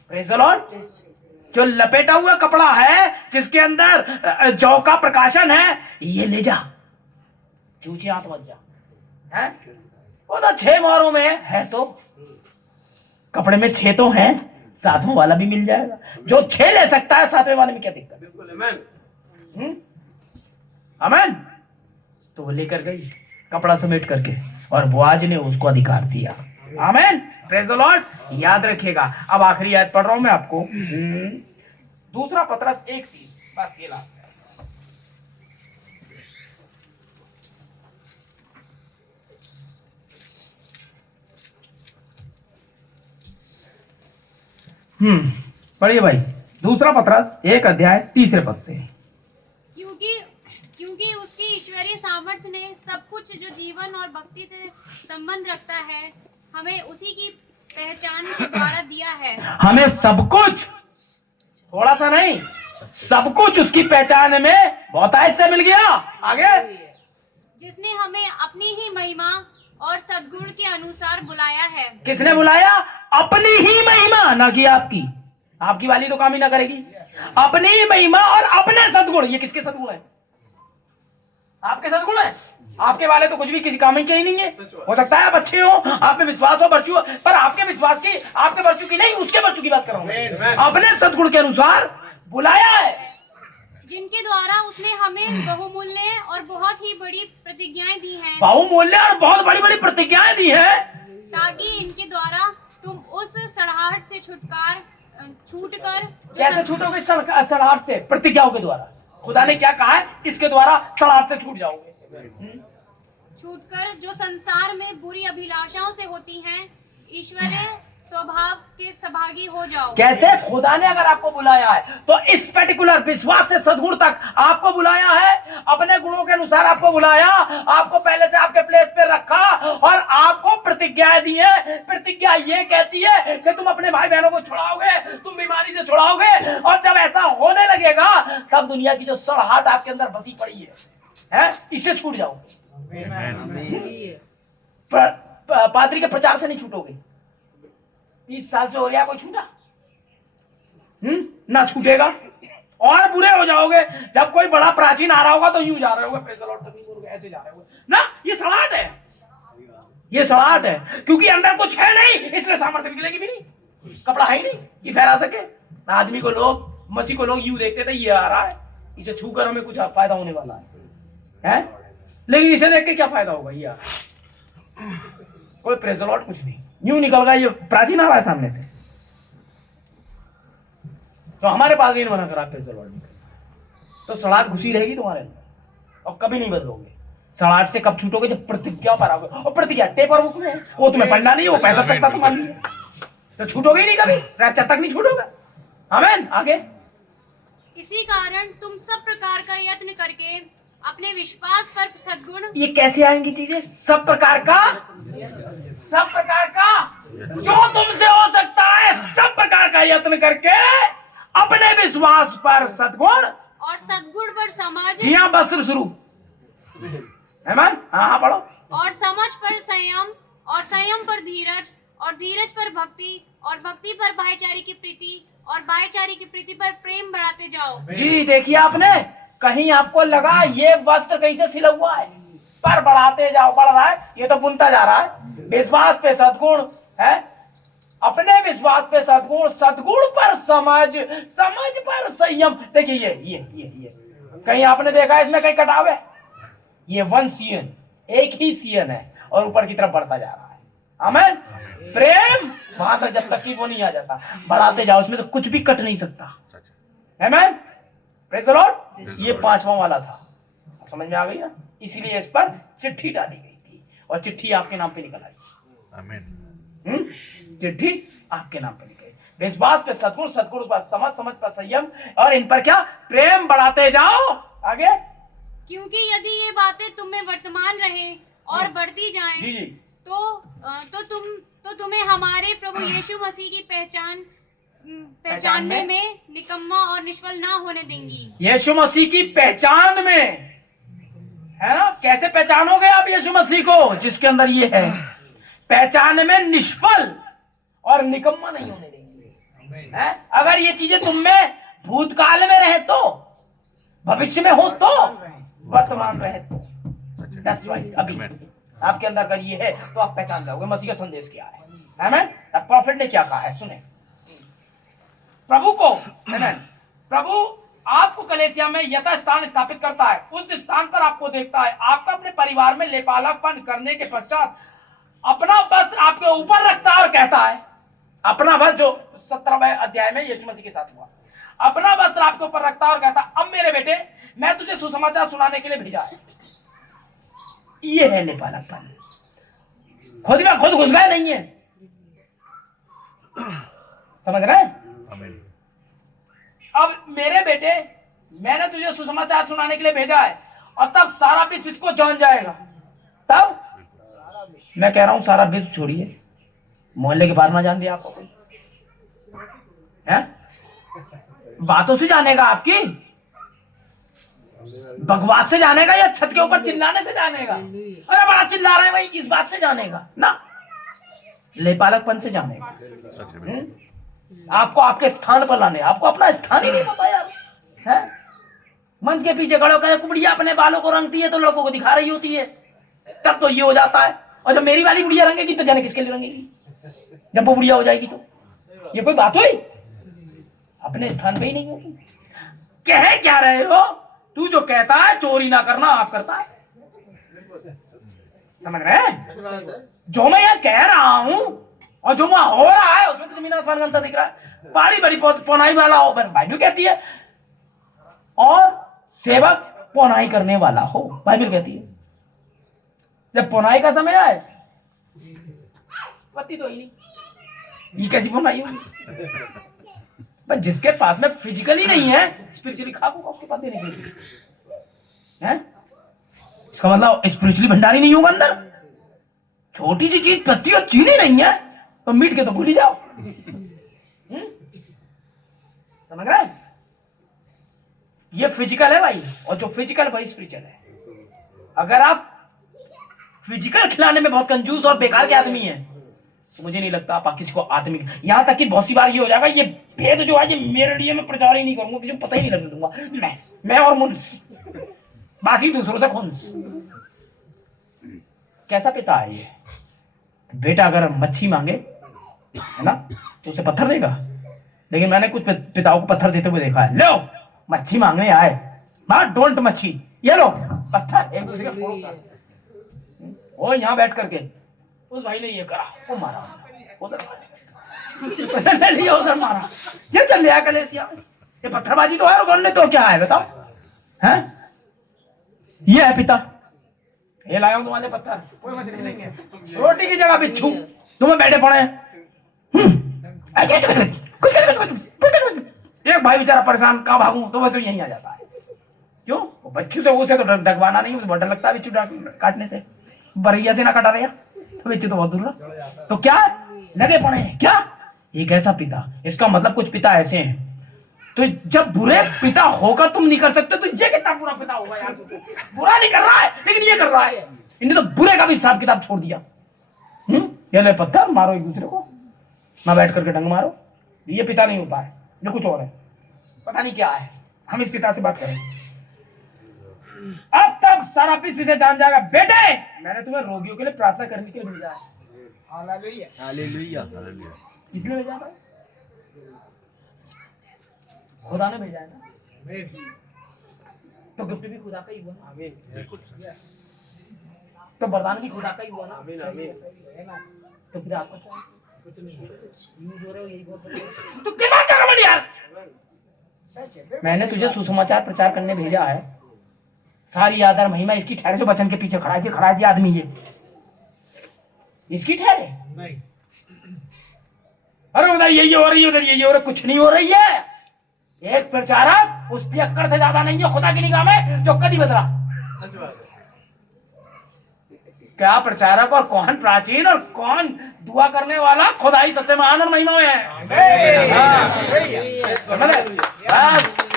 Praise the Lord. जो लपेटा हुआ कपड़ा है, जिसके अंदर जौ का प्रकाशन है, ये ले जा, चूचे हाथ मत जा। है वो तो 6 मोहरों में है, तो कपड़े में 6 तो हैं, 7वां वाला भी मिल जाएगा। जो 6 ले सकता है, 7वें वाले में क्या दिक्कत? आमीन। तो वो लेकर गई कपड़ा समेट करके, और बोआज ने उसको अधिकार दिया। आमीन, प्रेज़ द लॉर्ड। याद रखिएगा। अब आखिरी आयत पढ़ रहा हूं मैं आपको, 2 पतरस 1:3, बस ये लास्ट है। पढ़िए भाई, 2 पतरस 1 अध्याय 3 पद से। क्योंकि उसकी ईश्वरीय सामर्थ्य ने सब कुछ जो जीवन और भक्ति से संबंध रखता है, हमें उसी की पहचान के द्वारा दिया है। हमें सब कुछ, थोड़ा सा नहीं, सब कुछ उसकी पहचान में बहुत से मिल गया। आगे, जिसने हमें अपनी ही महिमा और सद्गुण के अनुसार बुलाया है। किसने बुलाया? अपनी ही महिमा, ना कि आपकी। आपकी वाली तो काम ही ना करेगी। अपनी ही महिमा और अपने सद्गुण। ये किसके सद्गुण है? आपके सद्गुण है। आपके वाले तो कुछ भी किसी काम के ही नहीं है। हो सकता है आप अच्छे हो, आप में विश्वास हो, वर्चू हो, पर आपके विश्वास की, आपके वर्चू की नहीं, उसके वर्चू की बात कर रहा हूं। अपने सद्गुण के अनुसार बुलाया है, जिनके द्वारा उसने हमें बहुमूल्य और बहुत ही बड़ी प्रतिज्ञाएं दी हैं। बहुमूल्य और बहुत बड़ी बड़ी प्रतिज्ञाएं दी हैं, ताकि इनके द्वारा तुम उस सड़ाहट से छूटकर। कैसे छूटोगे? सड़ाहट से, प्रतिज्ञाओं के द्वारा। खुदा ने क्या कहा है? इसके द्वारा सड़ाहट से छूट जाओगे। छूटकर जो संसार में बुरी अभिलाषाओं से होती हैं, ईश्वरीय स्वभाव के सहभागी हो जाओ। कैसे? खुदा ने अगर आपको बुलाया है तो इस पर्टिकुलर विश्वास से सद्गुण तक आपको बुलाया है, अपने गुणों के अनुसार आपको बुलाया, आपको पहले से आपके प्लेस पे रखा, और आपको प्रतिज्ञाएं दी है। प्रतिज्ञा ये कहती है कि तुम अपने भाई बहनों को छुड़ाओगे, तुम बीमारी से छुड़ाओगे, और जब ऐसा होने लगेगा तब दुनिया की जो सड़ाहट आपके अंदर बसी पड़ी है, इससे छूट जाओगे। पादरी के प्रचार से नहीं छूटोगे। 30 साल से हो रहा, कोई छूटा? ना छूटेगा, और बुरे हो जाओगे। जब कोई बड़ा प्राचीन आ रहा होगा तो यूं जा रहे होगे, ऐसे जा रहे होगे ना। ये सड़ाहट है, ये सड़ाहट है, क्योंकि अंदर कुछ है नहीं, इसलिए सामर्थ्य निकलेगी भी नहीं। कपड़ा है ही नहीं कि फहरा सके। आदमी को लोग, मसीह को लोग यूं देखते थे, ये आ रहा है, इसे छूकर हमें कुछ फायदा होने वाला है? लेकिन इसे देख के क्या फायदा होगा? ये कोई प्रेज़ द लॉर्ड कुछ नहीं, यूं निकल गया, ये प्राचीन आ रहा है सामने से, तो हमारे पास भी मना करा प्रेज़ द लॉर्ड, तो सड़ाहट घुसी रहेगी तुम्हारे अंदर और कभी नहीं बदलोगे। सड़ाहट से कब छूटोगे? जब प्रतिज्ञा पर आओगे। और प्रतिज्ञा पेपर बुक में, वो तुम्हें पढ़ना नहीं, वो पैसा तक तुम्हारे लिए, तो छूटोगे ही नहीं कभी, रात तक नहीं छूटोगे। आमीन। आगे, इसी कारण तुम सब प्रकार का यत्न करके अपने विश्वास पर सद्गुण। ये कैसे आएंगी चीजें? सब प्रकार का, सब प्रकार का जो तुमसे हो सकता है, सब प्रकार का यत्न करके अपने विश्वास पर सद्गुण और सद्गुण पर समझ। जी हाँ, वस्त्र शुरू है मैम। हाँ पढ़ो। और समझ पर संयम, और संयम पर धीरज, और धीरज पर भक्ति, और भक्ति पर भाईचारे की प्रीति, और भाईचारे की प्रीति पर प्रेम बढ़ाते जाओ। जी देखिए, आपने कहीं आपको लगा ये वस्त्र कहीं से सिला हुआ है, पर बढ़ाते जाओ, बढ़ रहा है, ये तो बुनता जा रहा है। विश्वास पे सद्गुण है, अपने विश्वास पे सद्गुण, सद्गुण पर समझ, समझ पर संयम। देखिए ये कहीं आपने देखा है इसमें कहीं कटाव है? ये वन सीएन, एक ही सीएन है और ऊपर की तरफ बढ़ता जा रहा है। आमीन। प्रेम वहां तक जब तक कि वो नहीं आ जाता, बढ़ाते जाओ, इसमें तो कुछ भी कट नहीं सकता। आमीन। Praise the Lord. ये 5वां वाला था, समझ में आ गई ना? इसीलिए इस पर चिट्ठी डाली गई थी और चिट्ठी आपके नाम पे निकल आई। आमीन। चिट्ठी आपके नाम पे निकली। विश्वास पे सद्गुण, सद्गुण पर समझ, समझ पर संयम, और इन पर क्या? प्रेम बढ़ाते जाओ। आगे, क्योंकि यदि ये बातें तुम में वर्तमान रहे और बढ़ती जाएं, जी तो तुम्हें हमारे प्रभु यीशु मसीह की पहचानने में निकम्मा और निष्फल ना होने देंगी। यीशु मसीह की पहचान में, है ना? कैसे पहचानोगे आप यीशु मसीह को? जिसके अंदर ये है, पहचान में निष्फल और निकम्मा नहीं होने देंगे। है? अगर ये चीजें तुम में भूतकाल में रहे तो, भविष्य में हो तो, वर्तमान रहे तो, that's right, अभी आपके अंदर अगर ये है तो आप पहचान जाओगे मसीह का संदेश क्या है। आमीन। प्रॉफिट ने क्या कहा है सुने। प्रभु को, आमीन, प्रभु आपको कलीसिया में यथा स्थान स्थापित करता है, उस स्थान पर आपको देखता है, आपका अपने परिवार में लेपालकपन करने के पश्चात अपना वस्त्र आपके ऊपर रखता है और कहता है, अपना वस्त्र, जो 17वें अध्याय में यीशु मसीह के साथ हुआ, अपना वस्त्र आपके ऊपर रखता है और कहता, अब मेरे बेटे मैं तुझे सुसमाचार सुनाने के लिए भेजा है। ये है लेपालकपन। खुद में खुद घुस गए नहीं है, समझ रहे हैं? अब मेरे बेटे मैंने तुझे सुसमाचार सुनाने के लिए भेजा है, और तब सारा विश्व इसको जान जाएगा। तब मैं कह रहा हूं सारा विश्व छोड़िए, मोहल्ले के बाहर ना जान दिया आपको कोई है? बातों से जानेगा, आपकी बकवास से जानेगा, या छत के ऊपर चिल्लाने से जानेगा? अरे बड़ा चिल्ला रहे हैं भाई, इस बात से जानेगा ना, लेपालकपन से जानेगा। आपको आपके स्थान पर लाने, आपको अपना स्थान ही नहीं पता यार, है? मंच के पीछे खड़े होकर बुढ़िया अपने बालों को रंगती है तो लड़कों को दिखा रही होती है, तब तो ये हो जाता है। और जब मेरी वाली बुढ़िया रंगेगी तो जाने किसके लिए रंगेगी, जब वो बुढ़िया हो जाएगी तो। ये कोई बात हुई? अपने स्थान पे ही नहीं होगी। कह क्या रहे हो? तू जो कहता है चोरी ना करना, आप करता है। समझ रहे हैं? जो मैं यह कह रहा हूं और जो वहां हो रहा है उसमें तो जमीन आसमान का अंतर दिख रहा है। बड़ी बड़ी पौनाई वाला हो, बाइबल कहती है, और सेवक पौनाई करने वाला हो, बाइबल कहती है। जब पौनाई का समय आए, पत्ती तो ही नहीं, ये कैसी पौनाई होगी? पर जिसके पास में फिजिकली नहीं है, स्पिरिचुअली खाक होगा उसके पास देने के लिए, है? इसका मतलब स्पिरिचुअली भंडारी नहीं होगा अंदर। छोटी सी चीज पत्ती और चीनी नहीं है तो मीट के तो भूल ही जाओ। समझ रहे हैं? ये फिजिकल है भाई, और जो फिजिकल वही स्पिरिचुअल है। अगर आप फिजिकल खिलाने में बहुत कंजूस और बेकार के आदमी हैं तो मुझे नहीं लगता आप किसी को आत्मिक, यहां तक कि बहुत सी बार ये हो जाएगा, ये भेद जो है ये मेरे लिए मैं प्रचार ही नहीं करूंगा, किसी को पता ही नहीं लगने दूंगा। मैं और मुंस बासी दूसरों से खुंस। कैसा पिता है ये? बेटा अगर मच्छी मांगे है ना, तो उसे पत्थर देगा। लेकिन मैंने कुछ पिताओं को पत्थर देते हुए देखा है, लो मच्छी मांगने आए, मार डोंट मच्छी, ये लो पत्थर, एक दूसरे का पड़ोसा। वो यहाँ बैठ करके उस भाई ने ये करा, वो मारा, उधर उधर मारा, ये चल लिया कलेसिया। ये पत्थरबाजी तो है और गणने तो क्या है बताओ, हैं? ये है पिता, ये लाया हूं तुम्हारे पत्थर, कोई मछली नहीं है, रोटी की जगह बिच्छू तुम्हें बैठे पड़े हैं। एक भाई बेचारा परेशान, कहाँ भागूं, तो बस यहीं आ जाता है। क्यों? वो बच्चू से उसे तो डगवाना नहीं, उसे बहुत डर लगता है बिच्छू काटने से, बरैया से ना कटा रहा तो बिच्छू तो बहुत दूर रहा। तो क्या लगे पड़े हैं क्या? एक ऐसा पिता, इसका मतलब कुछ पिता ऐसे हैं, तो जब बुरे पिता होकर तुम नहीं कर सकते तो ये कितना बुरा पिता होगा यार। बुरा नहीं कर रहा है लेकिन ये कर रहा है, इन्हें तो बुरे का भी हिसाब किताब छोड़ दिया। ये ले पत्थर मारो एक दूसरे को, ना बैठ करके डंग मारो। ये पिता नहीं होता है, ये कुछ और है, पता नहीं क्या है। हम इस पिता से बात करें। अब तब सारा पीस से जान जाएगा, बेटे मैंने तुम्हें रोगियों के लिए प्रार्थना करने के लिए भेजा है। Hallelujah hallelujah hallelujah. इसलिए भेजा है, खुदा ने भेजा है ना, तो गिफ्ट भी खुदा का ही हुआ ना, तो वरदान भी खुदा का ही हुआ ना। तो फिर आपको कुछ नहीं हो रहा, यही तो क्या बात कर रहा यार। मैंने तुझे सुसमाचार प्रचार करने भेजा है, सारी आदर महिमा इसकी ठहरे जो वचन के पीछे खड़ा है आदमी, ये इसकी ठहरे नहीं। अरे उधर यही हो रही है, उधर यही हो रहा है, कुछ नहीं हो रही है। एक प्रचारक उस पियक्कड़ से ज्यादा नहीं है खुदा की निगाह में जो कभी बदला। क्या प्रचारक और कौन प्राचीन और कौन दुआ करने वाला, खुदा ही सबसे महान और महिमा में है।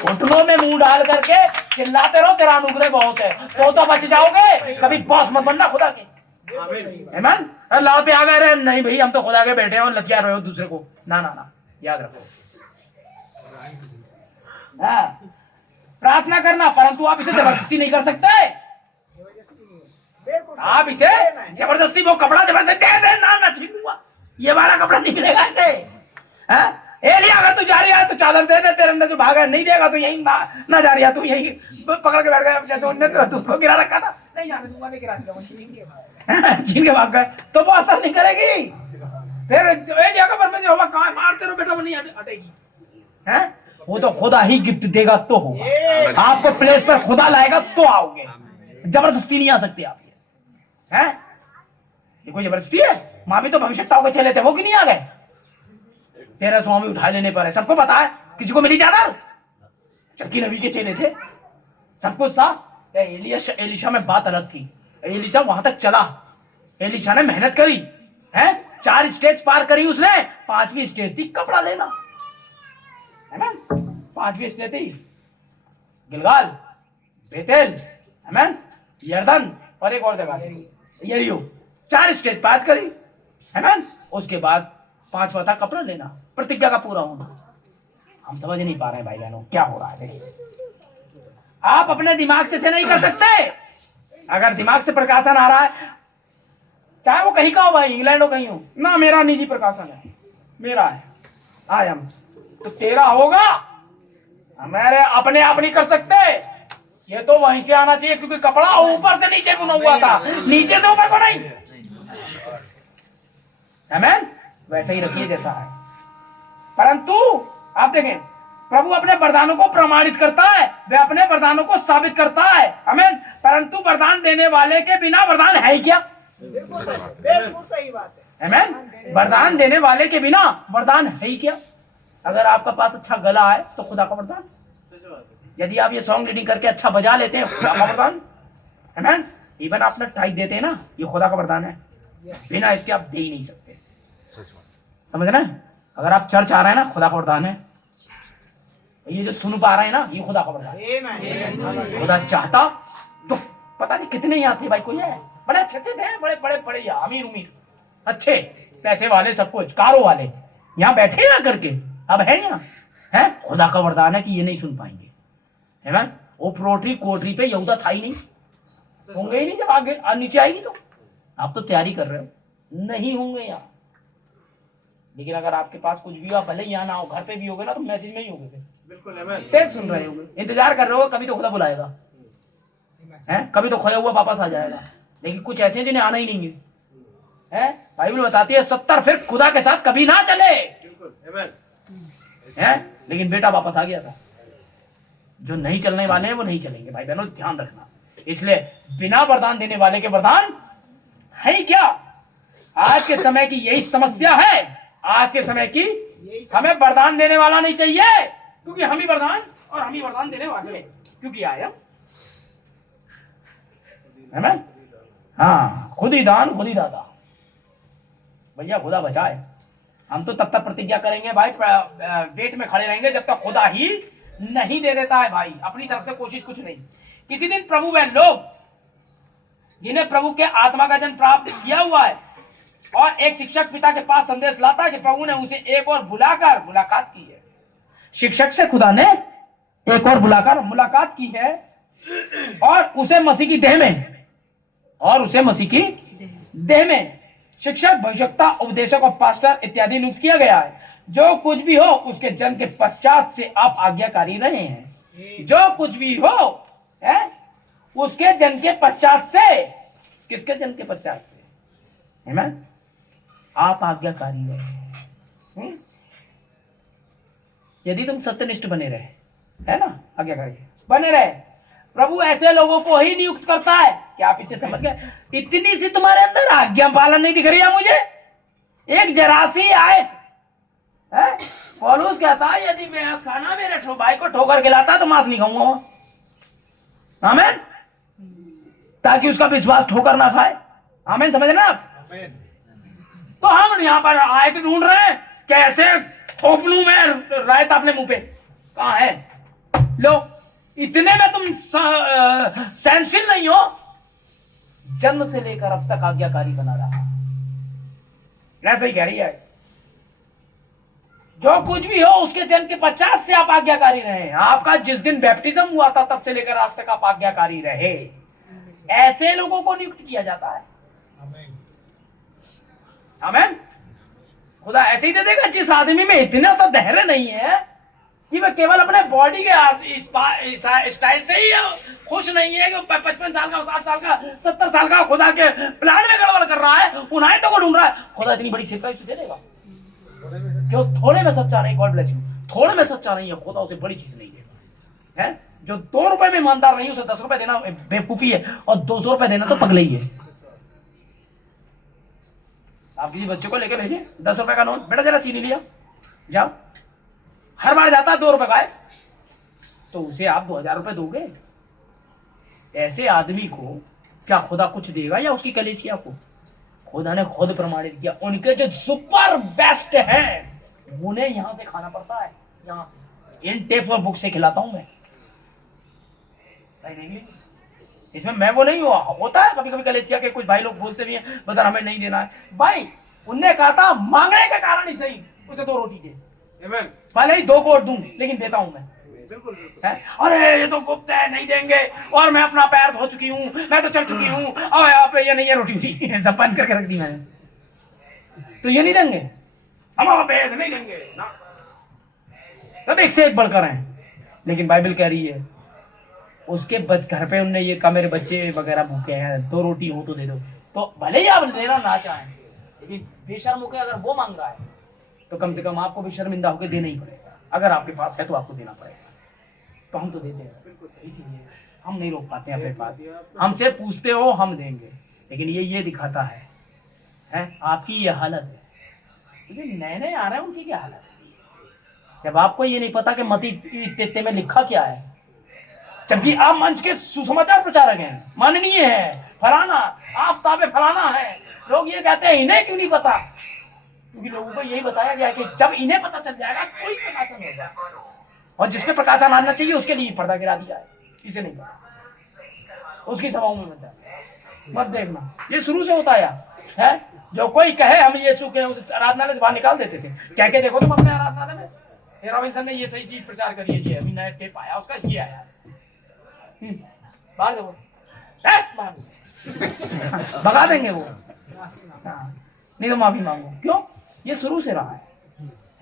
घुटनों में मुंह डाल करके चिल्लाते रहो तेरा अनुग्रह बहुत है, तो बच जाओगे। कभी बॉस मत बनना खुदा के। आमीन। लाल पे आ गए, नहीं भाई हम तो खुदा के बैठे हैं और लतिया रहे हो दूसरे को, ना ना ना, याद रखो। प्रार्थना करना, परंतु आप इसे जबरदस्ती नहीं कर सकते। आप इसे जबरदस्ती, वो कपड़ा जबरदस्ती दे ना छीनूंगा, ये वाला कपड़ा नहीं मिलेगा ऐसे। एलिया अगर तू जा रही है तो चादर दे दे, तेरे अंदर जो भागा नहीं देगा तो यही ना जा रही है, तू यही पकड़ के बैठ गया। जैसे उनने तो उसको गिरा रखा था, नहीं जाने दूंगा, नहीं गिरा दूंगा, छीन के भाग गए तो वो असर नहीं करेगी। फिर एलिया का परमेश्वर होगा, कहाँ मारते रहो बेटा, वो नहीं हटेगी। हैं? वो तो खुदा ही गिफ्ट देगा तो होगा, आपको प्लेस पर खुदा लाएगा तो आओगे, जबरदस्ती नहीं आ सकती आप। हैं? ये कोई जबरदस्ती है? माँ भी तो भविष्यताओं के चले थे, वो क्यों नहीं आ गए? 13 स्वामी उठा लेने पर है, सबको पता है, किसी को मिली चादर? जबकि नबी के चेले थे, सब कुछ था। एलिशा में बात अलग थी, एलिशा वहां तक चला, एलिशा ने मेहनत करी है, 4 स्टेज पार करी उसने, 5वीं स्टेज थी कपड़ा लेना, है ना। 5वीं स्टेज थी गिलगाल, बेतेल, है ना, यरदन और एक और जगह यरीहो। 4 स्टेज पार करी, है ना। उसके बाद 5वां था कपड़ा लेना, प्रतिज्ञा का पूरा होना। हम समझ नहीं पा रहे हैं भाई बहनों क्या हो रहा है। देखिए, आप अपने दिमाग से नहीं कर सकते। अगर दिमाग से प्रकाशन आ रहा है, चाहे वो कहीं का हो भाई, इंग्लैंड हो कहीं हो ना, मेरा निजी प्रकाशन है, मेरा है, आई एम, तो तेरा होगा, हमारे अपने आप नहीं कर सकते। ये तो वहीं से आना चाहिए, क्योंकि कपड़ा ऊपर से नीचे बुना हुआ था, नीचे से ऊपर को नहीं। आमीन। वैसे ही रखिए जैसा है। परंतु आप देखें, प्रभु अपने वरदानों को प्रमाणित करता है, वह अपने वरदानों को साबित करता है। आमीन। परंतु वरदान देने वाले के बिना वरदान है ही क्या? बिल्कुल सही बात है। आमीन। वरदान देने वाले के बिना वरदान है ही क्या? अगर आपका पास अच्छा गला है तो खुदा का वरदान, यदि आप ये सॉन्ग रीडिंग करके अच्छा बजा लेते हैं, खुदा का वरदान। आमीन। इवन आप ना टाइप देते हैं ना, ये खुदा का वरदान है, बिना इसके आप दे ही नहीं सकते। समझ रहे हैं? अगर आप चर्च आ रहे हैं ना, खुदा का वरदान है। ये जो सुन पा रहे हैं ना, ये खुदा का वरदान है। खुदा चाहता तो पता नहीं कितने ही आते भाई, कोई है बड़े अच्छे थे, बड़े बड़े बड़े अमीर उमीर, अच्छे पैसे वाले, सब कुछ कारों वाले यहाँ बैठे यहाँ करके, अब है यहाँ है। खुदा का वरदान है कि ये नहीं सुन पाएंगे, है ना। वो पोट्री कोटरी पे यहूदा था ही नहीं, होंगे ही नहीं। जब आगे नीचे आएगी तो आप तो तैयारी कर रहे हो, नहीं होंगे यहाँ, लेकिन अगर आपके पास कुछ भी हो, भले ही यहाँ ना हो, घर पे भी होगे ना, तो मैसेज में ही होगे, टेप सुन रहे होगे, इंतजार कर रहे हो, कभी तो खुदा बुलाएगा, हैं? कभी तो खोया हुआ वापस आ जाएगा। लेकिन कुछ ऐसे हैं जिन्हें आना ही नहीं है, बाइबल बताती है 70 फिर खुदा के साथ कभी ना चले, हैं? लेकिन बेटा वापस आ गया था। जो नहीं चलने वाले हैं वो नहीं चलेंगे, भाई बहनों ध्यान रखना। इसलिए बिना वरदान देने वाले के वरदान है ही क्या? आज के समय की यही समस्या है, आज के समय की, हमें वरदान देने वाला नहीं चाहिए, क्योंकि हम ही वरदान और हम ही वरदान देने वाले, क्योंकि आए हम, है ना? हाँ, खुद ही दान खुद ही दाता, भैया खुदा बचाए। हम तो तब तक प्रतिज्ञा करेंगे भाई, वेट में खड़े रहेंगे जब तक खुदा ही नहीं दे देता है भाई, अपनी तरफ से कोशिश कुछ नहीं। किसी दिन प्रभु वह लोग जिन्हें प्रभु के आत्मा का जन्म प्राप्त किया हुआ है और एक शिक्षक पिता के पास संदेश लाता है कि प्रभु ने उसे एक और बुलाकर मुलाकात की है। शिक्षक से खुदा ने एक और बुलाकर मुलाकात की है और उसे मसीह की देह में शिक्षक, भविष्यवक्ता, उपदेशक और पास्टर इत्यादि नियुक्त किया गया है। जो कुछ भी हो उसके जन्म के पश्चात से आप आज्ञाकारी रहे हैं। जो कुछ भी हो है उसके जन्म के पश्चात से, किसके जन्म के पश्चात से, है ना? आप आज्ञाकारी रहे। यदि तुम सत्यनिष्ठ बने रहे, है ना, आज्ञाकारी बने रहे, प्रभु ऐसे लोगों को ही नियुक्त करता है। क्या आप इसे समझ गए? इतनी सी तुम्हारे अंदर आज्ञा पालन नहीं दिख रही है मुझे? एक जरा सी आयत है, पौलुस कहता है यदि मैं खाना मेरे भाई को ठोकर खिलाता तो मांस नहीं खाऊंगा, आमीन, ताकि उसका विश्वास ठोकर ना खाए। आमीन, समझ ना आप? तो हम यहाँ पर आयत ढूंढ रहे हैं कैसे खोपलू में रायत अपने मुंह पे, कहां है? लो, इतने में तुम सहनशील नहीं हो, जन्म से लेकर अब तक आज्ञाकारी बना रहा। ऐसा ही कह रही है, जो कुछ भी हो उसके जन्म के पश्चात से आप आज्ञाकारी रहे। आपका जिस दिन बैप्टिज्म हुआ था तब से लेकर आज तक आप आज्ञाकारी रहे। ऐसे लोगों को नियुक्त किया जाता है। आमीन। खुदा ऐसे ही दे देगा जिस आदमी में इतना सा धैर्य नहीं है कि वह केवल अपने बॉडी के स्टाइल से ही खुश नहीं है कि 55 साल का, 60 साल का, 70 साल का खुदा के प्लान में गड़बड़ कर रहा है, उन्हें तो को ढूंढ रहा है। खुदा इतनी बड़ी सेवा दे देगा। जो थोड़े में सच्चा नहीं, गॉड ब्लेस यू, थोड़े में सच्चा नहीं है, खुदा उसे बड़ी चीज नहीं देगा, है? जो 2 रुपए में ईमानदार नहीं, उसे 10 रुपए देना बेवकूफी है, और 200 रुपए देना तो पगले ही है। आप किसी बच्चे को लेके भेजे 10 रुपए का नोट, बेटा जरा चीनी लिया, जाओ, हर बार जाता 2 रुपए का है, तो उसे आप 2000 रुपए दोगे? ऐसे आदमी को क्या खुदा कुछ देगा या उसकी कलीसिया को? खुदा ने खुद प्रमाणित किया, उनके जो सुपर बेस्ट हैं उन्हें यहां से खाना पड़ता है, यहां से इन टेप और बुक से खिलाता हूं मैं। इसमें मैं वो नहीं हुआ, होता है कभी कभी कलीसिया के कुछ भाई लोग बोलते भी हैं बता हमें नहीं देना है। भाई उनने कहा था मांगने के कारण ही सही उसे 2 रोटी दे, भले ही 2 वोट दूं लेकिन देता हूं मैं। अरे ये तो गुप्त है, नहीं देंगे, और मैं अपना पैर धो चुकी हूँ, मैं तो चल चुकी हूँ, अब आप ये नहीं है रोटी सब बंद करके रख दी मैंने, तो ये नहीं देंगे, हम आप नहीं देंगे ना। सब एक से एक बढ़कर हैं। लेकिन बाइबल कह रही है उसके घर पे उनने ये कहा मेरे बच्चे वगैरह भूखे हैं, 2 रोटी हो तो दे दो। तो भले ही आप देना ना चाहें, लेकिन बेशर्म होकर अगर वो मांग रहा है तो कम से कम आपको भी शर्मिंदा होकर देना ही पड़ेगा। अगर आपके पास है तो आपको देना पड़ेगा। तो हम तो देते हैं, इसीलिए हम नहीं रोक पाते हैं अपने पास। हमसे पूछते हो हम देंगे, लेकिन ये दिखाता है आपकी ये हालत है। जो नए नए आ रहे हैं उनकी क्या हालत है? जब आपको ये नहीं पता कि मती इत्ते में लिखा क्या है, जबकि आप मंच के सुसमाचार प्रचारक हैं, माननीय है, फलाना आफ्ताब फलाना है, लोग ये कहते हैं इन्हें क्यों नहीं पता? क्योंकि लोगों को यही बताया गया कि जब इन्हें पता चल जाएगा कोई प्रकाशन होगा, और जिसपे प्रकाशन आना चाहिए उसके लिए पर्दा गिरा दिया है। इसे नहीं पता, उसकी सभाओं में मत देखना। ये शुरू से होता है जो कोई कहे हम यीशु के आराधनालय से बाहर निकाल देते थे। क्या क्या देखो तुम अपने आराधनालय में, रॉबिन्सन ने ये सही चीज प्रचार करी है, ये अभी नया टेप आया उसका ये आया, बाहर देखो भगा देंगे वो। नहीं तो माफी मांगो। क्यों? ये शुरू से रहा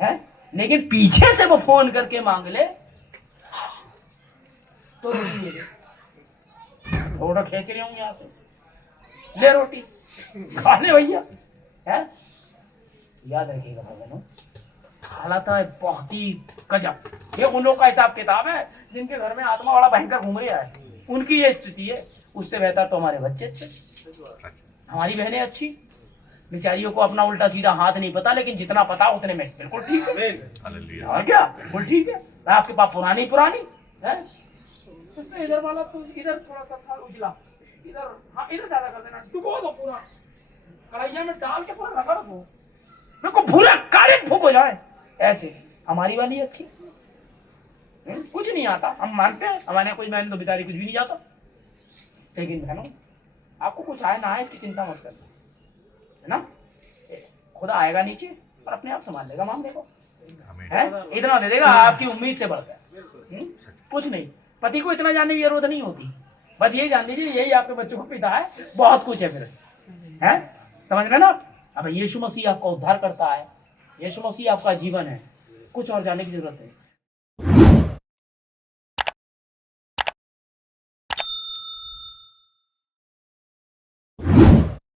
है? लेकिन पीछे से वो फोन करके मांग ले तो रोटी दे, थोड़ा खींच रही हूँ यहाँ से, ले रोटी खा ले भैया, है? याद रखिएगा भगवानों, हालात है बहुत ही गजब। ये उन लोगों का हिसाब किताब है जिनके घर में आत्मा वाला भयंकर घूम रहा है, उनकी ये स्थिति है। उससे बेहतर तो हमारे बच्चे अच्छे, हमारी बहनें अच्छी, बेचारियों को अपना उल्टा सीधा हाथ नहीं पता, लेकिन जितना पता उतने में बिल्कुल ठीक है। और क्या बिल्कुल ठीक है। आपके पास पुरानी है, उसमें इधर वाला तो इधर थोड़ा सा था उजला, इधर हाँ इधर ज्यादा कर देना, डुबो दो पूरा कढ़ाइया में डाल के पूरा रगड़ दो, मेरे को पूरा काले फूक हो जाए ऐसे। हमारी वाली अच्छी, कुछ नहीं आता, हम मानते हैं हमारे यहाँ कोई बहन तो बेचारी कुछ भी नहीं जाता, लेकिन बहनों आपको कुछ आए ना आए इसकी चिंता मत करना, है ना? खुदा आएगा नीचे और अपने आप संभाल लेगा मामले को, है? इतना दे देगा आपकी उम्मीद से बढ़कर। कुछ नहीं, पति को इतना जानने की जरूरत नहीं होती, बस यही जान लीजिए यही आपके बच्चों को पिता है, बहुत कुछ है फिर, है? समझ रहे ना? अब यीशु मसीह आपका उद्धार करता है, यीशु मसीह आपका जीवन है, कुछ और जानने की जरूरत है।